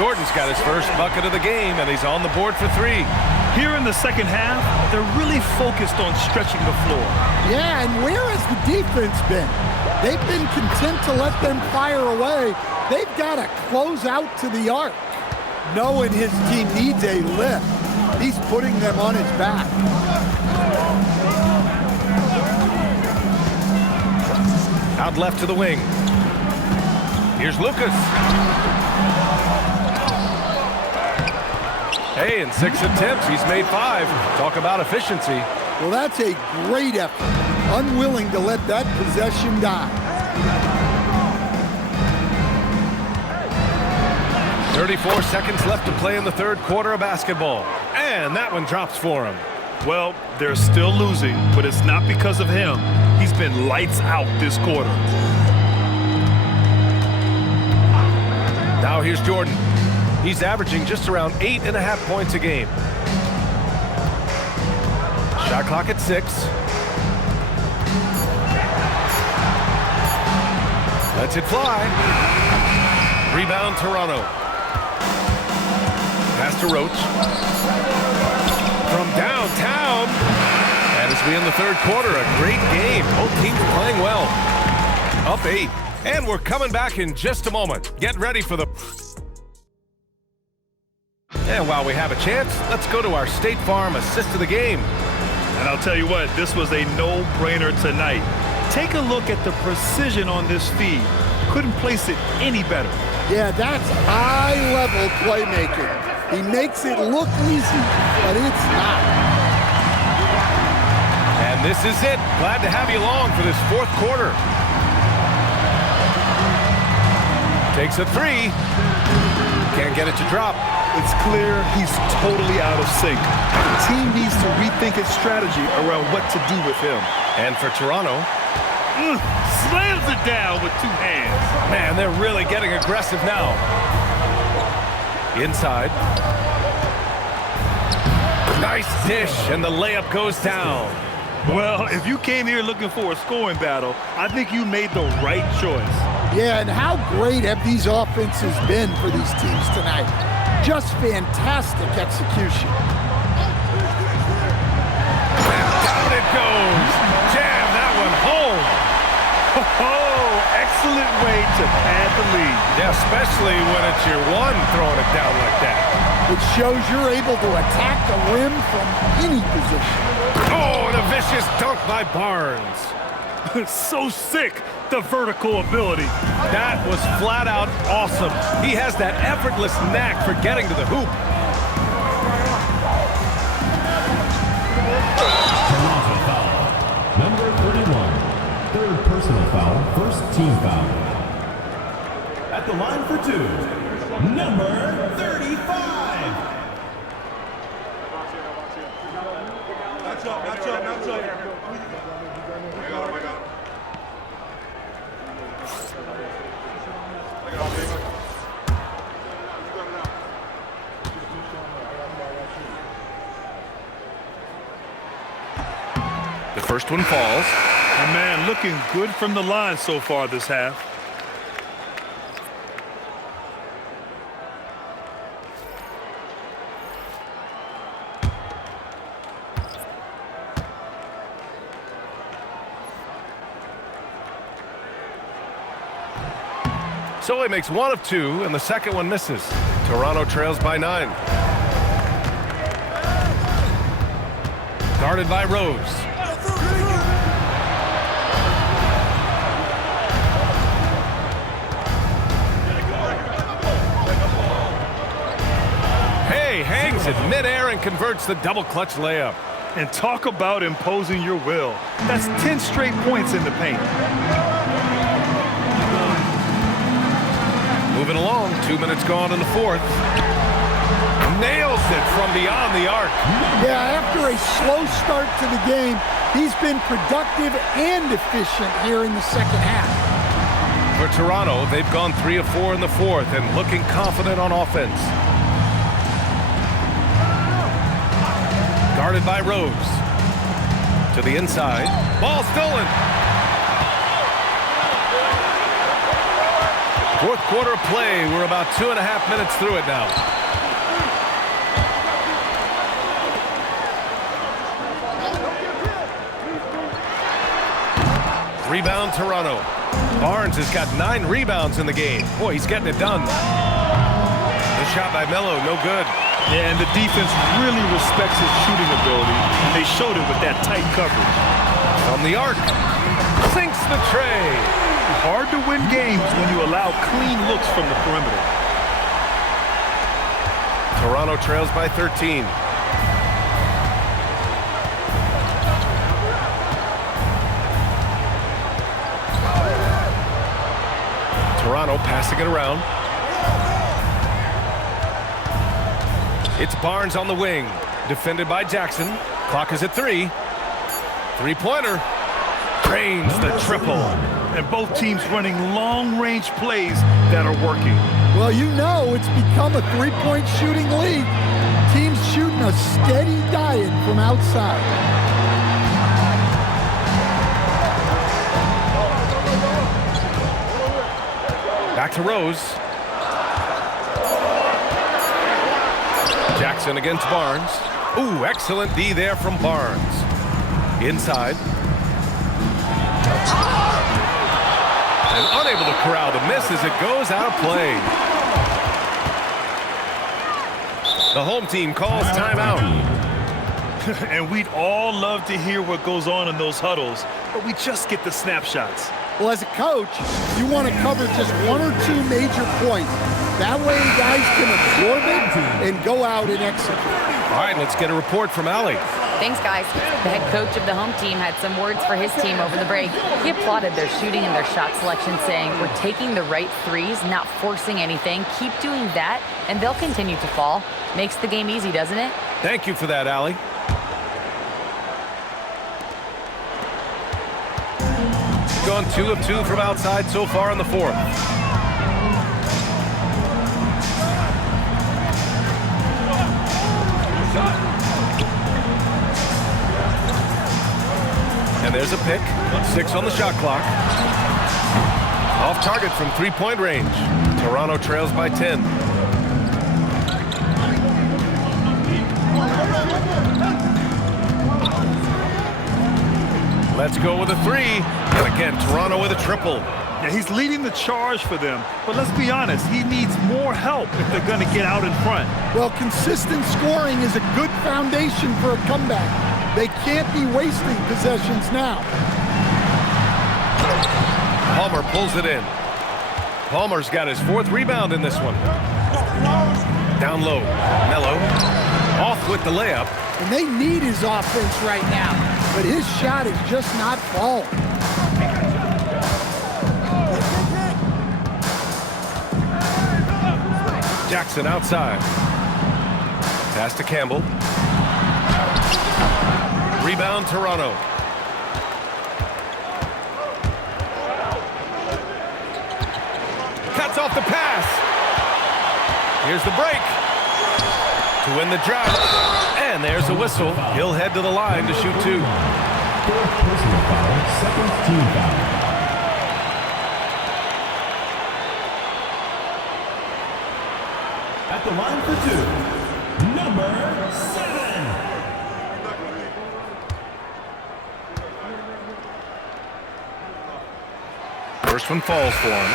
Jordan's got his first bucket of the game, and he's on the board for 3. Here in the second half, they're really focused on stretching the floor. Yeah, and where has the defense been? They've been content to let them fire away. They've got to close out to the arc. Knowing his team needs a lift, he's putting them on his back. Out left to the wing. Here's Lucas. Hey, in 6 attempts, he's made 5. Talk about efficiency. Well, that's a great effort. Unwilling to let that possession die. 34 seconds left to play in the third quarter of basketball. And that one drops for him. Well, they're still losing, but it's not because of him. He's been lights out this quarter. Now here's Jordan. He's averaging just around 8.5 points a game. Shot clock at 6. Lets it fly. Rebound Toronto. Pass to Roach. From downtown. And as we end the third quarter, a great game. Both teams playing well. Up 8. And we're coming back in just a moment. Get ready for the... And while we have a chance, let's go to our State Farm assist of the game. And I'll tell you what, this was a no-brainer tonight. Take a look at the precision on this feed. Couldn't place it any better. Yeah, that's high-level playmaking. He makes it look easy, but it's not. And this is it. Glad to have you along for this fourth quarter. Takes a 3. Can't get it to drop. It's clear he's totally out of sync. The team needs to rethink its strategy around what to do with him. And for Toronto, slams it down with 2 hands. Man, they're really getting aggressive now. Inside. Nice dish, and the layup goes down. Well, if you came here looking for a scoring battle, I think you made the right choice. Yeah, and how great have these offenses been for these teams tonight? Just fantastic execution. And down it goes. Jam that one home. Oh, excellent way to pad the lead. Yeah, especially when it's your one throwing it down like that. It shows you're able to attack the rim from any position. Oh, and a vicious dunk by Barnes. So sick, the vertical ability. That was flat out awesome. He has that effortless knack for getting to the hoop. Toronto foul. Number 31. Third personal foul, first team foul. At the line for 2, number 35. Match up. The first one falls. And man, looking good from the line so far this half. So he makes 1 of 2, and the second one misses. Toronto trails by 9. Guarded by Rose. Hey, hangs it midair and converts the double clutch layup. And talk about imposing your will. That's 10 straight points in the paint. Moving along, 2 minutes gone in the fourth. Nails it from beyond the arc. Yeah, after a slow start to the game, he's been productive and efficient here in the second half. For Toronto, they've gone 3 of 4 in the fourth and looking confident on offense. Guarded by Rose. To the inside. Ball stolen. Fourth quarter of play. We're about 2.5 minutes through it now. Rebound Toronto. Barnes has got 9 rebounds in the game. Boy, he's getting it done. The shot by Melo, no good. Yeah, and the defense really respects his shooting ability, and they showed it with that tight coverage. From the arc. Sinks the tray. Hard to win games when you allow clean looks from the perimeter. Toronto trails by 13. Toronto passing it around. It's Barnes on the wing. Defended by Jackson. Clock is at 3. Three-pointer. Drains the triple. And both teams running long-range plays that are working. Well, you know it's become a three-point shooting league. Teams shooting a steady diet from outside. Back to Rose. Jackson against Barnes. Ooh, excellent D there from Barnes. Inside. And unable to corral the miss as it goes out of play. The home team calls timeout. And we'd all love to hear what goes on in those huddles, but we just get the snapshots. Well, as a coach, you want to cover just 1 or 2 major points. That way guys can absorb it and go out and execute. All right, let's get a report from Allie. Thanks, guys. The head coach of the home team had some words for his team over the break. He applauded their shooting and their shot selection, saying, "We're taking the right threes, not forcing anything. Keep doing that, and they'll continue to fall." Makes the game easy, doesn't it? Thank you for that, Allie. Gone 2 of 2 from outside so far in the fourth. And there's a pick. 6 on the shot clock. Off target from three-point range. Toronto trails by 10. Let's go with a 3. And again, Toronto with a triple. Yeah, he's leading the charge for them, but let's be honest, he needs more help if they're going to get out in front. Well, consistent scoring is a good foundation for a comeback. They can't be wasting possessions now. Palmer pulls it in. Palmer's got his 4th rebound in this one. Down low, Melo. Off with the layup. And they need his offense right now, but his shot is just not falling. Jackson outside. Pass to Campbell. Rebound, Toronto. Cuts off the pass. Here's the break. To win the drought. And there's a whistle. He'll head to the line to shoot 2. 4th personal foul, 2nd team foul. At the line for 2, number 7. First one falls for him.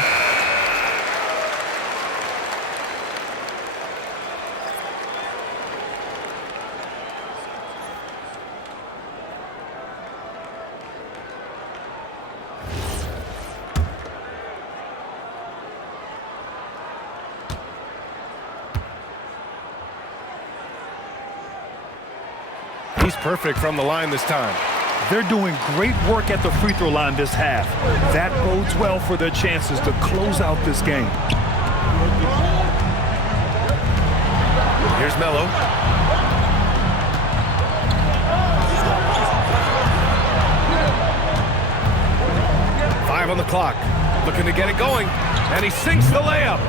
He's perfect from the line this time. They're doing great work at the free throw line this half. That bodes well for their chances to close out this game. Here's Melo. Five on the clock. Looking to get it going. And he sinks the layup.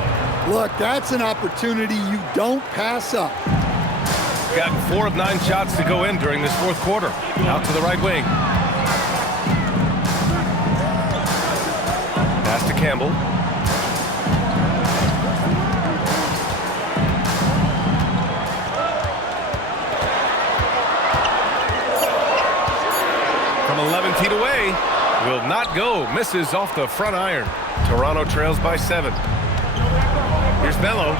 Look, that's an opportunity you don't pass up. Gotten 4 of 9 shots to go in during this 4th quarter. Out to the right wing. Pass to Campbell. From 11 feet away. Will not go. Misses off the front iron. Toronto trails by 7. Here's Melo.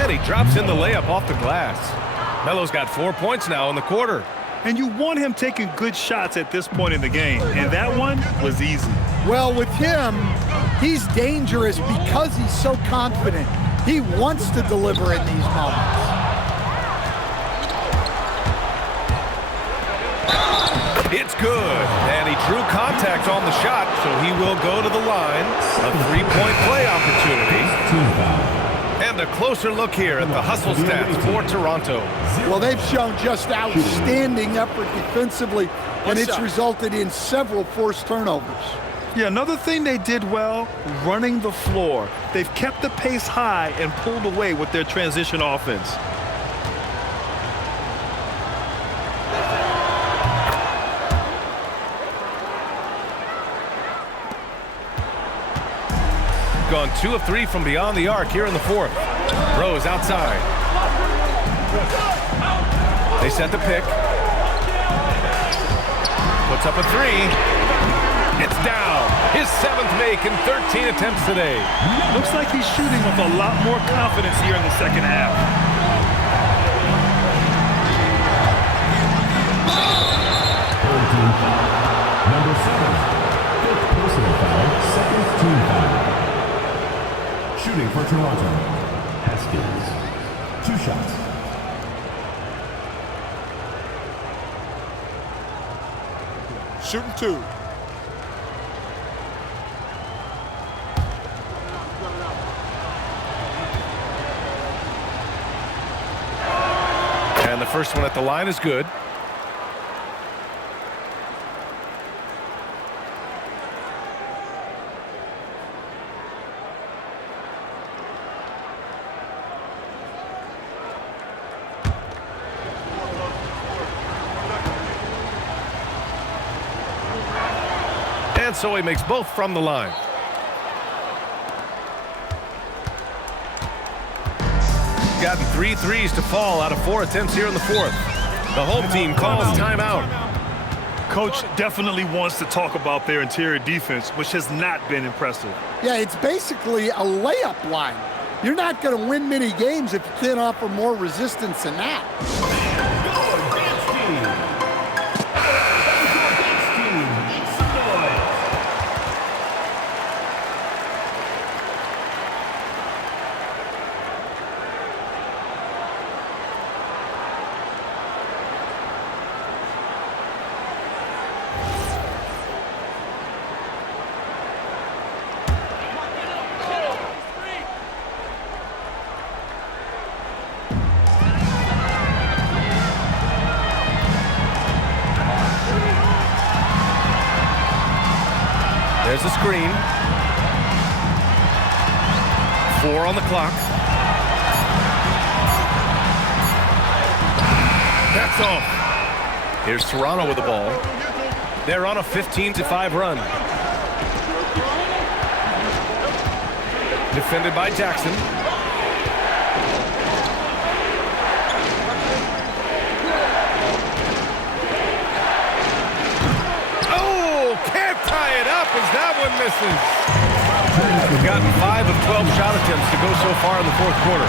And he drops in the layup off the glass. Melo's got 4 points now in the quarter. And you want him taking good shots at this point in the game. And that one was easy. Well, with him, he's dangerous because he's so confident. He wants to deliver in these moments. It's good. And he drew contact on the shot, so he will go to the line. A 3-point play opportunity. And a closer look here at the hustle stats for Toronto. Well, they've shown just outstanding effort defensively, and it's resulted in several forced turnovers. Yeah, another thing they did well, running the floor. They've kept the pace high and pulled away with their transition offense. Gone 2 of 3 from beyond the arc here in the fourth. Rose outside. They set the pick. Puts up a 3. It's down. His 7th make in 13 attempts today. Looks like he's shooting with a lot more confidence here in the second half. Number 7, 5th personal foul, 2nd team foul. Shooting for Toronto, Haskins. 2 shots. Shooting 2. And the first one at the line is good. And so he makes both from the line. Gotten 3 threes to fall out of 4 attempts here in the fourth. The home team calls timeout. Coach definitely wants to talk about their interior defense, which has not been impressive. Yeah, it's basically a layup line. You're not going to win many games if you can't offer more resistance than that. There's a screen. 4 on the clock. That's off. Here's Toronto with the ball. They're on a 15-5 run. Defended by Jackson. As that one misses. We've gotten 5 of 12 shot attempts to go so far in the fourth quarter.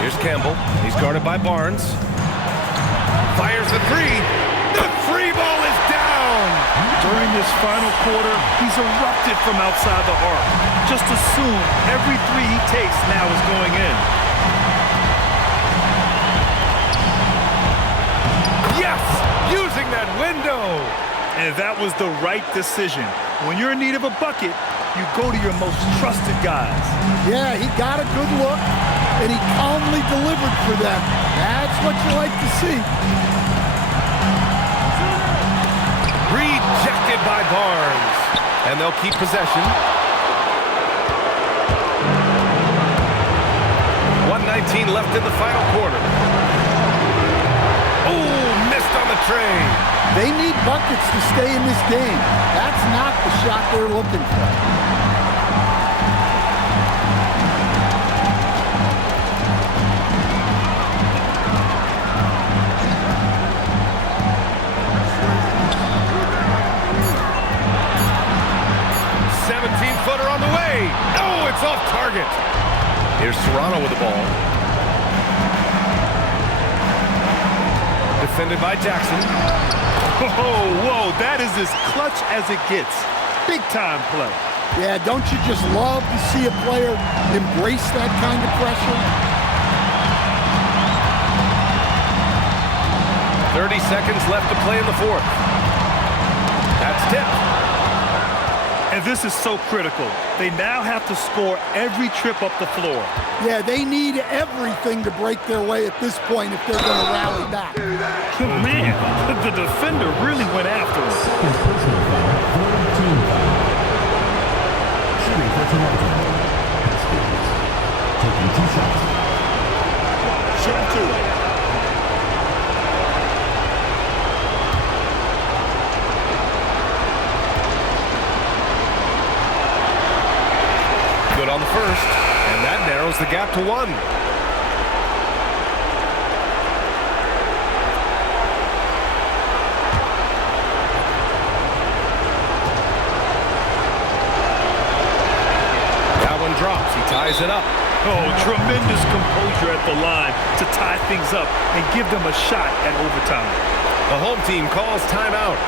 Here's Campbell. He's guarded by Barnes. Fires the 3. The free ball is down. During this final quarter, he's erupted from outside the arc. Just assume every 3 he takes now is going in. Yes! Using that window. And that was the right decision. When you're in need of a bucket, you go to your most trusted guys. Yeah, he got a good look, and he calmly delivered for them. That's what you like to see. Rejected by Barnes. And they'll keep possession. 1:19 left in the final quarter. Tray. They need buckets to stay in this game. That's not the shot they're looking for. Footer on the way. Oh, it's off target. Here's Toronto with the ball. Defended by Jackson. Whoa, that is as clutch as it gets. Big time play. Yeah, don't you just love to see a player embrace that kind of pressure? 30 seconds left to play in the fourth. That's tipped. And this is so critical. They now have to score every trip up the floor. Yeah, they need everything to break their way at this point if they're going to rally back. Man, the defender really went after him. Shooting for Toronto. Taking 2 shots. Shooting 2. Good on the first, and that narrows the gap to 1. That one drops. He ties it up. Oh, tremendous composure at the line to tie things up and give them a shot at overtime. The home team calls timeout.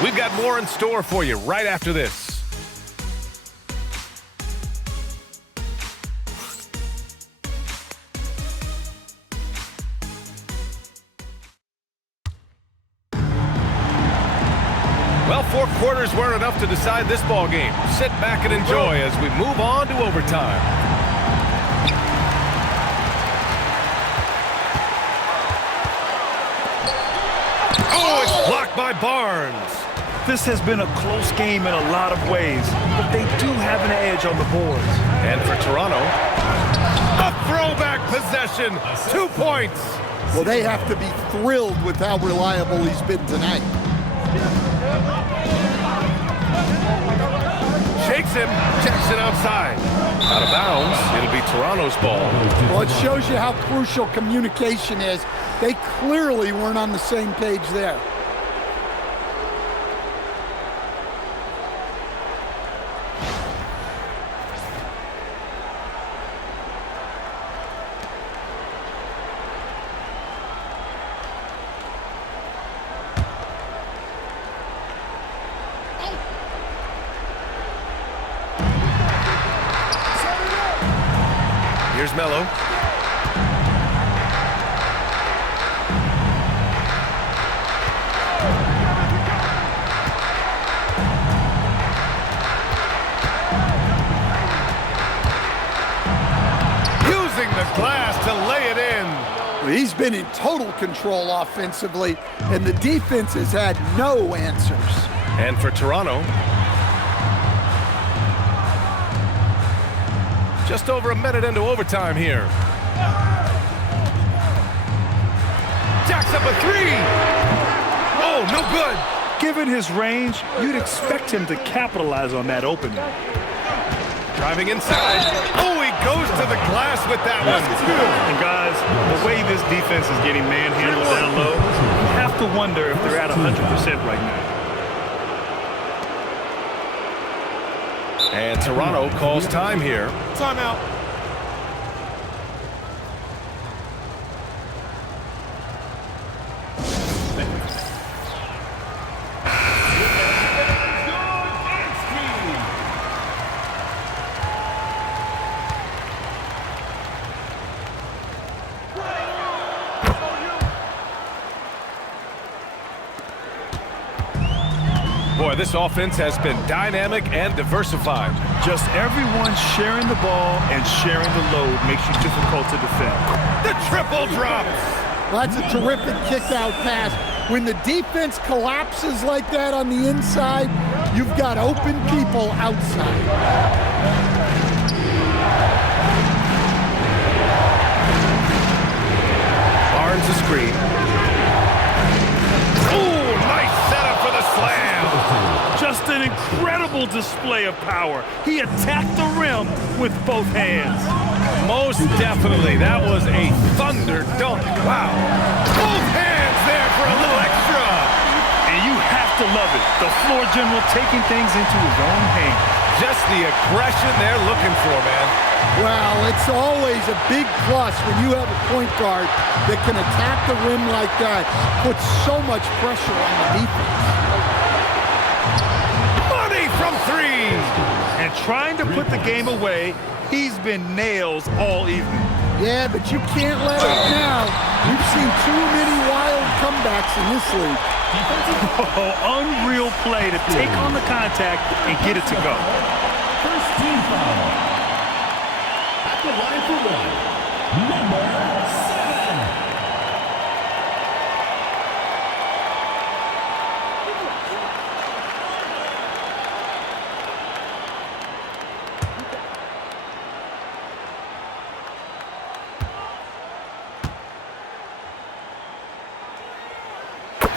We've got more in store for you right after this. Well, 4 quarters weren't enough to decide this ball game. Sit back and enjoy as we move on to overtime. Oh, it's blocked by Barnes. This has been a close game in a lot of ways, but they do have an edge on the boards. And for Toronto, a throwback possession, 2 points. Well, they have to be thrilled with how reliable he's been tonight. Shakes him, Jackson outside. Out of bounds, it'll be Toronto's ball. Well, it shows you how crucial communication is. They clearly weren't on the same page there. Here's Melo. Using the glass to lay it in. He's been in total control offensively, and the defense has had no answers. And for Toronto, just over a minute into overtime here. Jacks up a 3. Oh, no good. Given his range, you'd expect him to capitalize on that opening. Driving inside. Oh, he goes to the glass with that one. And guys, the way this defense is getting manhandled down low, you have to wonder if they're at 100% right now. And Toronto calls time here. Timeout. Boy, this offense has been dynamic and diversified. Just everyone sharing the ball and sharing the load makes you difficult to defend. The triple drops. Well, that's a terrific kick-out pass. When the defense collapses like that on the inside, you've got open people outside. Barnes a screen. Oh, nice setup for the slam. Just an incredible display of power. He attacked the rim with both hands. Most definitely. That was a thunder dunk. Wow. Both hands there for a little extra. And you have to love it. The floor general taking things into his own hands. Just the aggression they're looking for, man. Well, it's always a big plus when you have a point guard that can attack the rim like that. Puts so much pressure on the defense. Money from three. And trying to put the game away, he's been nails all evening. Yeah, but you can't let up now. We've seen too many wild comebacks in this league. Oh, unreal play to take on the contact and get it to go. First team foul. At the line for one, number 7.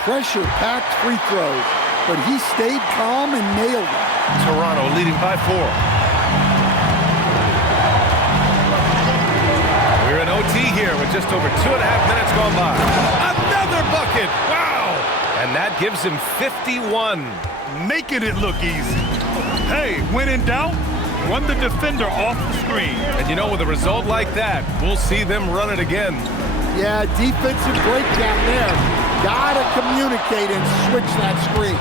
Pressure-packed free throws, but he stayed calm and nailed it. Toronto leading by 4. We're in OT here with just over 2.5 minutes gone by. Another bucket! Wow! And that gives him 51. Making it look easy. Hey, when in doubt, run the defender off the screen. And you know, with a result like that, we'll see them run it again. Yeah, defensive breakdown there. Gotta communicate and switch that screen.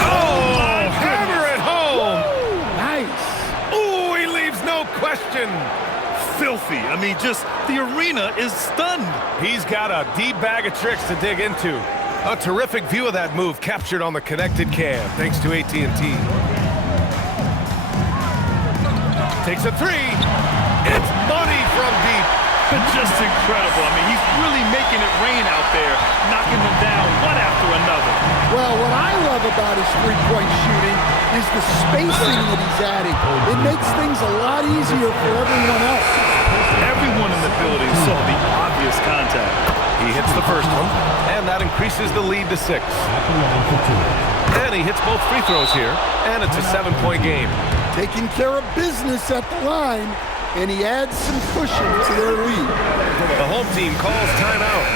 Oh, hammer it home! Woo, nice. Ooh, he leaves no question. Filthy. I mean, just the arena is stunned. He's got a deep bag of tricks to dig into. A terrific view of that move captured on the connected cam, thanks to AT&T. Takes a three. It's money from deep. Just incredible. I mean, he's really making it rain out there, knocking them down one after another. Well, what I love about his three-point shooting is the spacing that he's adding. It makes things a lot easier for everyone else. Everyone in the building saw the obvious contact. He hits the first one, and that increases the lead to 6. And he hits both free throws here, and it's a 7-point game. Taking care of business at the line. And he adds some cushion to their lead. The home team calls timeout.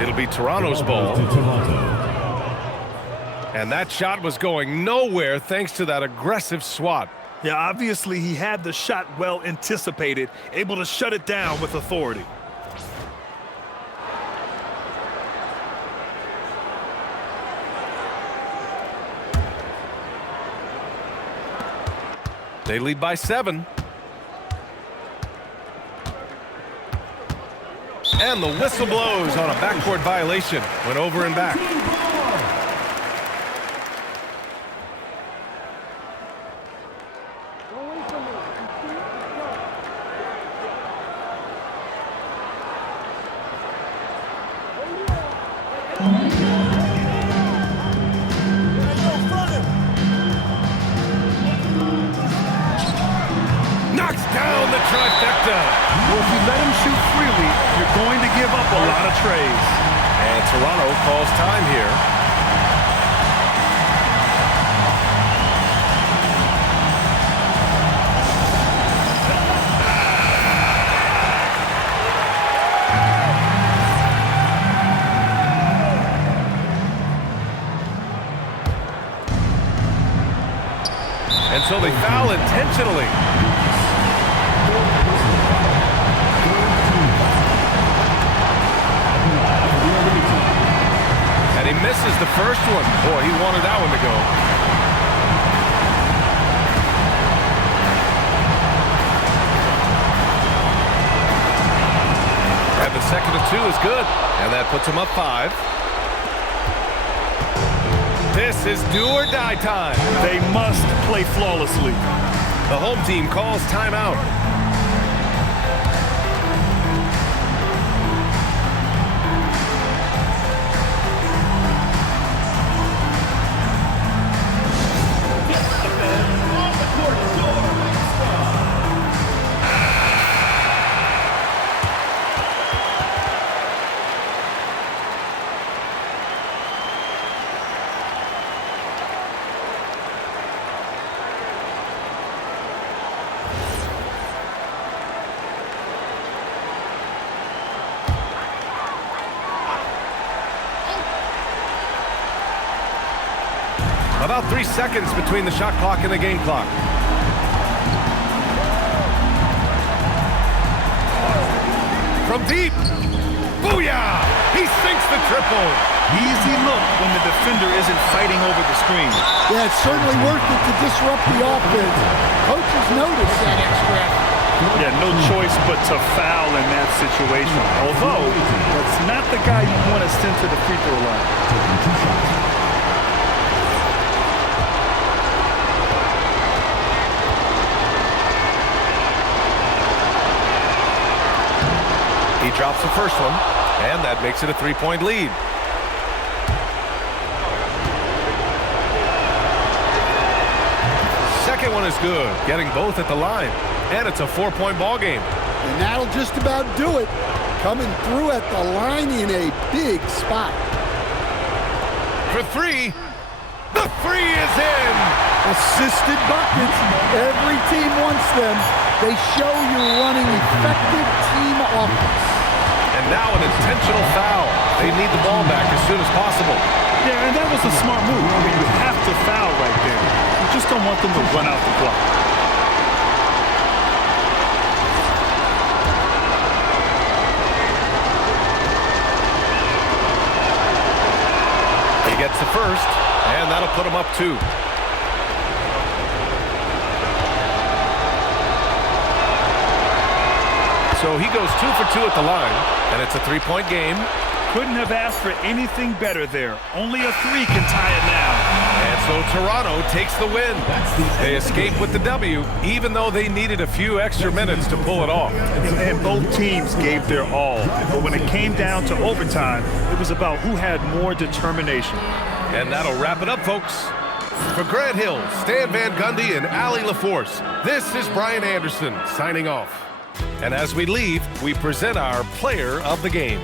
It'll be Toronto's ball. And that shot was going nowhere thanks to that aggressive swat. Yeah, obviously he had the shot well anticipated, able to shut it down with authority. They lead by 7. And the whistle blows on a backcourt violation. Went over and back. Knocks down the trifecta. Well, if you let him shoot freely, you're going to give up a lot of trays. And Toronto calls time here. And so they foul intentionally. And he misses the first one. Boy, he wanted that one to go. And the second of 2 is good. And that puts him up 5. This is do or die time. They must play flawlessly. The home team calls timeout. About 3 seconds between the shot clock and the game clock. From deep. Booyah! He sinks the triple. Easy look when the defender isn't fighting over the screen. Yeah, it's certainly worth it to disrupt the offense. Coaches notice that extra effort. Yeah, no choice but to foul in that situation. Although, that's not the guy you want to send to the free throw line. He drops the first one, and that makes it a 3-point lead. Second one is good, getting both at the line. And it's a 4-point ball game. And that'll just about do it. Coming through at the line in a big spot. For three. The three is in. Assisted buckets. Every team wants them. They show you're running effective team offense. And now an intentional foul. They need the ball back as soon as possible. Yeah, and that was a smart move. I mean, you have to foul right there. You just don't want them to run out the clock. He gets the first, and that'll put him up 2. So he goes 2 for 2 at the line, and it's a 3-point game. Couldn't have asked for anything better there. Only a 3 can tie it now. And so Toronto takes the win. They escape with the W, even though they needed a few extra minutes to pull it off. And both teams gave their all. But when it came down to overtime, it was about who had more determination. And that'll wrap it up, folks. For Grant Hill, Stan Van Gundy, and Allie LaForce, this is Brian Anderson signing off. And as we leave, we present our player of the game.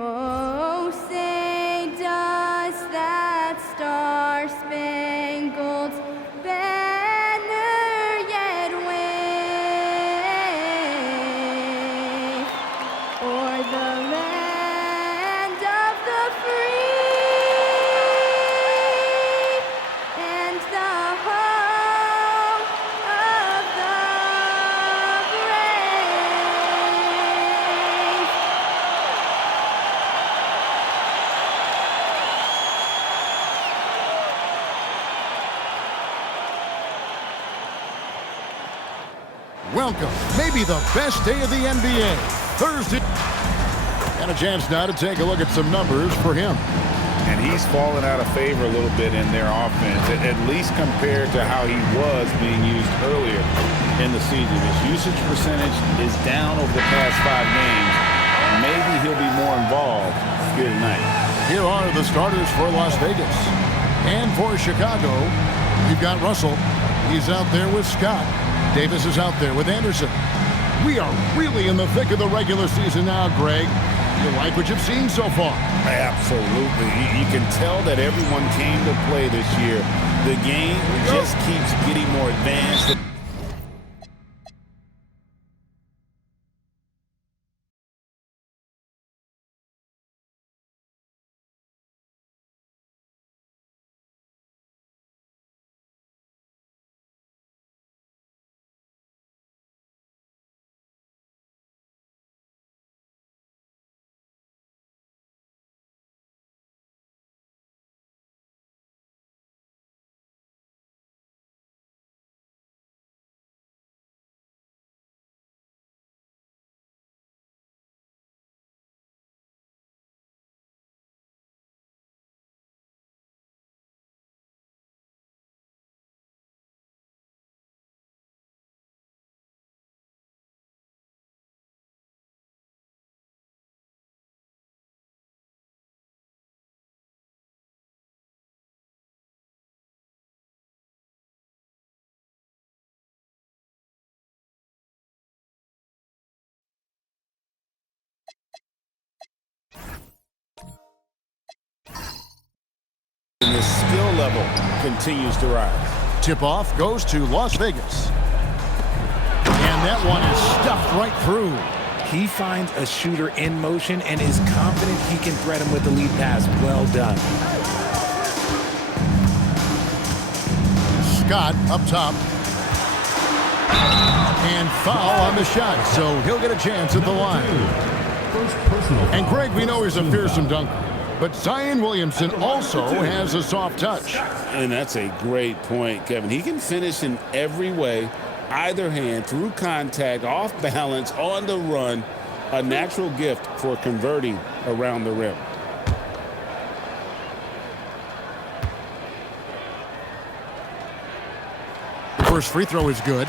Oh, say does that star-spangled banner yet wave o'er the land of the free and the home of the brave? Welcome, maybe the best day of the NBA, Thursday. And a chance now to take a look at some numbers for him. And he's fallen out of favor a little bit in their offense, at least compared to how he was being used earlier in the season. His usage percentage is down over the past 5 games. Maybe he'll be more involved here tonight. Here are the starters for Las Vegas. And for Chicago, you've got Russell. He's out there with Scott. Davis is out there with Anderson. We are really in the thick of the regular season now, Greg. You like what you've seen so far? Absolutely. You can tell that everyone came to play this year. The game just keeps getting more advanced. And the skill level continues to rise. Tip-off goes to Las Vegas. And that one is stuffed right through. He finds a shooter in motion and is confident he can thread him with the lead pass. Well done. Scott up top. And foul on the shot, so he'll get a chance at the line. And Greg, we know he's a fearsome dunker, but Zion Williamson also has a soft touch. And that's a great point, Kevin. He can finish in every way, either hand, through contact, off balance, on the run. A natural gift for converting around the rim. The first free throw is good.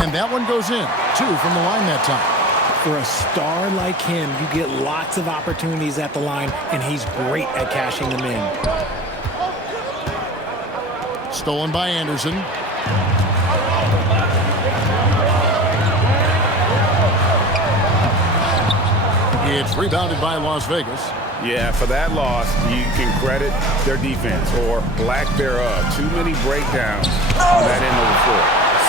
And that one goes in. 2 from the line that time. For a star like him, you get lots of opportunities at the line, and he's great at cashing them in. Stolen by Anderson. It's rebounded by Las Vegas. Yeah, for that loss, you can credit their defense or lack thereof. Too many breakdowns on that end of the floor.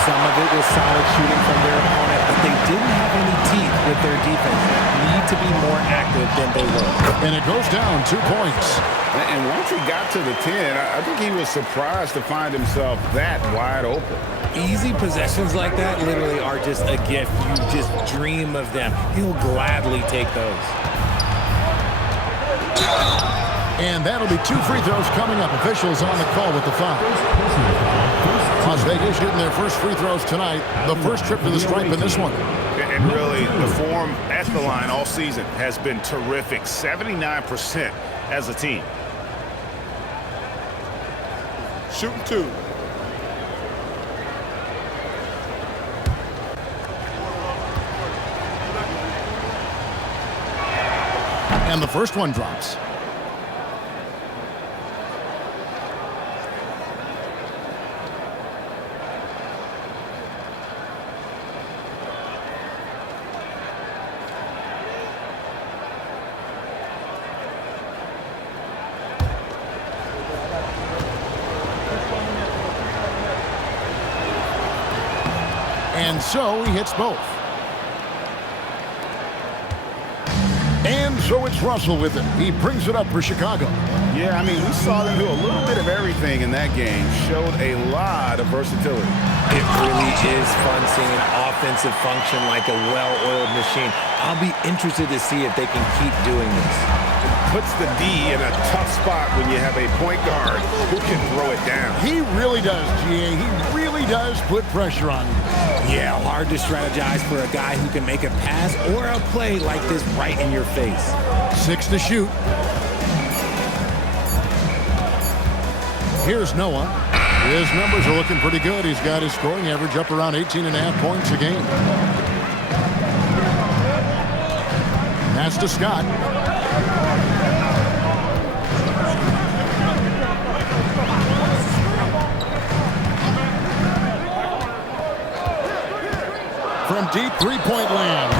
Some of it was solid shooting from their opponent, but they didn't have any teeth with their defense. Need to be more active than they were. And it goes down 2 points. And once he got to the 10, I think he was surprised to find himself that wide open. Easy possessions like that literally are just a gift. You just dream of them. He'll gladly take those. And that'll be 2 free throws coming up. Officials on the call with the foul. Las Vegas hitting their first free throws tonight. The first trip to the stripe in this one. And really, the form at the line all season has been terrific. 79% as a team. Shooting 2. And the first one drops. And so he hits both. And so it's Russell with it. He brings it up for Chicago. Yeah, I mean, we saw them do a little bit of everything in that game. Showed a lot of versatility. It really is fun seeing an offensive function like a well-oiled machine. I'll be interested to see if they can keep doing this. Puts the D in a tough spot when you have a point guard who can throw it down. He really does, GA. He really does put pressure on him. Yeah, hard to strategize for a guy who can make a pass or a play like this right in your face. 6 to shoot. Here's Noah. His numbers are looking pretty good. He's got his scoring average up around 18.5 points a game. That's to Scott. From deep three-point land.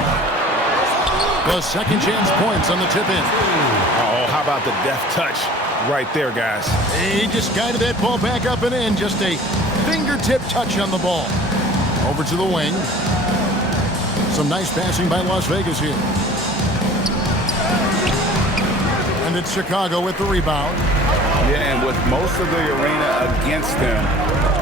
The second chance points on the tip-in. Oh, how about the deft touch right there, guys? He just guided that ball back up and in. Just a fingertip touch on the ball. Over to the wing. Some nice passing by Las Vegas here. And it's Chicago with the rebound. Yeah, and with most of the arena against them,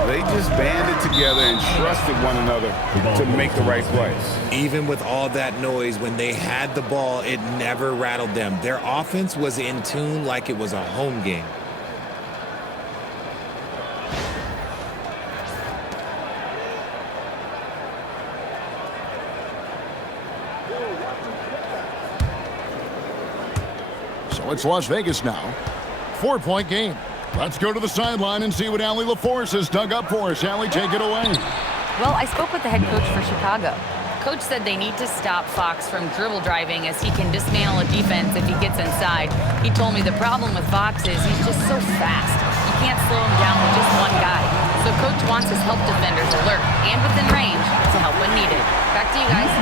they just banded together and trusted one another to make the right plays. Even with all that noise, when they had the ball, it never rattled them. Their offense was in tune like it was a home game. So it's Las Vegas now. 4-point game. Let's go to the sideline and see what Allie LaForce has dug up for us. Allie, take it away. Well, I spoke with the head coach for Chicago. Coach said they need to stop Fox from dribble driving as he can dismantle a defense if he gets inside. He told me the problem with Fox is he's just so fast. You can't slow him down with just one guy. So Coach wants his help defenders alert and within range to help when needed. Back to you guys.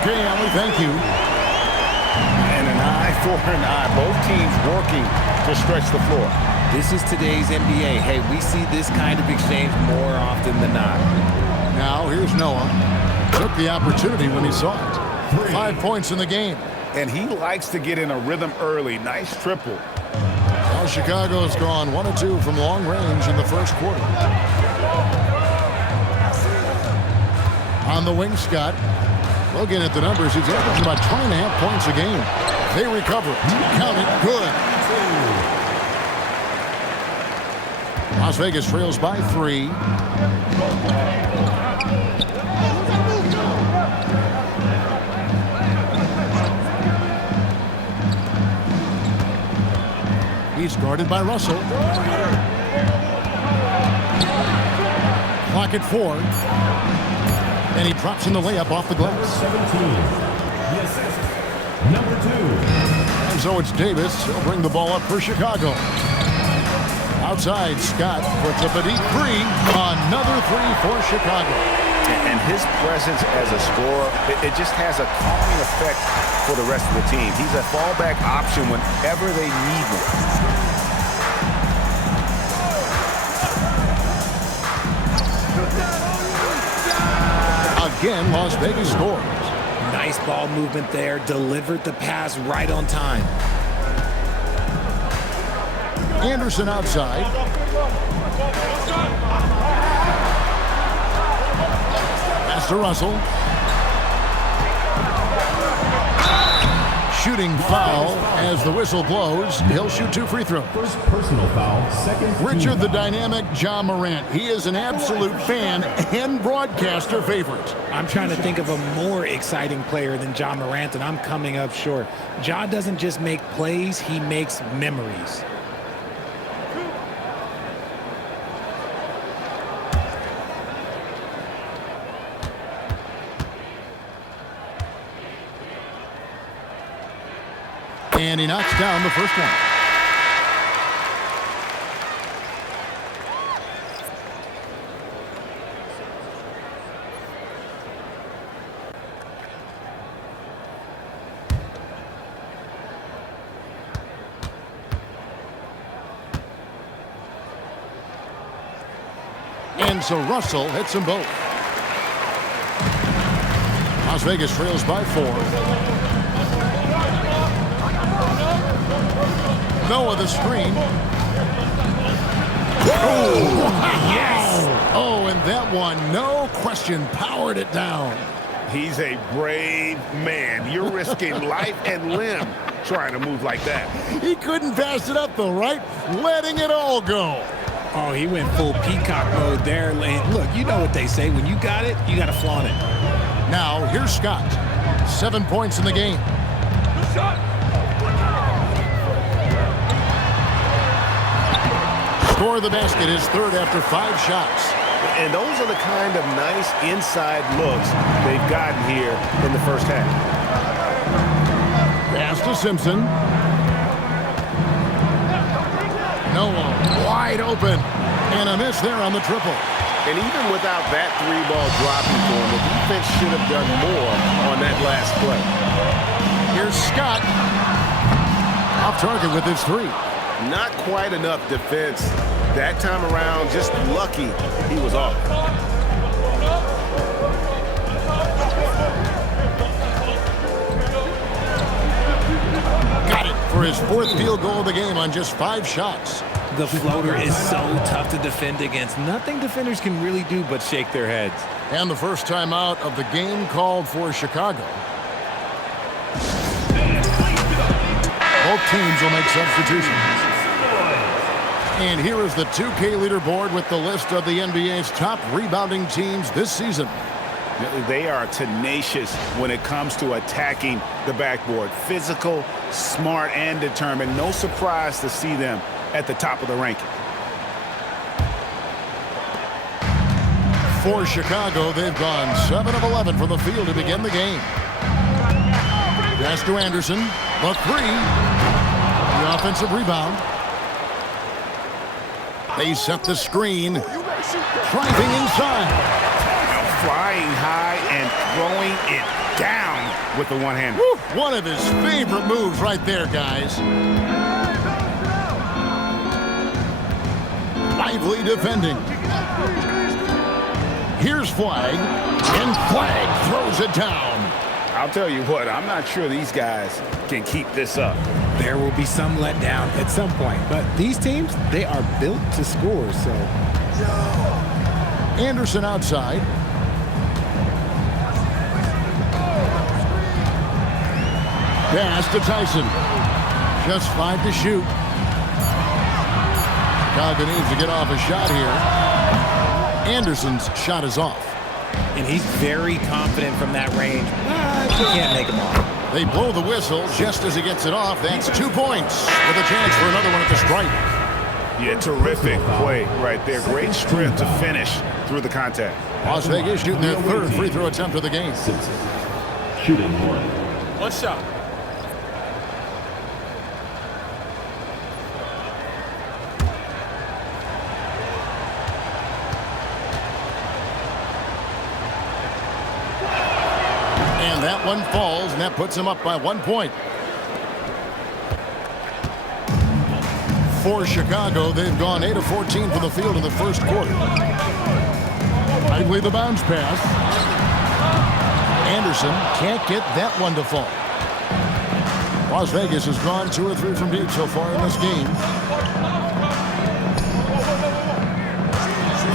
Okay, Allie, thank you. And an eye for an eye. Both teams working to stretch the floor. This is today's NBA. Hey, we see this kind of exchange more often than not. Now, here's Noah. Took the opportunity when he saw it. 5 points in the game. And he likes to get in a rhythm early. Nice triple. Now Chicago's gone 1 of 2 from long range in the first quarter. On the wing, Scott. Looking at the numbers, he's averaging about 20.5 points a game. They recover. Count it. Good. Las Vegas trails by 3. He's guarded by Russell. Clock at 4. And he drops in the layup off the glass. 17. The assist, number 2. And so it's Davis. He'll bring the ball up for Chicago. Outside, Scott puts up a deep 3. Another 3 for Chicago. And his presence as a scorer, it just has a calming effect for the rest of the team. He's a fallback option whenever they need one. Again, Las Vegas scores. Nice ball movement there. Delivered the pass right on time. Anderson outside. Pass to Russell. Shooting foul as the whistle blows. He'll shoot 2 free throws. First personal foul, second. Richard the dynamic Ja Morant. He is an absolute fan and broadcaster favorite. I'm trying to think of a more exciting player than Ja Morant, and I'm coming up short. Ja doesn't just make plays, he makes memories. And he knocks down the first one. And so Russell hits them both. Las Vegas trails by 4. Noah the screen. Oh, yes! Oh, and that one, no question, powered it down. He's a brave man. You're risking life and limb trying to move like that. He couldn't pass it up, though, right? Letting it all go. Oh, he went full peacock mode there. Look, you know what they say. When you got it, you got to flaunt it. Now, here's Scott. 7 points in the game. Score of the basket is third after 5 shots. And those are the kind of nice inside looks they've gotten here in the first half. Pass to Simpson. Noah wide open. And a miss there on the triple. And even without that 3-ball dropping for him, the defense should have done more on that last play. Here's Scott. Off target with his 3. Not quite enough defense. That time around, just lucky he was off. Got it for his 4th field goal of the game on just 5 shots. The floater is so tough to defend against. Nothing defenders can really do but shake their heads. And the first time out of the game called for Chicago. Both teams will make substitutions. And here is the 2K leaderboard with the list of the NBA's top rebounding teams this season. They are tenacious when it comes to attacking the backboard. Physical, smart, and determined. No surprise to see them at the top of the ranking. For Chicago, they've gone 7 of 11 from the field to begin the game. Pass to Anderson. The 3. The offensive rebound. They set the screen. Driving inside. Flying high and throwing it down with the one-hander. One of his favorite moves right there, guys. Lively defending. Here's Flag, and Flag throws it down. I'll tell you what, I'm not sure these guys can keep this up. There will be some letdown at some point, but these teams, they are built to score, so. Anderson outside. Pass to Tyson. Just 5 to shoot. Chicago needs to get off a shot here. Anderson's shot is off. And he's very confident from that range, but he can't make him off. They blow the whistle just as he gets it off. That's 2 points with a chance for another one at the stripe. Yeah, terrific play right there. Great strength to finish through the contact. Las Vegas shooting their 3rd free throw attempt of the game. Shooting 1. One shot. And that one falls, and that puts him up by 1 point. For Chicago, they've gone 8 of 14 from the field in the first quarter. Lively the bounce pass. Anderson can't get that one to fall. Las Vegas has gone 2 or 3 from deep so far in this game.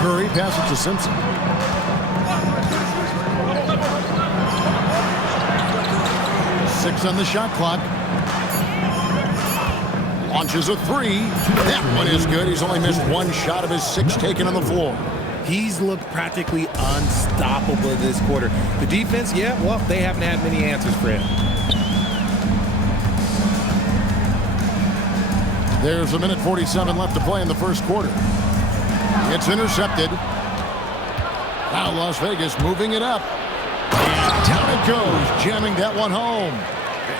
Curry passes to Simpson. Six on the shot clock. Launches a 3. That one is good. He's only missed 1 shot of his 6 taken on the floor. He's looked practically unstoppable this quarter. The defense, yeah, well, they haven't had many answers for him. There's 1:47 left to play in the first quarter. It's intercepted. Now Las Vegas moving it up. And down it goes, jamming that one home.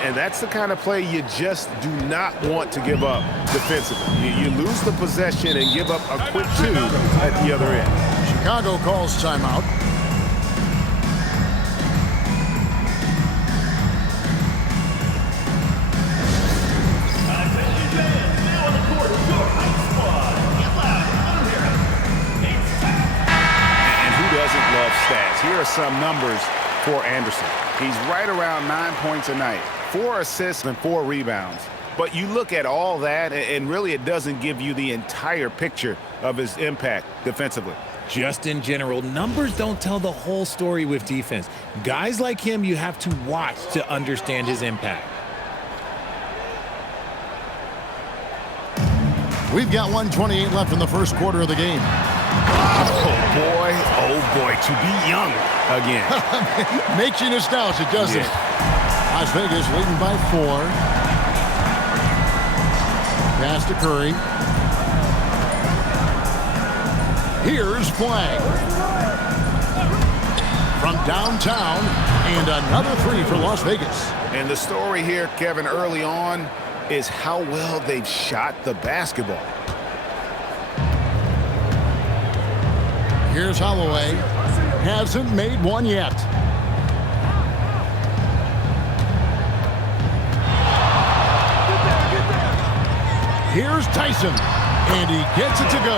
And that's the kind of play you just do not want to give up defensively. You lose the possession and give up a quick 2 at the other end. Chicago calls timeout. And who doesn't love stats? Here are some numbers for Anderson. He's right around 9 points a night, 4 assists and 4 rebounds. But you look at all that, and really it doesn't give you the entire picture of his impact defensively. Just in general, numbers don't tell the whole story with defense. Guys like him, you have to watch to understand his impact. We've got 1:28 left in the first quarter of the game. Oh boy, to be young again. Makes you nostalgic, doesn't it? Las Vegas leading by 4. Pass to Curry. Here's Flag. From downtown, and another 3 for Las Vegas. And the story here, Kevin, early on is how well they've shot the basketball. Here's Holloway. Hasn't made one yet. Here's Tyson, and he gets it to go.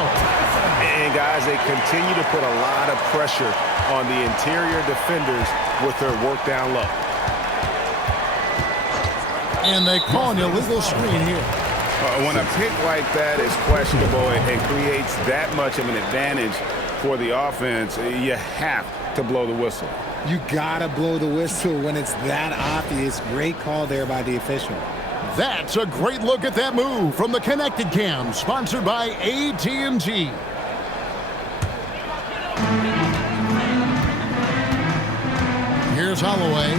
And guys, they continue to put a lot of pressure on the interior defenders with their work down low. And they call an illegal screen here. When a pick like that is questionable and creates that much of an advantage for the offense, you have to blow the whistle. You gotta blow the whistle when it's that obvious. Great call there by the official. That's a great look at that move from the Connected Cam, sponsored by AT&T. Here's Holloway.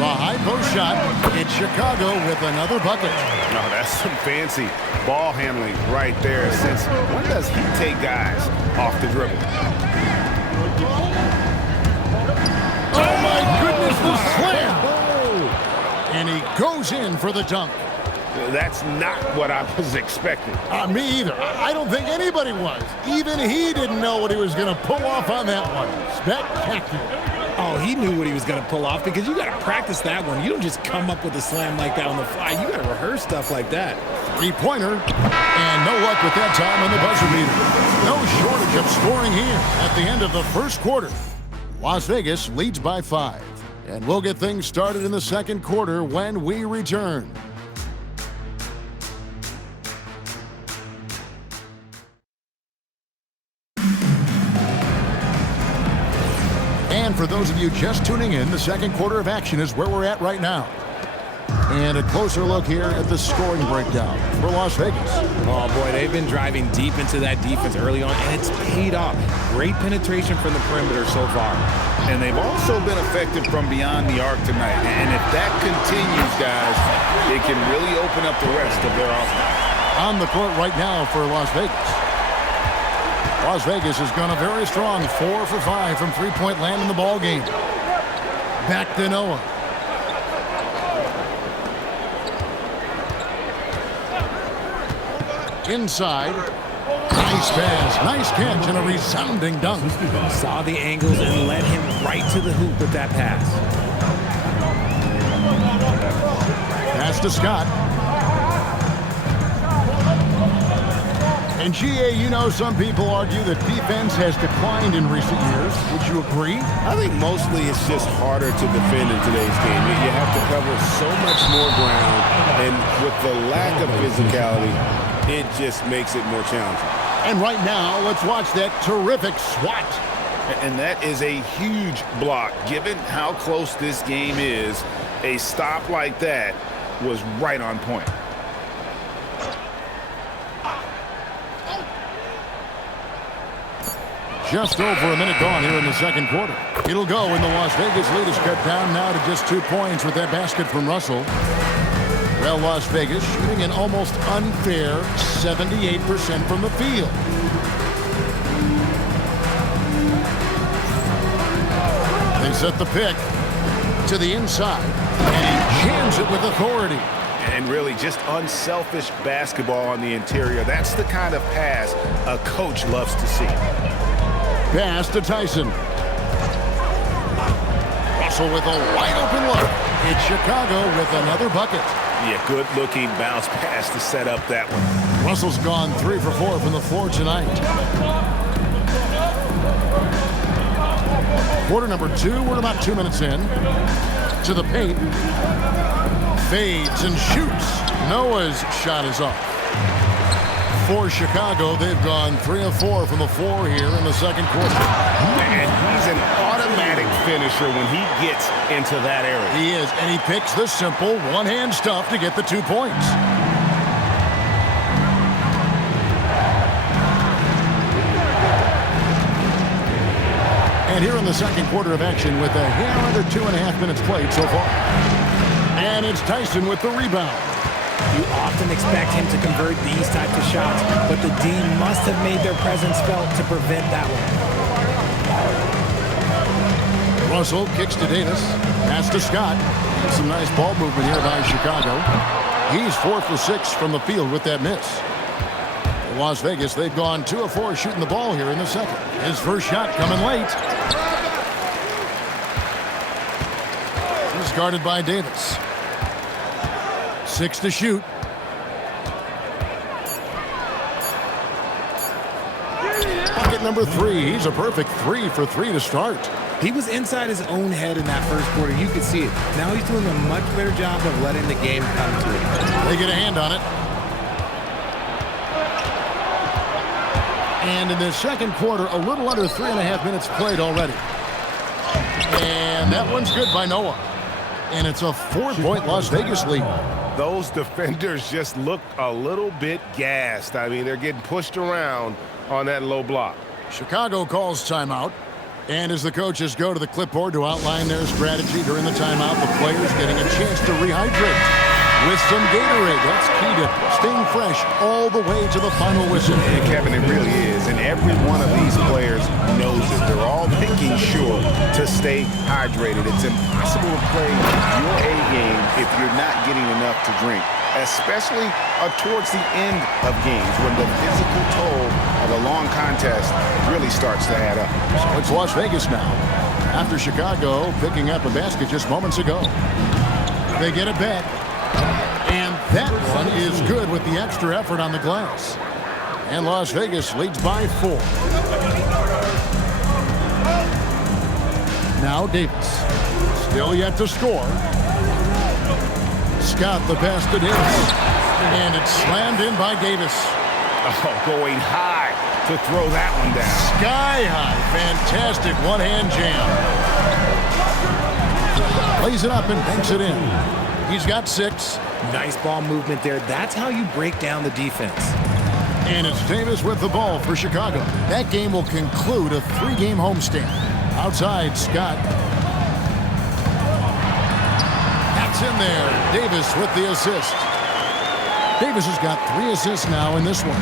The high post shot. It's Chicago with another bucket. No, that's some fancy ball handling right there. Since when does he take guys off the dribble? Oh my goodness, the slam! And he goes in for the dunk. That's not what I was expecting. Me either. I don't think anybody was. Even he didn't know what he was going to pull off on that one. Spectacular. Oh, he knew what he was going to pull off because you got to practice that one. You don't just come up with a slam like that on the fly. You got to rehearse stuff like that. 3-pointer. And no luck with that time on the buzzer beater. No shortage of scoring here at the end of the first quarter. Las Vegas leads by 5. And we'll get things started in the second quarter when we return. And for those of you just tuning in, the second quarter of action is where we're at right now. And a closer look here at the scoring breakdown for Las Vegas. Oh, boy, they've been driving deep into that defense early on, and it's paid off. Great penetration from the perimeter so far. And they've also been effective from beyond the arc tonight. And if that continues, guys, it can really open up the rest of their offense. On the court right now for Las Vegas. Las Vegas has gone a very strong 4 for 5 from three-point land in the ball game. Back to Noah. Inside. Nice pass, nice catch, and a resounding dunk. Saw the angles and led him right to the hoop with that pass. Pass to Scott. And GA, you know, some people argue that defense has declined in recent years. Would you agree? I think mostly it's just harder to defend in today's game. You have to cover so much more ground, and with the lack of physicality, it just makes it more challenging. And right now, let's watch that terrific swat. And that is a huge block. Given how close this game is, a stop like that was right on point. Just over a minute gone here in the second quarter. It'll go, and the Las Vegas lead is cut down now to just 2 points with that basket from Russell. Well, Las Vegas shooting an almost unfair 78% from the field. They set the pick to the inside. And he jams it with authority. And really just unselfish basketball on the interior. That's the kind of pass a coach loves to see. Pass to Tyson. Russell with a wide open look. It's Chicago with another bucket. Yeah, good-looking bounce pass to set up that one. Russell's gone 3 for 4 from the floor tonight. Quarter number 2, we're about 2 minutes in. To the paint. Fades and shoots. Noah's shot is off. For Chicago, they've gone 3 of 4 from the floor here in the second quarter. And he's an automatic finisher when he gets into that area. He is, and he picks the simple one-hand stuff to get the 2 points. And here in the second quarter of action with a hair under 2.5 minutes played so far. And it's Tyson with the rebound. You often expect him to convert these types of shots, but the D must have made their presence felt to prevent that one. Russell kicks to Davis. Pass to Scott. Some nice ball movement here by Chicago. He's 4 for 6 from the field with that miss. In Las Vegas, they've gone 2 of 4 shooting the ball here in the second. His first shot coming late. He's guarded by Davis. 6 to shoot. Bucket number 3. He's a perfect 3 for 3 to start. He was inside his own head in that first quarter. You could see it. Now he's doing a much better job of letting the game come to him. They get a hand on it. And in the second quarter, a little under 3.5 minutes played already. And that one's good by Noah. And it's a 4-point Las Vegas lead. Those defenders just look a little bit gassed. I mean, they're getting pushed around on that low block. Chicago calls timeout. And as the coaches go to the clipboard to outline their strategy during the timeout, the players getting a chance to rehydrate with some Gatorade. That's key to staying fresh all the way to the final whistle. And Kevin, it really is. And every one of these players knows it. They're all making sure to stay hydrated. It's impossible to play your A game if you're not getting enough to drink, especially towards the end of games when the physical toll of a long contest really starts to add up. So it's Las Vegas now. After Chicago picking up a basket just moments ago. They get it back. And that one is good with the extra effort on the glass. And Las Vegas leads by 4. Now Davis. Still yet to score. Scott the pass to Davis. And it's slammed in by Davis. Oh, going high to throw that one down. Sky high. Fantastic one-hand jam. Lays it up and banks it in. He's got 6. Nice ball movement there. That's how you break down the defense. And it's Davis with the ball for Chicago. That game will conclude a 3-game homestand. Outside, Scott. That's in there. Davis with the assist. Davis has got 3 assists now in this one.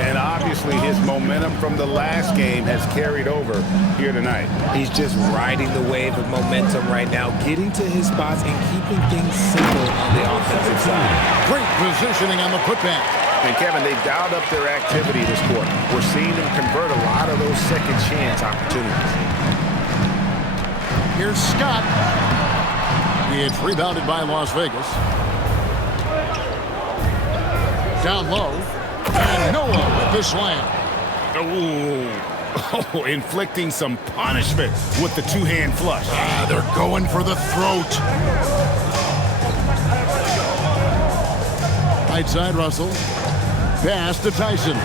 And obviously his momentum from the last game has carried over here tonight. He's just riding the wave of momentum right now, getting to his spots and keeping things simple on the offensive side. Great positioning on the putback. And Kevin, they've dialed up their activity this quarter. We're seeing them convert a lot of those second chance opportunities. Here's Scott. It's rebounded by Las Vegas. Down low. And Noah with the slam. Oh, inflicting some punishment with the 2-hand flush. They're going for the throat. Right side, Russell. Pass to Tyson.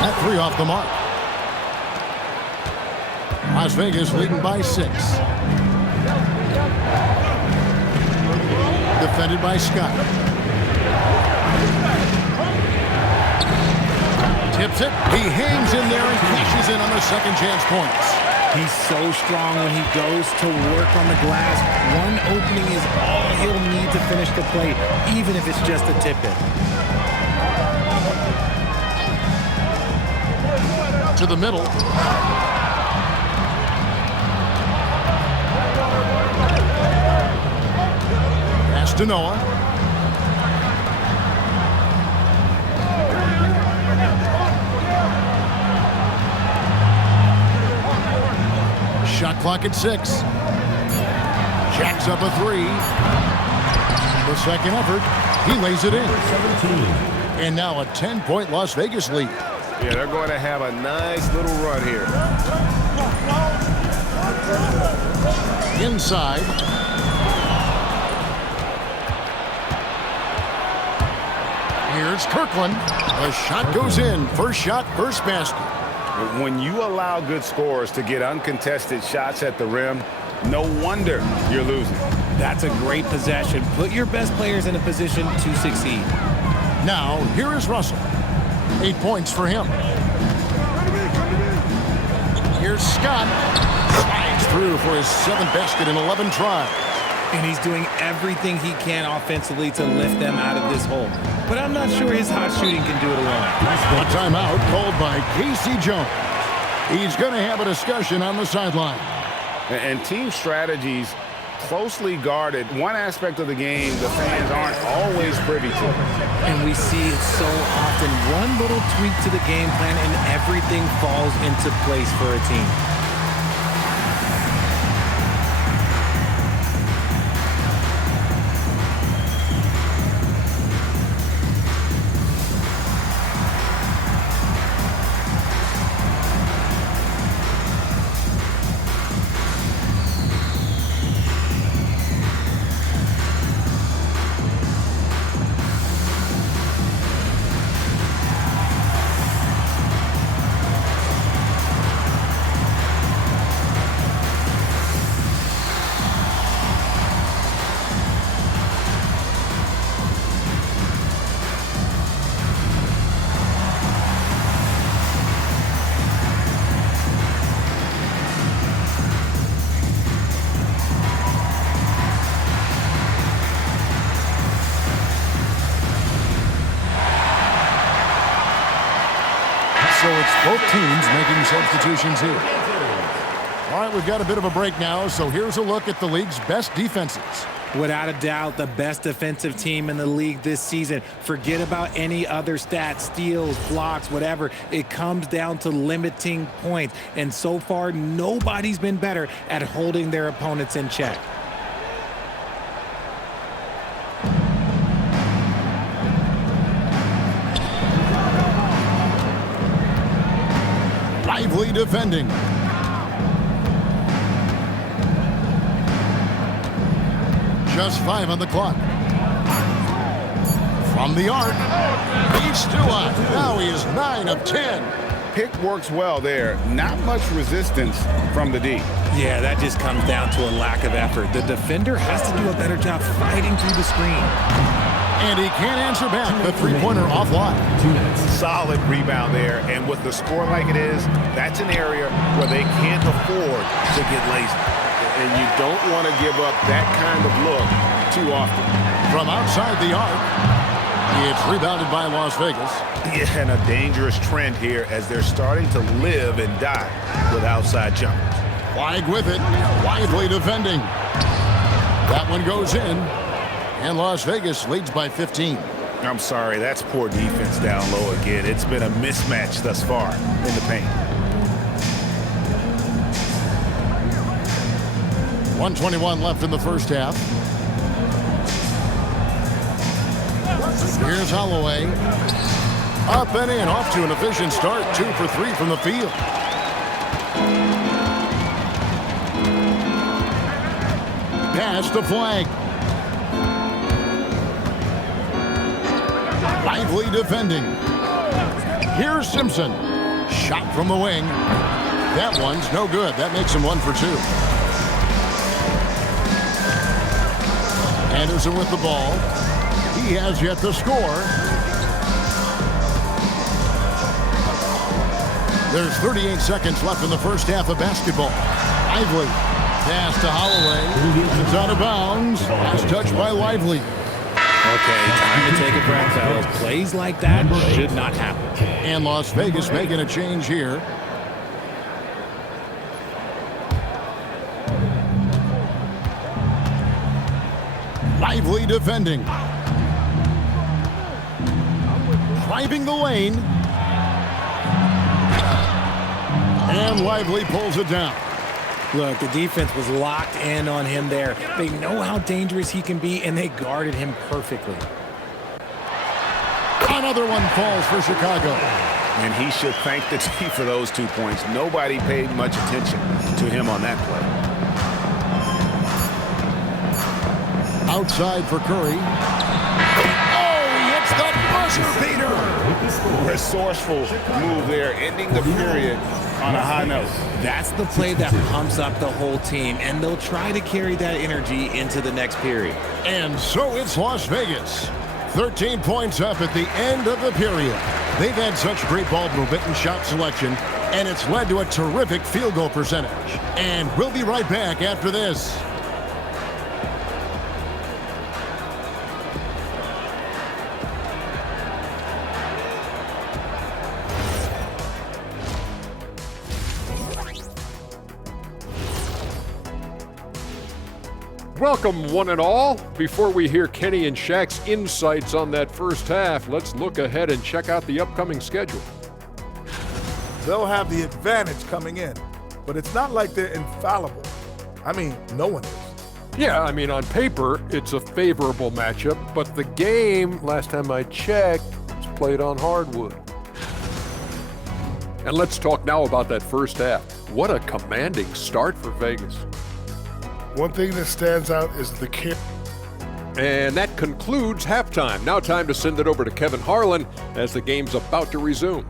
That 3 off the mark. Las Vegas leading by 6. Defended by Scott. Tips it. He hangs in there and cashes in on the second chance points. He's so strong when he goes to work on the glass. One opening is all he'll need to finish the play, even if it's just a tip-in. To the middle. to Noah. Shot clock at 6. Jacks up a 3. The second effort, he lays it in. 17. And now a 10-point Las Vegas lead. Yeah, they're going to have a nice little run here. Inside. Here's Kirkland. The shot goes in. First shot, first basket. When you allow good scorers to get uncontested shots at the rim, no wonder you're losing. That's a great possession. Put your best players in a position to succeed. Now, here is Russell. 8 points for him. Here's Scott. Slides through for his 7th basket in 11 tries. And he's doing everything he can offensively to lift them out of this hole. But I'm not sure his hot shooting can do it alone. A timeout called by Casey Jones. He's going to have a discussion on the sideline. And team strategies closely guarded. One aspect of the game the fans aren't always privy to. And we see it so often. One little tweak to the game plan and everything falls into place for a team. So it's both teams making substitutions here. All right, we've got a bit of a break now, so here's a look at the league's best defenses. Without a doubt, the best defensive team in the league this season. Forget about any other stats, steals, blocks, whatever. It comes down to limiting points. And so far, nobody's been better at holding their opponents in check. Lively defending. Just 5 on the clock. From the arc, beats Dua. Now he is 9 of 10. Pick works well there. Not much resistance from the D. Yeah, that just comes down to a lack of effort. The defender has to do a better job fighting through the screen. And he can't answer back. The three-pointer offline. Solid rebound there. And with the score like it is, that's an area where they can't afford to get lazy. And you don't want to give up that kind of look too often. From outside the arc, it's rebounded by Las Vegas. Yeah, and a dangerous trend here as they're starting to live and die with outside jumpers. Flag with it. Lively defending. That one goes in. And Las Vegas leads by 15. I'm sorry, that's poor defense down low again. It's been a mismatch thus far in the paint. 1:21 left in the first half. Here's Holloway. Up and in, off to an efficient start. 2 for 3 from the field. Pass the flag. Lively defending. Here's Simpson. Shot from the wing. That one's no good. That makes him 1 for 2. Anderson with the ball. He has yet to score. There's 38 seconds left in the first half of basketball. Lively. Pass to Holloway. It's out of bounds. Pass touched by Lively. Okay, time to take a breath, fellas. Plays like that should not happen. And Las Vegas making a change here. Lively defending. Driving the lane. And Lively pulls it down. Look, the defense was locked in on him there. They know how dangerous he can be, and they guarded him perfectly. Another one falls for Chicago. And he should thank the team for those 2 points. Nobody paid much attention to him on that play. Outside for Curry. Oh, he hits the buzzer beater. Resourceful move there, ending the period on a high note. That's the play that pumps up the whole team, and they'll try to carry that energy into the next period. And so it's Las Vegas. 13 points up at the end of the period. They've had such great ball movement and shot selection, and it's led to a terrific field goal percentage. And we'll be right back after this. Welcome, one and all. Before we hear Kenny and Shaq's insights on that first half, let's look ahead and check out the upcoming schedule. They'll have the advantage coming in, but it's not like they're infallible. I mean, no one is. Yeah, I mean, on paper, it's a favorable matchup, but the game, last time I checked, was played on hardwood. And let's talk now about that first half. What a commanding start for Vegas. One thing that stands out is the care. And that concludes halftime. Now time to send it over to Kevin Harlan as the game's about to resume.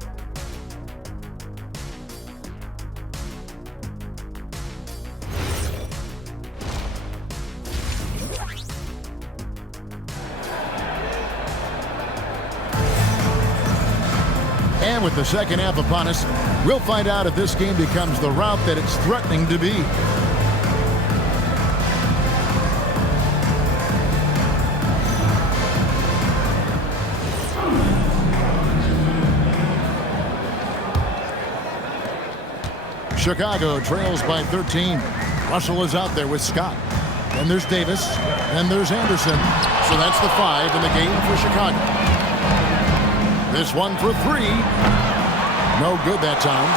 And with the second half upon us, we'll find out if this game becomes the route that it's threatening to be. Chicago trails by 13. Russell is out there with Scott. Then there's Davis. Then there's Anderson. So that's the 5 in the game for Chicago. This one for 3. No good that time.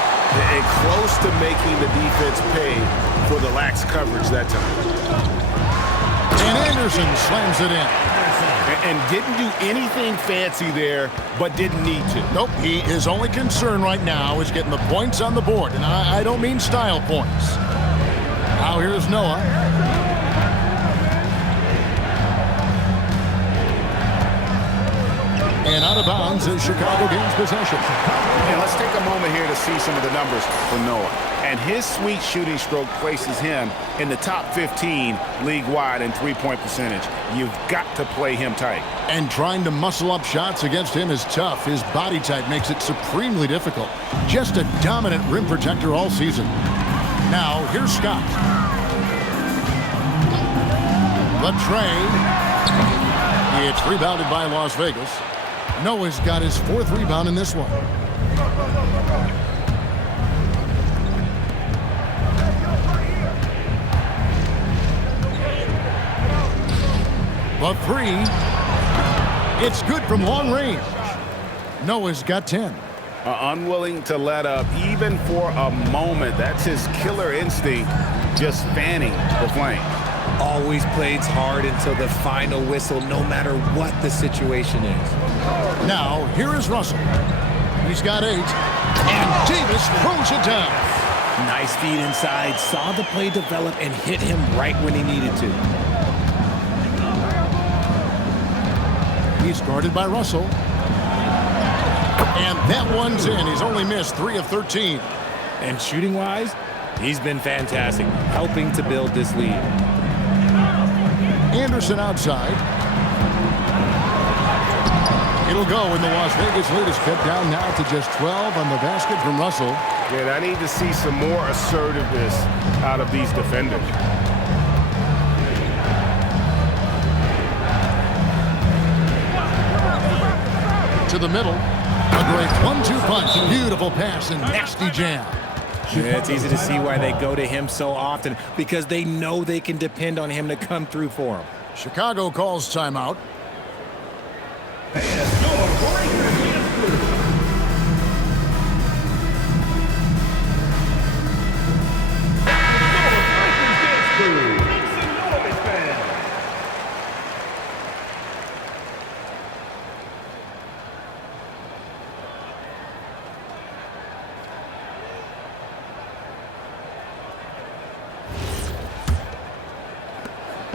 And close to making the defense pay for the lax coverage that time. And Anderson slams it in. And didn't do anything fancy there, but didn't need to. Nope, his only concern right now is getting the points on the board. And I don't mean style points. Now here's Noah. And out of bounds is Chicago gains possession. And let's take a moment here to see some of the numbers for Noah. And his sweet shooting stroke places him in the top 15 league-wide in three-point percentage. You've got to play him tight. And trying to muscle up shots against him is tough. His body type makes it supremely difficult. Just a dominant rim protector all season. Now, here's Scott. The tray. It's rebounded by Las Vegas. Noah's got his 4th rebound in this one. The 3. It's good from long range. Noah's got 10. Unwilling to let up even for a moment. That's his killer instinct, just fanning the flame. Always plays hard until the final whistle, no matter what the situation is. Now, here is Russell. He's got 8. And Davis throws it down. Nice feed inside. Saw the play develop and hit him right when he needed to. He's guarded by Russell. And that one's in. He's only missed 3 of 13. And shooting-wise, he's been fantastic, helping to build this lead. Anderson outside. It'll go, and the Las Vegas lead is cut down now to just 12 on the basket from Russell. And I need to see some more assertiveness out of these defenders. To the middle. A great 1-2 punch. Beautiful pass and nasty jam. Yeah, it's easy to see why they go to him so often, because they know they can depend on him to come through for them. Chicago calls timeout.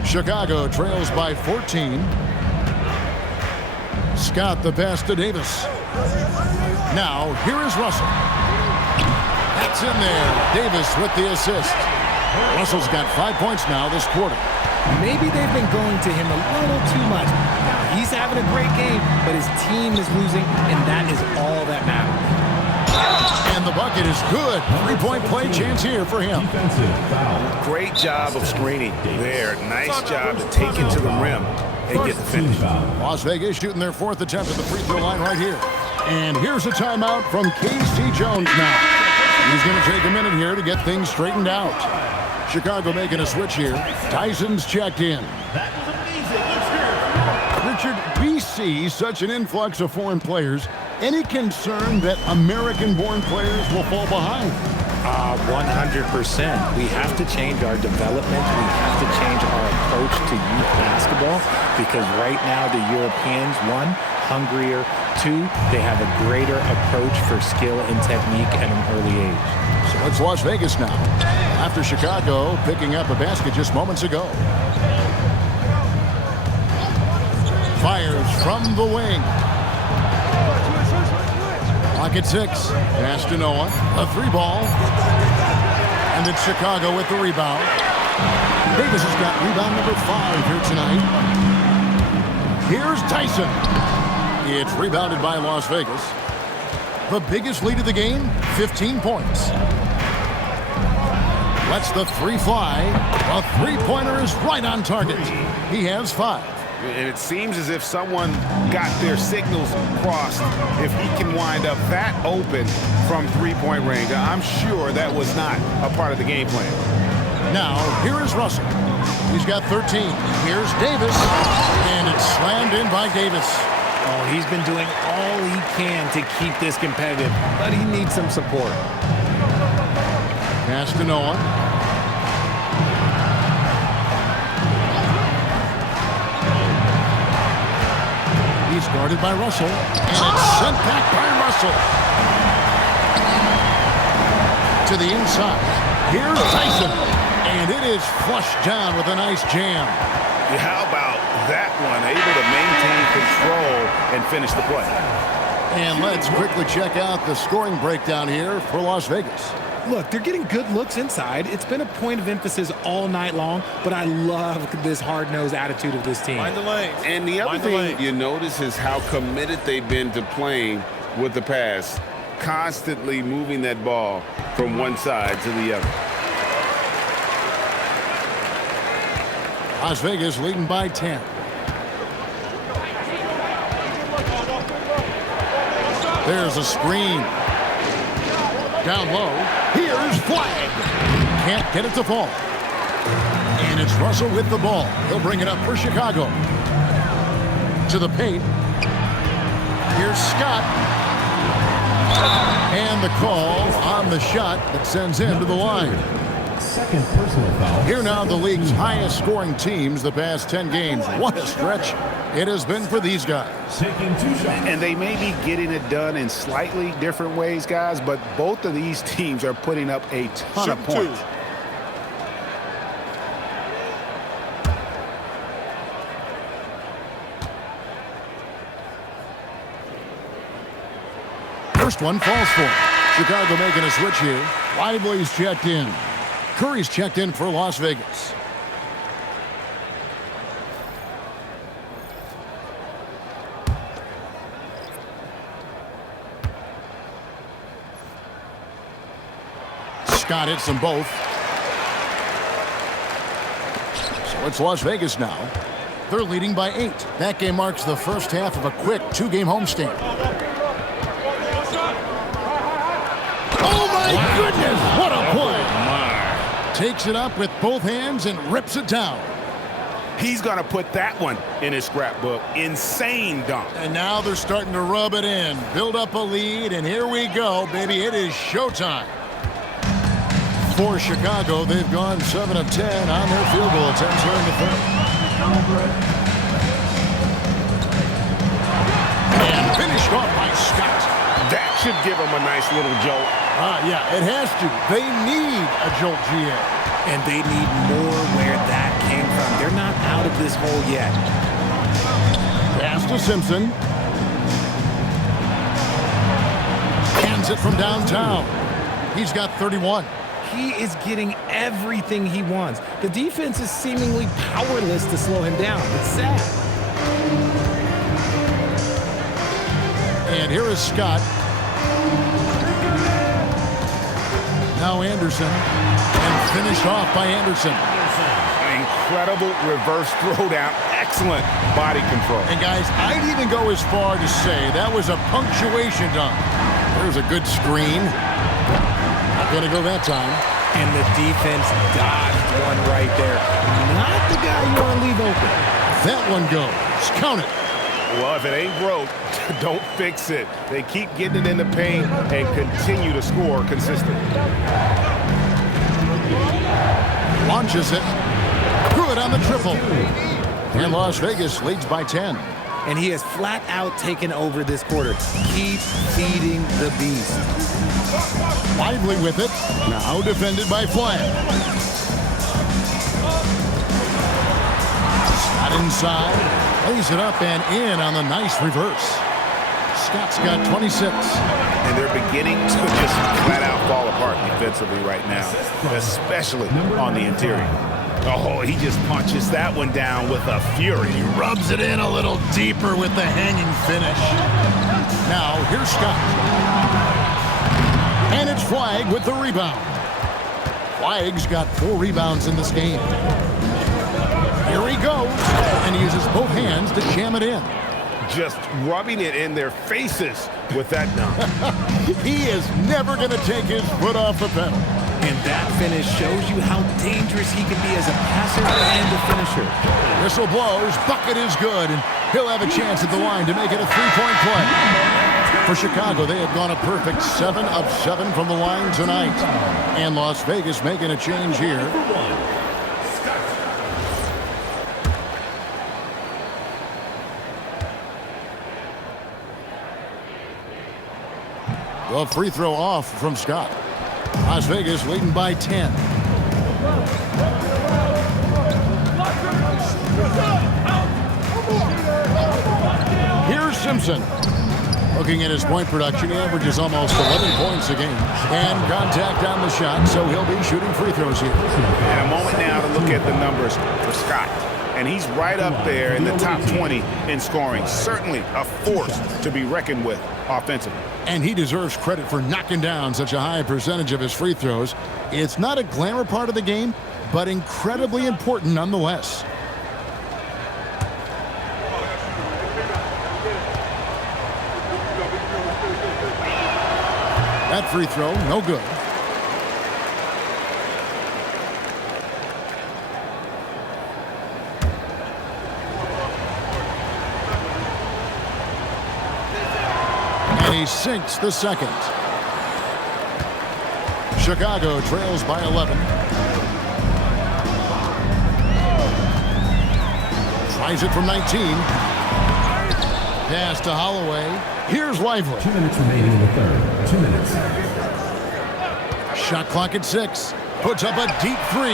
Chicago trails by 14. Scott the pass to Davis. Now, here is Russell. That's in there. Davis with the assist. Russell's got 5 points now this quarter. Maybe they've been going to him a little too much. Now, he's having a great game, but his team is losing, and that is all that matters. And the bucket is good. 3-point play chance here for him. Great job of screening there. Nice job to take it to the rim and get the finish. Las Vegas shooting their 4th attempt at the free throw line right here. And here's a timeout from Casey Jones now. He's going to take a minute here to get things straightened out. Chicago making a switch here. Tyson's checked in. Richard, we see such an influx of foreign players. Any concern that American-born players will fall behind? 100%. We have to change our development. We have to change our approach to youth basketball because right now the Europeans, one, hungrier, two, they have a greater approach for skill and technique at an early age. So it's Las Vegas now, after Chicago picking up a basket just moments ago. Fires from the wing. Pocket 6. Pass to Noah. A 3-ball. And it's Chicago with the rebound. Davis has got rebound number 5 here tonight. Here's Tyson. It's rebounded by Las Vegas. The biggest lead of the game, 15 points. Lets the 3 fly. A 3-pointer is right on target. He has 5. And it seems as if someone got their signals crossed. If he can wind up that open from 3-point range, I'm sure that was not a part of the game plan. Now, here is Russell. He's got 13. Here's Davis. And it's slammed in by Davis. Oh, he's been doing all he can to keep this competitive, but he needs some support. Pass to Noah. He's guarded by Russell, and it's sent back by Russell. To the inside. Here's Tyson, and it is flushed down with a nice jam. How about that one? Able to maintain control and finish the play. And let's quickly check out the scoring breakdown here for Las Vegas. Look, they're getting good looks inside. It's been a point of emphasis all night long, but I love this hard-nosed attitude of this team. Find the lane. And the other thing you notice is how committed they've been to playing with the pass, constantly moving that ball from one side to the other. Las Vegas leading by 10. There's a screen. Down low. Here's flag. Can't get it to fall. And it's Russell with the ball. He'll bring it up for Chicago. To the paint. Here's Scott. And the call on the shot that sends him to the line. Second personal foul. Here now the league's highest scoring teams the past 10 games. What a stretch it has been for these guys. Taking 2 shots. And they may be getting it done in slightly different ways, guys, but both of these teams are putting up a ton of points. First one falls for him. Chicago making a switch here. Lively's checked in. Curry's checked in for Las Vegas. Scott hits them both. So it's Las Vegas now. They're leading by 8. That game marks the first half of a quick 2-game homestand. Oh my goodness, what a play! Takes it up with both hands and rips it down. He's going to put that one in his scrapbook. Insane dunk. And now they're starting to rub it in, build up a lead, and here we go, baby. It is showtime. For Chicago, they've gone 7 of 10 on their field goal attempts here in the third. And finished off by Scott. That should give him a nice little jolt. Yeah, it has to. They need a jolt, GA. And they need more where that came from. They're not out of this hole yet. Pass to Simpson. Hands it from downtown. He's got 31. He is getting everything he wants. The defense is seemingly powerless to slow him down. It's sad. And here is Scott. Now Anderson. And finished off by Anderson. Incredible reverse throwdown. Excellent body control. And guys, I'd even go as far to say that was a punctuation dunk. There's a good screen. Not going to go that time. And the defense dodged one right there. Not the guy you want to leave open. That one goes. Count it. Well, if it ain't broke, don't fix it. They keep getting it in the paint and continue to score consistently. Launches it. Good on the triple. And Las Vegas leads by 10. And he has flat out taken over this quarter. Keep feeding the beast. Lively with it. Now defended by Flag. Scott inside. Lays it up and in on the nice reverse. Scott's got 26. And they're beginning to just flat out fall apart defensively right now, especially on the interior. Oh, he just punches that one down with a fury. He rubs it in a little deeper with the hanging finish. Now, here's Scott. And it's Flag with the rebound. Flag's got 4 rebounds in this game. Here he goes, and he uses both hands to jam it in. Just rubbing it in their faces with that dunk. He is never going to take his foot off the pedal. And that finish shows you how dangerous he can be as a passer and a finisher. Whistle blows, bucket is good, and he'll have a chance at the line to make it a 3-point play. For Chicago, they have gone a perfect 7 of 7 from the line tonight. And Las Vegas making a change here. A free throw off from Scott. Las Vegas leading by 10. Here's Simpson. Looking at his point production, he averages almost 11 points a game. And contact on the shot, so he'll be shooting free throws here. And a moment now to look at the numbers for Scott. And he's right up there in the top 20 in scoring. Certainly a force to be reckoned with offensively. And he deserves credit for knocking down such a high percentage of his free throws. It's not a glamour part of the game, but incredibly important nonetheless. That free throw, no good. And he sinks the second. Chicago trails by 11. Tries it from 19. Pass to Holloway. Here's Lively. 2 minutes remaining in the third. 2 minutes. Shot clock at 6. Puts up a deep 3.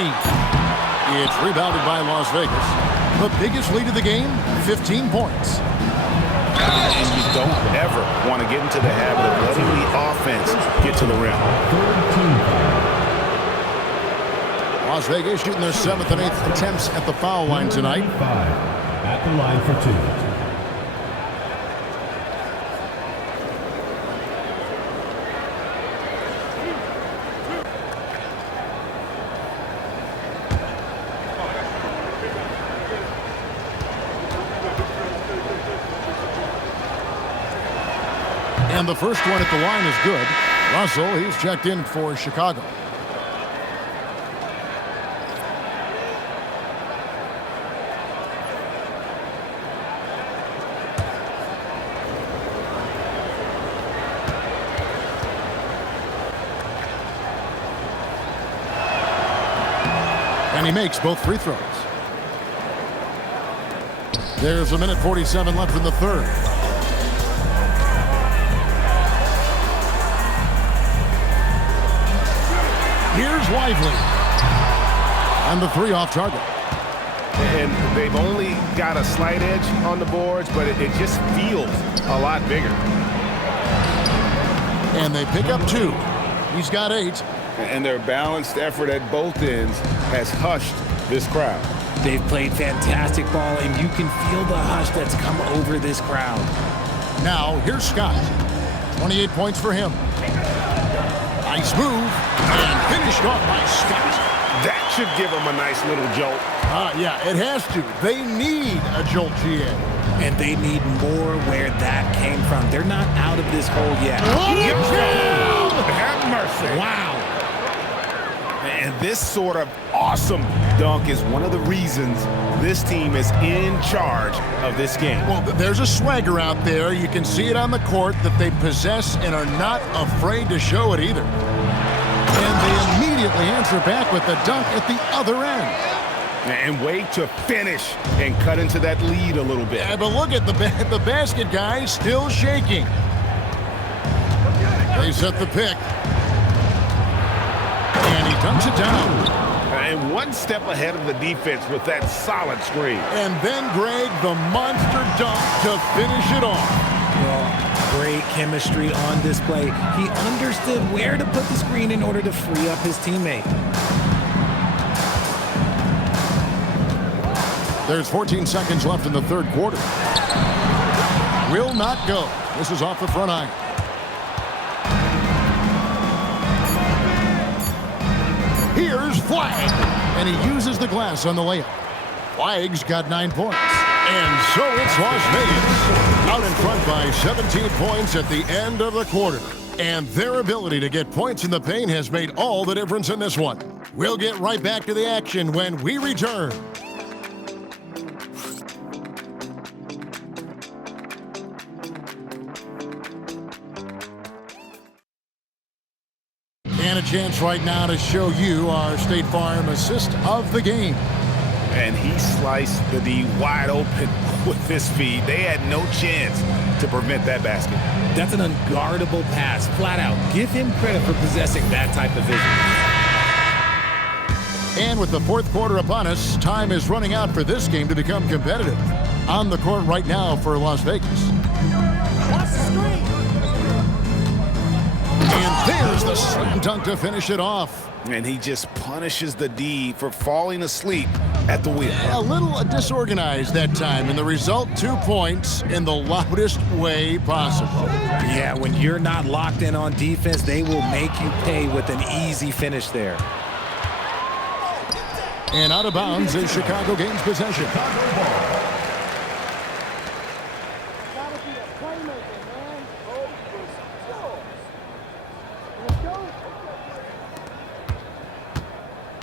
It's rebounded by Las Vegas. The biggest lead of the game, 15 points. And you don't ever want to get into the habit of letting the offense get to the rim. Las Vegas shooting their 7th and 8th attempts at the foul line tonight. 5 at the line for 2. And the first one at the line is good. Russell, he's checked in for Chicago. And he makes both free throws. There's 1:47 left in the third. Here's Lively. And the three off target. And they've only got a slight edge on the boards, but it just feels a lot bigger. And they pick up 2. He's got 8. And their balanced effort at both ends has hushed this crowd. They've played fantastic ball, and you can feel the hush that's come over this crowd. Now, here's Scott. 28 points for him. Nice move, and finished off by Scott. That should give them a nice little jolt. Yeah, it has to. They need a jolt, GA. And they need more where that came from. They're not out of this hole yet. Have mercy. Wow. And this sort of awesome dunk is one of the reasons this team is in charge of this game. Well, there's a swagger out there. You can see it on the court that they possess and are not afraid to show it either. And they immediately answer back with the dunk at the other end. And wait to finish and cut into that lead a little bit. Yeah, but look at the basket, guys, still shaking. They set the pick. And he dunks it down. And one step ahead of the defense with that solid screen. And then Greg, the monster dunk to finish it off. Well, great chemistry on display. He understood where to put the screen in order to free up his teammate. There's 14 seconds left in the third quarter. Will not go. This is off the front iron. Here's Flagg, and he uses the glass on the layup. Flagg's got 9 points. And so it's Las Vegas, out in front by 17 points at the end of the quarter. And their ability to get points in the paint has made all the difference in this one. We'll get right back to the action when we return. And a chance right now to show you our State Farm assist of the game. And he sliced the D wide open with his feet. They had no chance to prevent that basket. That's an unguardable pass, flat out. Give him credit for possessing that type of vision. And with the fourth quarter upon us, time is running out for this game to become competitive. On the court right now for Las Vegas. And there's the slam dunk to finish it off. And he just punishes the D for falling asleep at the wheel. A little disorganized that time, and the result, 2 points in the loudest way possible. Yeah, when you're not locked in on defense, they will make you pay with an easy finish there. And out of bounds is Chicago gains possession.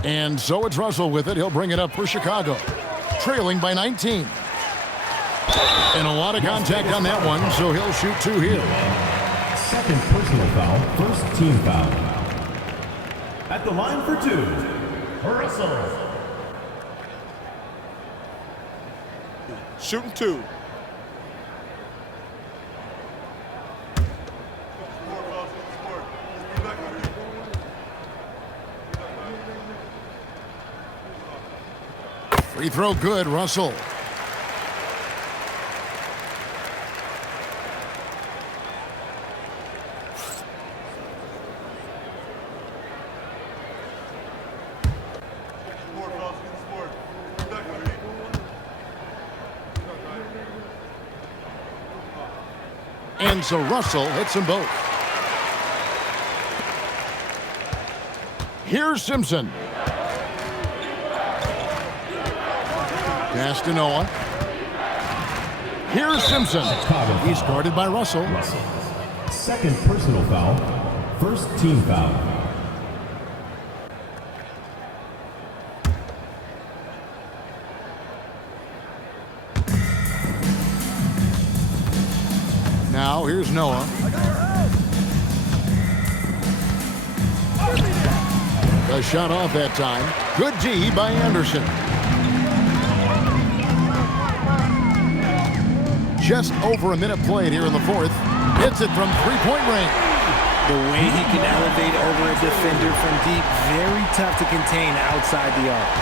And so it's Russell with it. He'll bring it up for Chicago. Trailing by 19. And a lot of contact on that one, so he'll shoot 2 here. Second personal foul, first team foul. At the line for 2, Russell. Shooting 2. Free throw good, Russell. And so Russell hits them both. Here's Simpson. Pass to Noah. Here's Simpson. He's guarded by Russell. Second personal foul, first team foul. Now here's Noah. The shot off that time. Good D by Anderson. Just over a minute played here in the fourth. Hits it from three-point range. The way he can elevate over a defender from deep, very tough to contain outside the arc.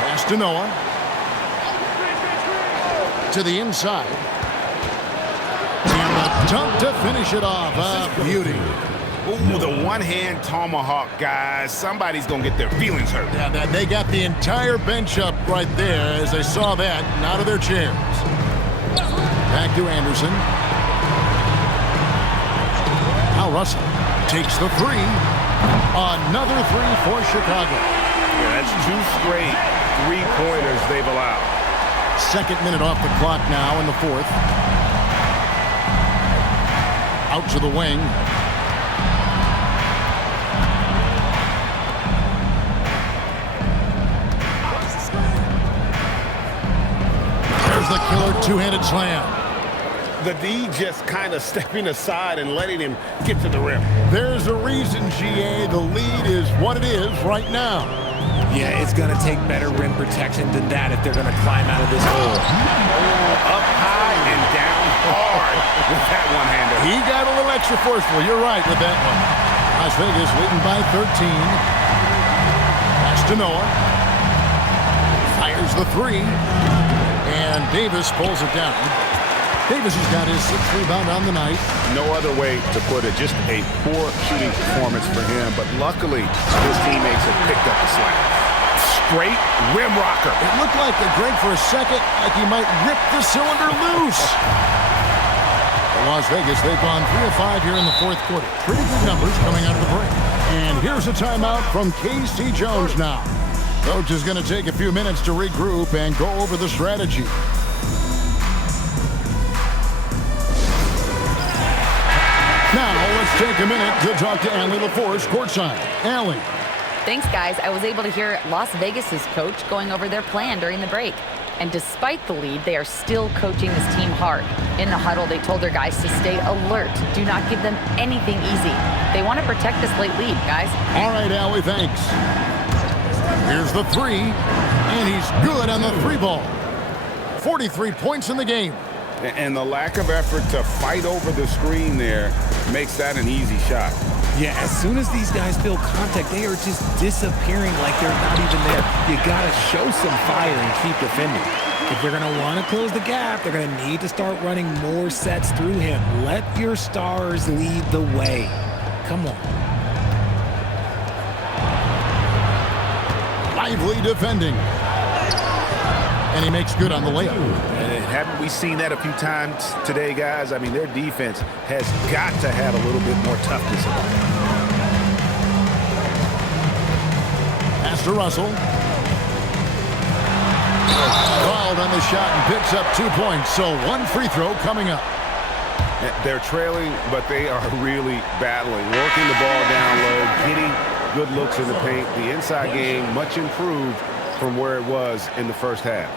Pass to Noah. To the inside. And the dunk to finish it off. Beauty. Ooh, the one-hand tomahawk, guys. Somebody's going to get their feelings hurt. Yeah, they got the entire bench up right there as they saw that and out of their chairs. Back to Anderson. Now Russell takes the three. Another three for Chicago. Yeah, that's 2 straight three-pointers they've allowed. Second minute off the clock now in the fourth. Out to the wing. There's the killer two-handed slam. The D just kind of stepping aside and letting him get to the rim. There's a reason, GA. The lead is what it is right now. Yeah, it's going to take better rim protection than that if they're going to climb out of this hole. Up high and down hard with that one-hander. He got a little extra forceful. You're right with that one. Las Vegas leading by 13. Pass to Noah. Fires the three. And Davis pulls it down. Davis has got his 6th rebound on the night. No other way to put it. Just a poor shooting performance for him. But luckily, his teammates have picked up the slack. Straight rim rocker. It looked like Greg for a second, like he might rip the cylinder loose. Las Vegas, they've gone 3 of 5 here in the fourth quarter. Pretty good numbers coming out of the break. And here's a timeout from Casey Jones now. Coach is going to take a few minutes to regroup and go over the strategy. Now, let's take a minute to talk to Allie LaForce courtside. Allie. Thanks, guys. I was able to hear Las Vegas's coach going over their plan during the break. And despite the lead, they are still coaching this team hard. In the huddle, they told their guys to stay alert. Do not give them anything easy. They want to protect this late lead, guys. All right, Allie, thanks. Here's the three, and he's good on the three ball. 43 points in the game. And the lack of effort to fight over the screen there makes that an easy shot. Yeah, as soon as these guys feel contact, they are just disappearing like they're not even there. You got to show some fire and keep defending. If they're going to want to close the gap, they're going to need to start running more sets through him. Let your stars lead the way. Come on. Lively defending. And he makes good on the layup. And haven't we seen that a few times today, guys? I mean, their defense has got to have a little bit more toughness about it. Pass to Russell. Fouled on the shot and picks up 2 points. So 1 free throw coming up. They're trailing, but they are really battling. Working the ball down low, getting good looks in the paint. The inside game much improved from where it was in the first half.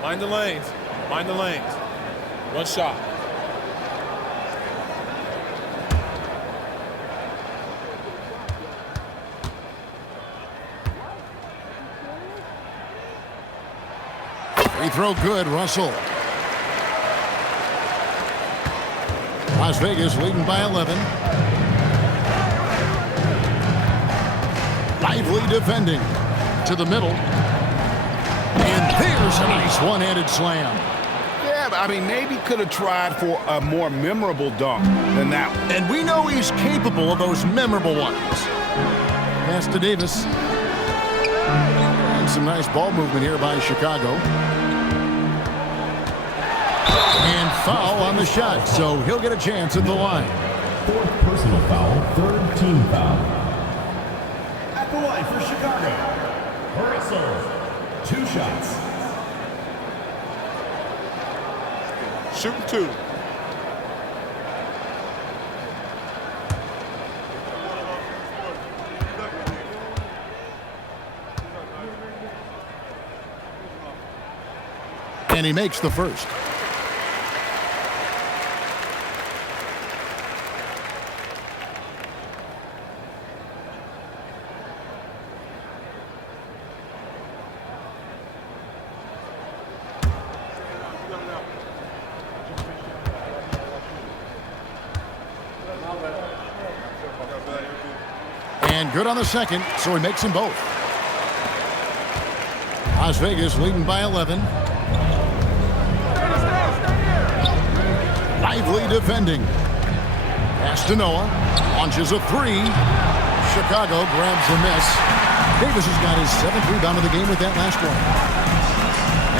Mind the lanes. Mind the lanes. One shot. Free throw good, Russell. Las Vegas leading by 11. Lively defending to the middle. And there's a nice one-handed slam. Yeah, but I mean, maybe could have tried for a more memorable dunk than that one. And we know he's capable of those memorable ones. Pass to Davis. And some nice ball movement here by Chicago. And foul on the shot, so he'll get a chance at the line. 4th personal foul, 3rd team foul. At the line for Chicago, Russell. 2 shots. Shooting 2. And he makes the first. And good on the second, so he makes them both. Las Vegas leading by 11. Lively defending. Pass to Noah. Launches a three. Chicago grabs the miss. Davis has got his 7th rebound of the game with that last one.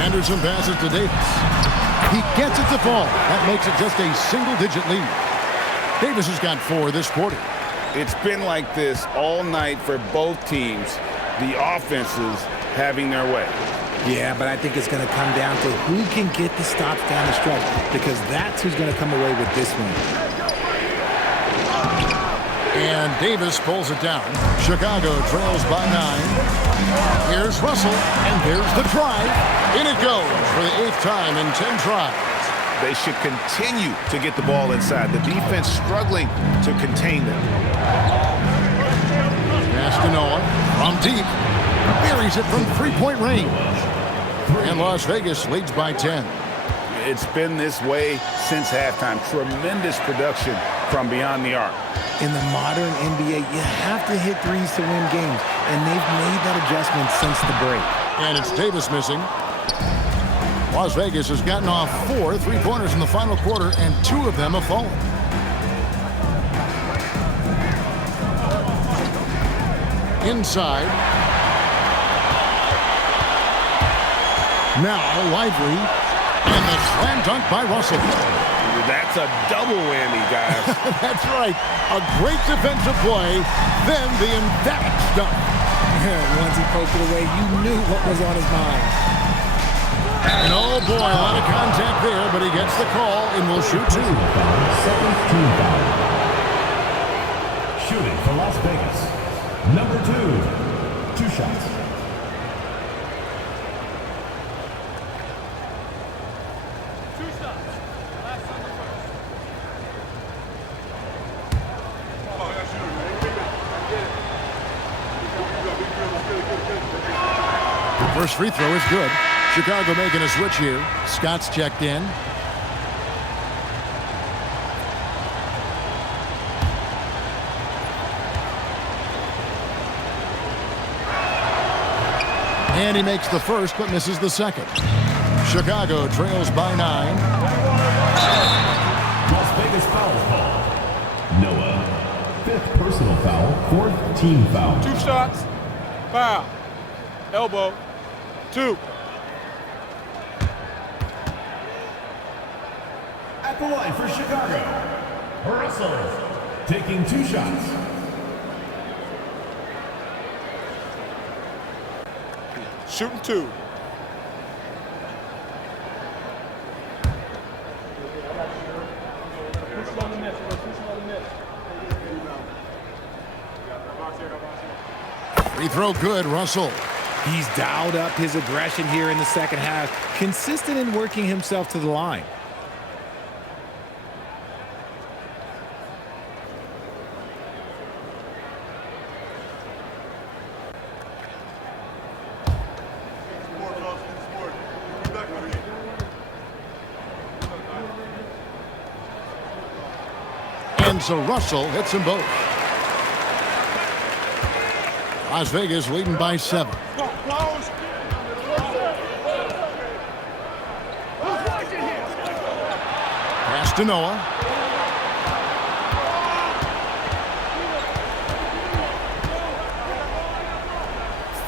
Anderson passes to Davis. He gets it to fall. That makes it just a single-digit lead. Davis has got 4 this quarter. It's been like this all night for both teams. The offenses having their way. Yeah, but I think it's going to come down to who can get the stops down the stretch, because that's who's going to come away with this one. And Davis pulls it down. Chicago trails by 9. Here's Russell, and there's the drive. In it goes for the 8th time in 10 tries. They should continue to get the ball inside. The defense struggling to contain them. Pass to Noah from deep. Buries it from 3-point range. And Las Vegas leads by 10. It's been this way since halftime. Tremendous production from beyond the arc. In the modern NBA, you have to hit threes to win games, and they've made that adjustment since the break. And it's Davis missing. Las Vegas has gotten off 4 3-pointers in the final quarter, and 2 of them have fallen. Inside. Now Lively, and the slam dunk by Russell. That's a double whammy, guys. That's right. A great defensive play, then the emphatic dunk. Once he poked it away, you knew what was on his mind. And oh boy, a lot of contact there, but he gets the call and will shoot 2. Second team foul. Shooting for Las Vegas. Number 2. 2 shots. First free throw is good. Chicago making a switch here. Scott's checked in. And he makes the first but misses the second. Chicago trails by 9. Las Vegas foul call. Noah, 5th personal foul, 4th team foul. 2 shots. Foul. Elbow. 2. At the line for Chicago, Russell taking 2 shots. Shooting 2. Free throw good, Russell. He's dialed up his aggression here in the second half, consistent in working himself to the line. And so Russell hits them both. Las Vegas leading by 7. Pass to Noah.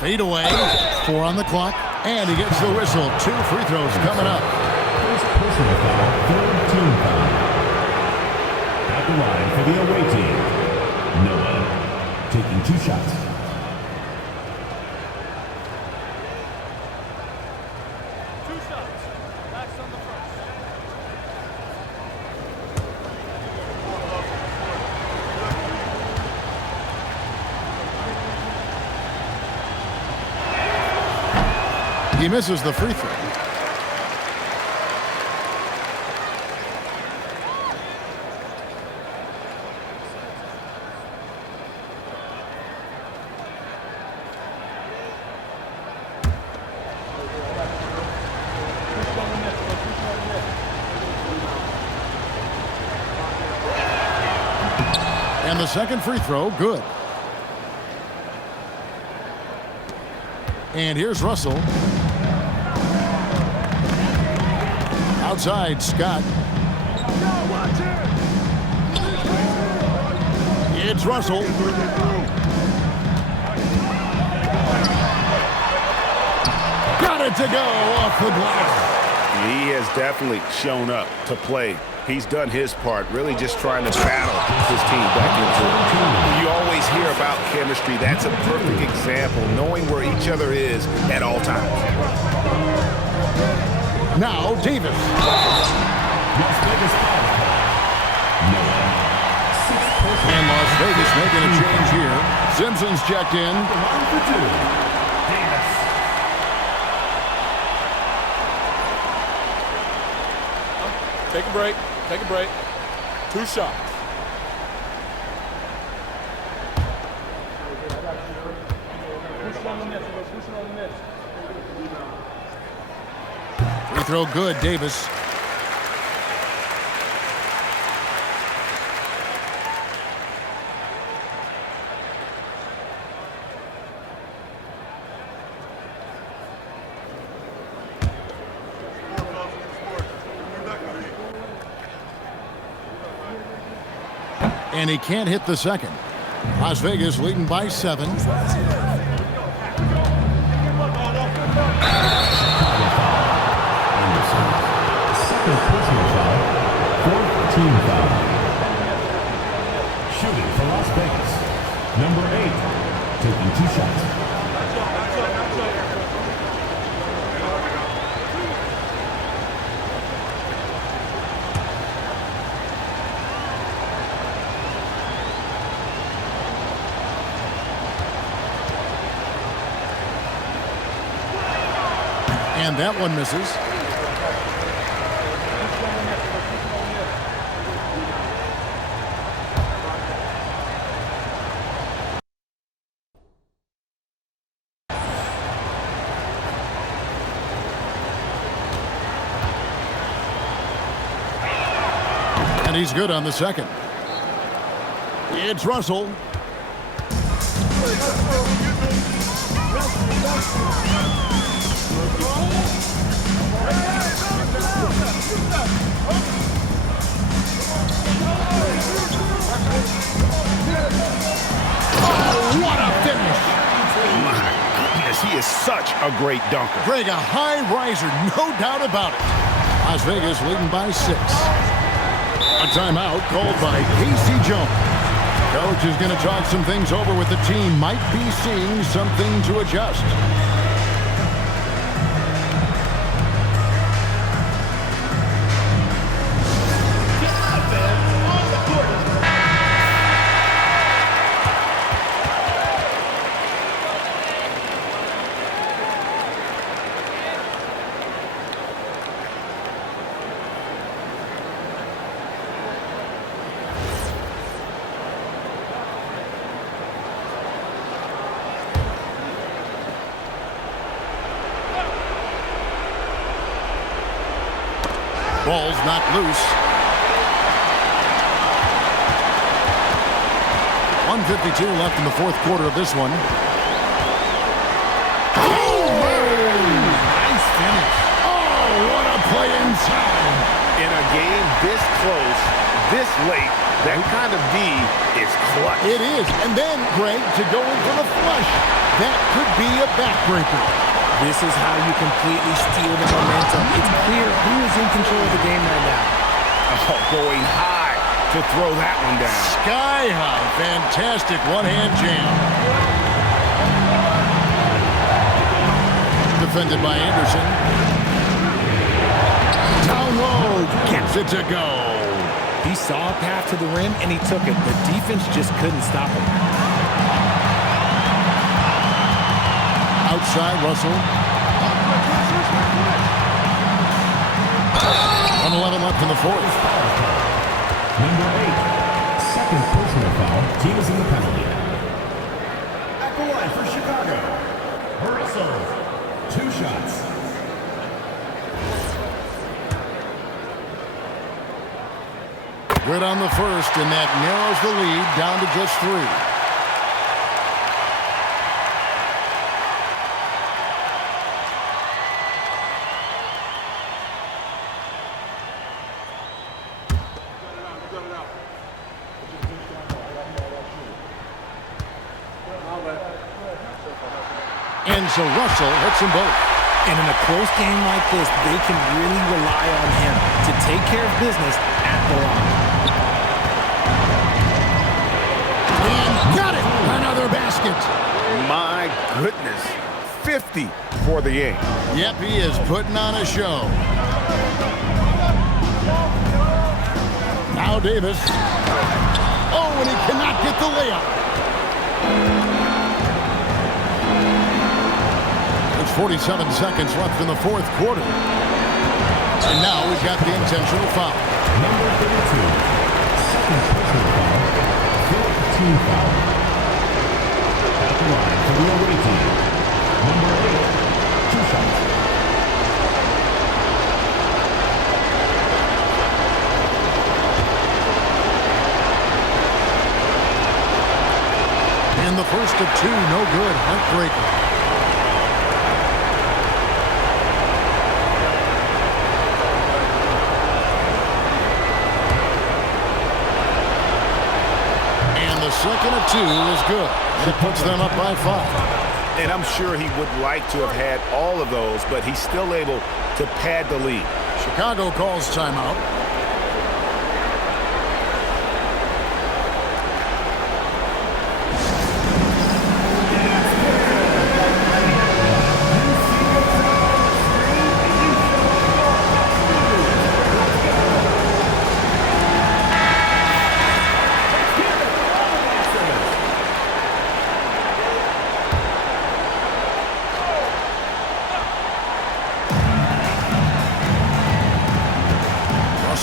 Fade away. 4 on the clock. And he gets the whistle. 2 free throws coming up. First personal foul, 3rd team foul. At the line for the away team, Noah taking 2 shots. He misses the free throw. And the second free throw, good. And here's Russell. Outside, Scott. It's Russell. Got it to go off the glass. He has definitely shown up to play. He's done his part, really just trying to battle his team back into it. You always hear about chemistry. That's a perfect example, knowing where each other is at all times. Now, Davis. And Las Vegas making a change here. Simpson's checked in. Take a break. Take a break. 2 shots. Free throw good, Davis. And he can't hit the second. Las Vegas leading by 7. Second personal foul, 4th team foul. Shooting for Las Vegas, number 8, taking 2 shots. And that one misses. And he's good on the second. It's Russell. What a finish! My goodness, he is such a great dunker. Greg, a high riser, no doubt about it. Las Vegas leading by 6. A timeout called by Casey Jones. Coach is going to talk some things over with the team. Might be seeing something to adjust. Ball's not loose. 1:52 left in the 4th quarter of this one. Oh, nice finish. Oh, what a play inside. In a game this close, this late, that kind of D is clutch. It is. And then, Greg, to go in for the flush. That could be a backbreaker. This is how you completely steal the momentum. It's clear who is in control of the game right now. Oh, going high to throw that one down. Sky high. Fantastic one-hand jam. Defended by Anderson. Down low. Gets it to go. He saw a path to the rim, and he took it. The defense just couldn't stop him. Outside, Russell. 1:11 left in the 4th. Number 8, second personal foul. Team is in the penalty. At the line for Chicago, Russell, 2 shots. Good on the first, and that narrows the lead down to just 3. And so Russell hits them both. And in a close game like this, they can really rely on him to take care of business at the line. And got it! Another basket. My goodness. 50 for the game. Yep, he is putting on a show. Now Davis. Oh, and he cannot get the layup. There's 47 seconds left in the fourth quarter. And now we've got the intentional foul. Number 32, second personal foul, 15 foul. At the line for the away team, number 8, 2 shots. And the first of two, no good. Heartbreaker. And the second of two is good. And it puts them up by 5. And I'm sure he would like to have had all of those, but he's still able to pad the lead. Chicago calls timeout.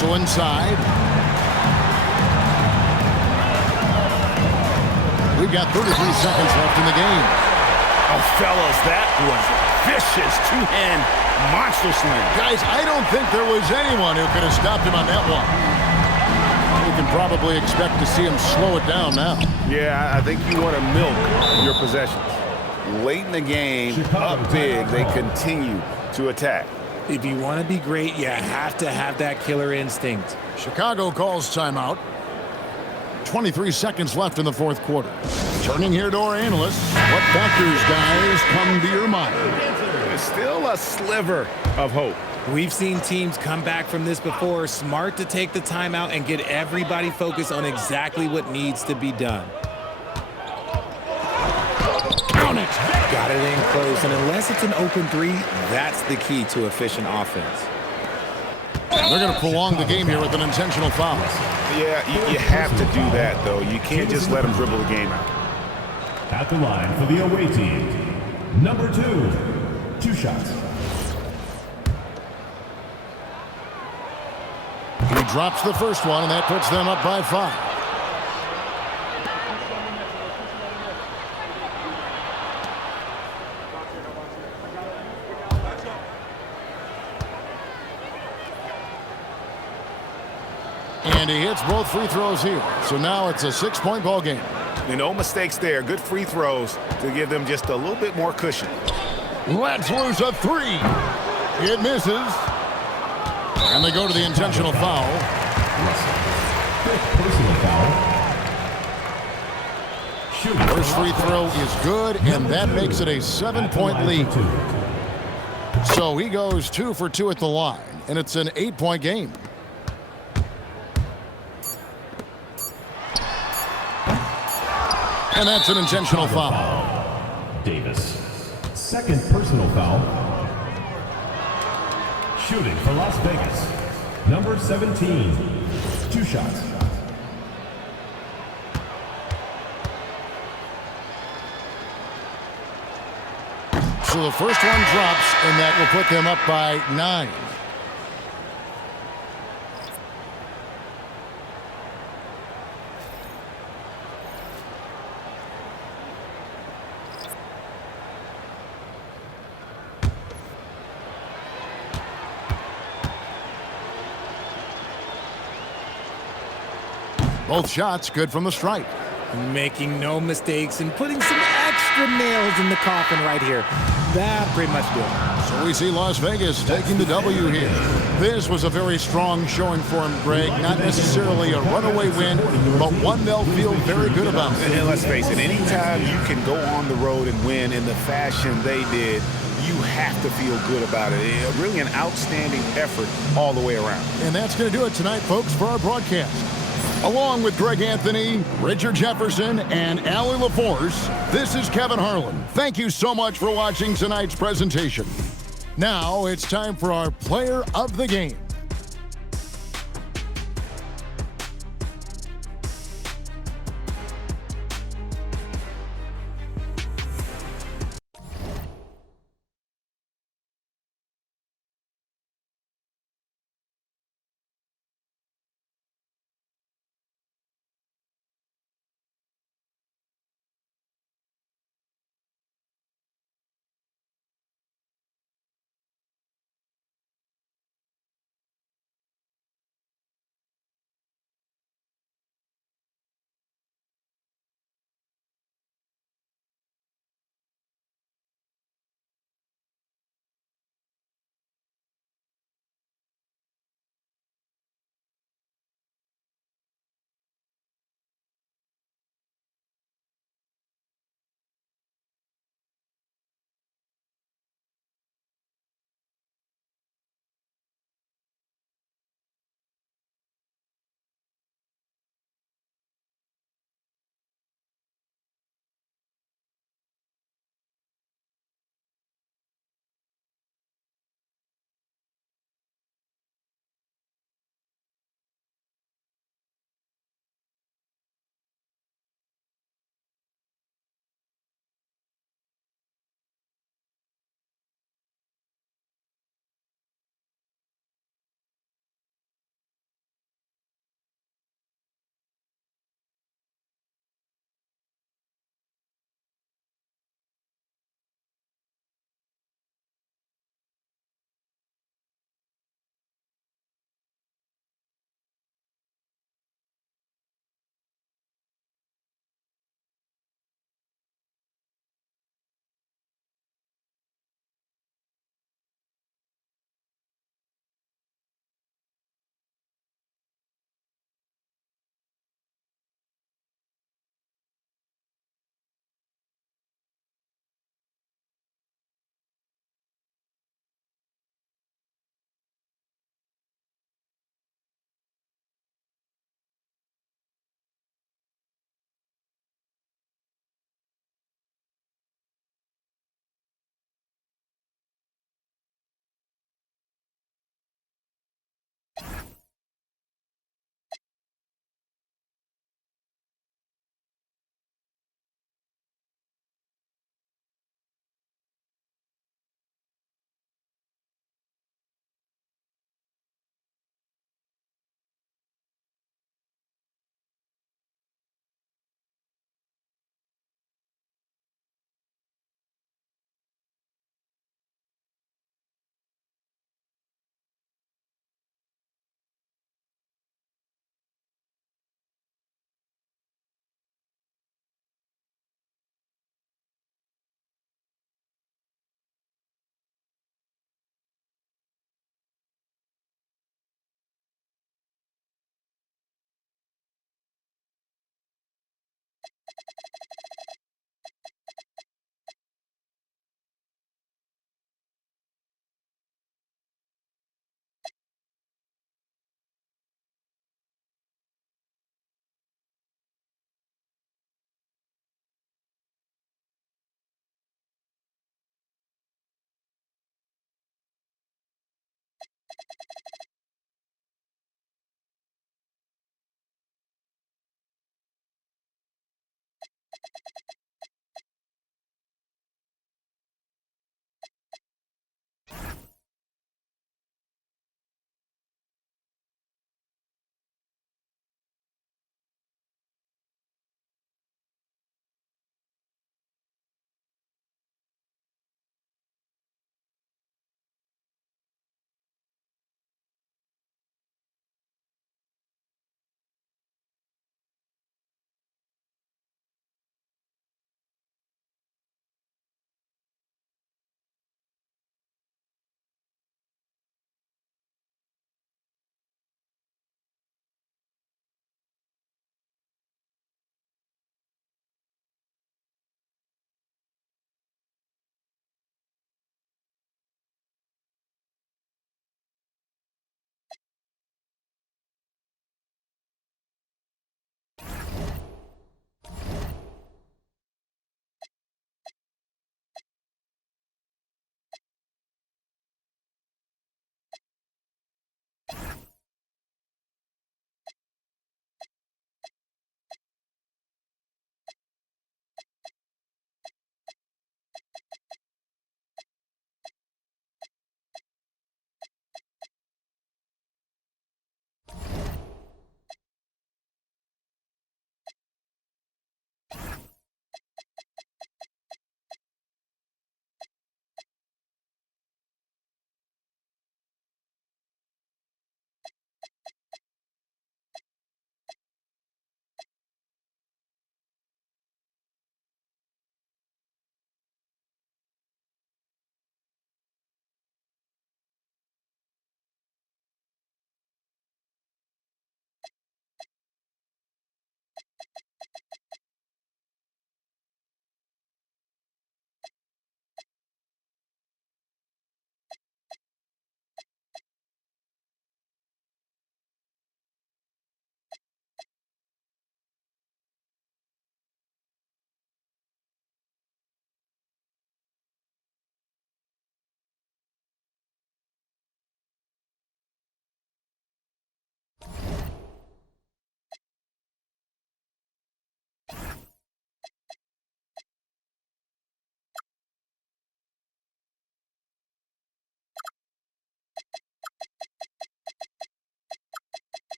Russell inside. We've got 33 seconds left in the game. Oh, fellas, that was vicious two-hand monster slam. Guys, I don't think there was anyone who could have stopped him on that one. You can probably expect to see him slow it down now. Yeah, I think you want to milk your possessions. Late in the game, up big, they continue to attack. If you want to be great, you have to have that killer instinct. Chicago calls timeout. 23 seconds left in the fourth quarter. Turning here to our analysts. What factors, guys, come to your mind? There's still a sliver of hope. We've seen teams come back from this before. Smart to take the timeout and get everybody focused on exactly what needs to be done. Count it. Got it in close, and unless it's an open three, that's the key to efficient offense. They're going to prolong the game here with an intentional foul. Yeah, you have to do that, though. You can't just let them dribble the game out. At the line for the away team, number 2, 2 shots. He drops the first one, and that puts them up by 5. And he hits both free throws here. So now it's a 6-point ball game. No mistakes there. Good free throws to give them just a little bit more cushion. Let's lose a 3. It misses. And they go to the intentional foul. Personal foul. First free throw is good, and that makes it a 7-point lead. So he goes 2 for 2 at the line, and it's an 8-point game. And that's an intentional foul. Davis. Second personal foul. Shooting for Las Vegas. Number 17. 2 shots. So the first one drops, and that will put them up by 9. Both shots good from the stripe. making no mistakes and putting some extra nails in the coffin right here. That pretty much did it. So we see Las Vegas taking the W here. This was a very strong showing for him, Greg. Not necessarily a runaway win, but one they'll feel very good about. And let's face it, anytime you can go on the road and win in the fashion they did, you have to feel good about it. Really an outstanding effort all the way around. And that's going to do it tonight, folks, for our broadcast. Along with Greg Anthony, Richard Jefferson, and Allie LaForce, this is Kevin Harlan. Thank you so much for watching tonight's presentation. Now it's time for our player of the game.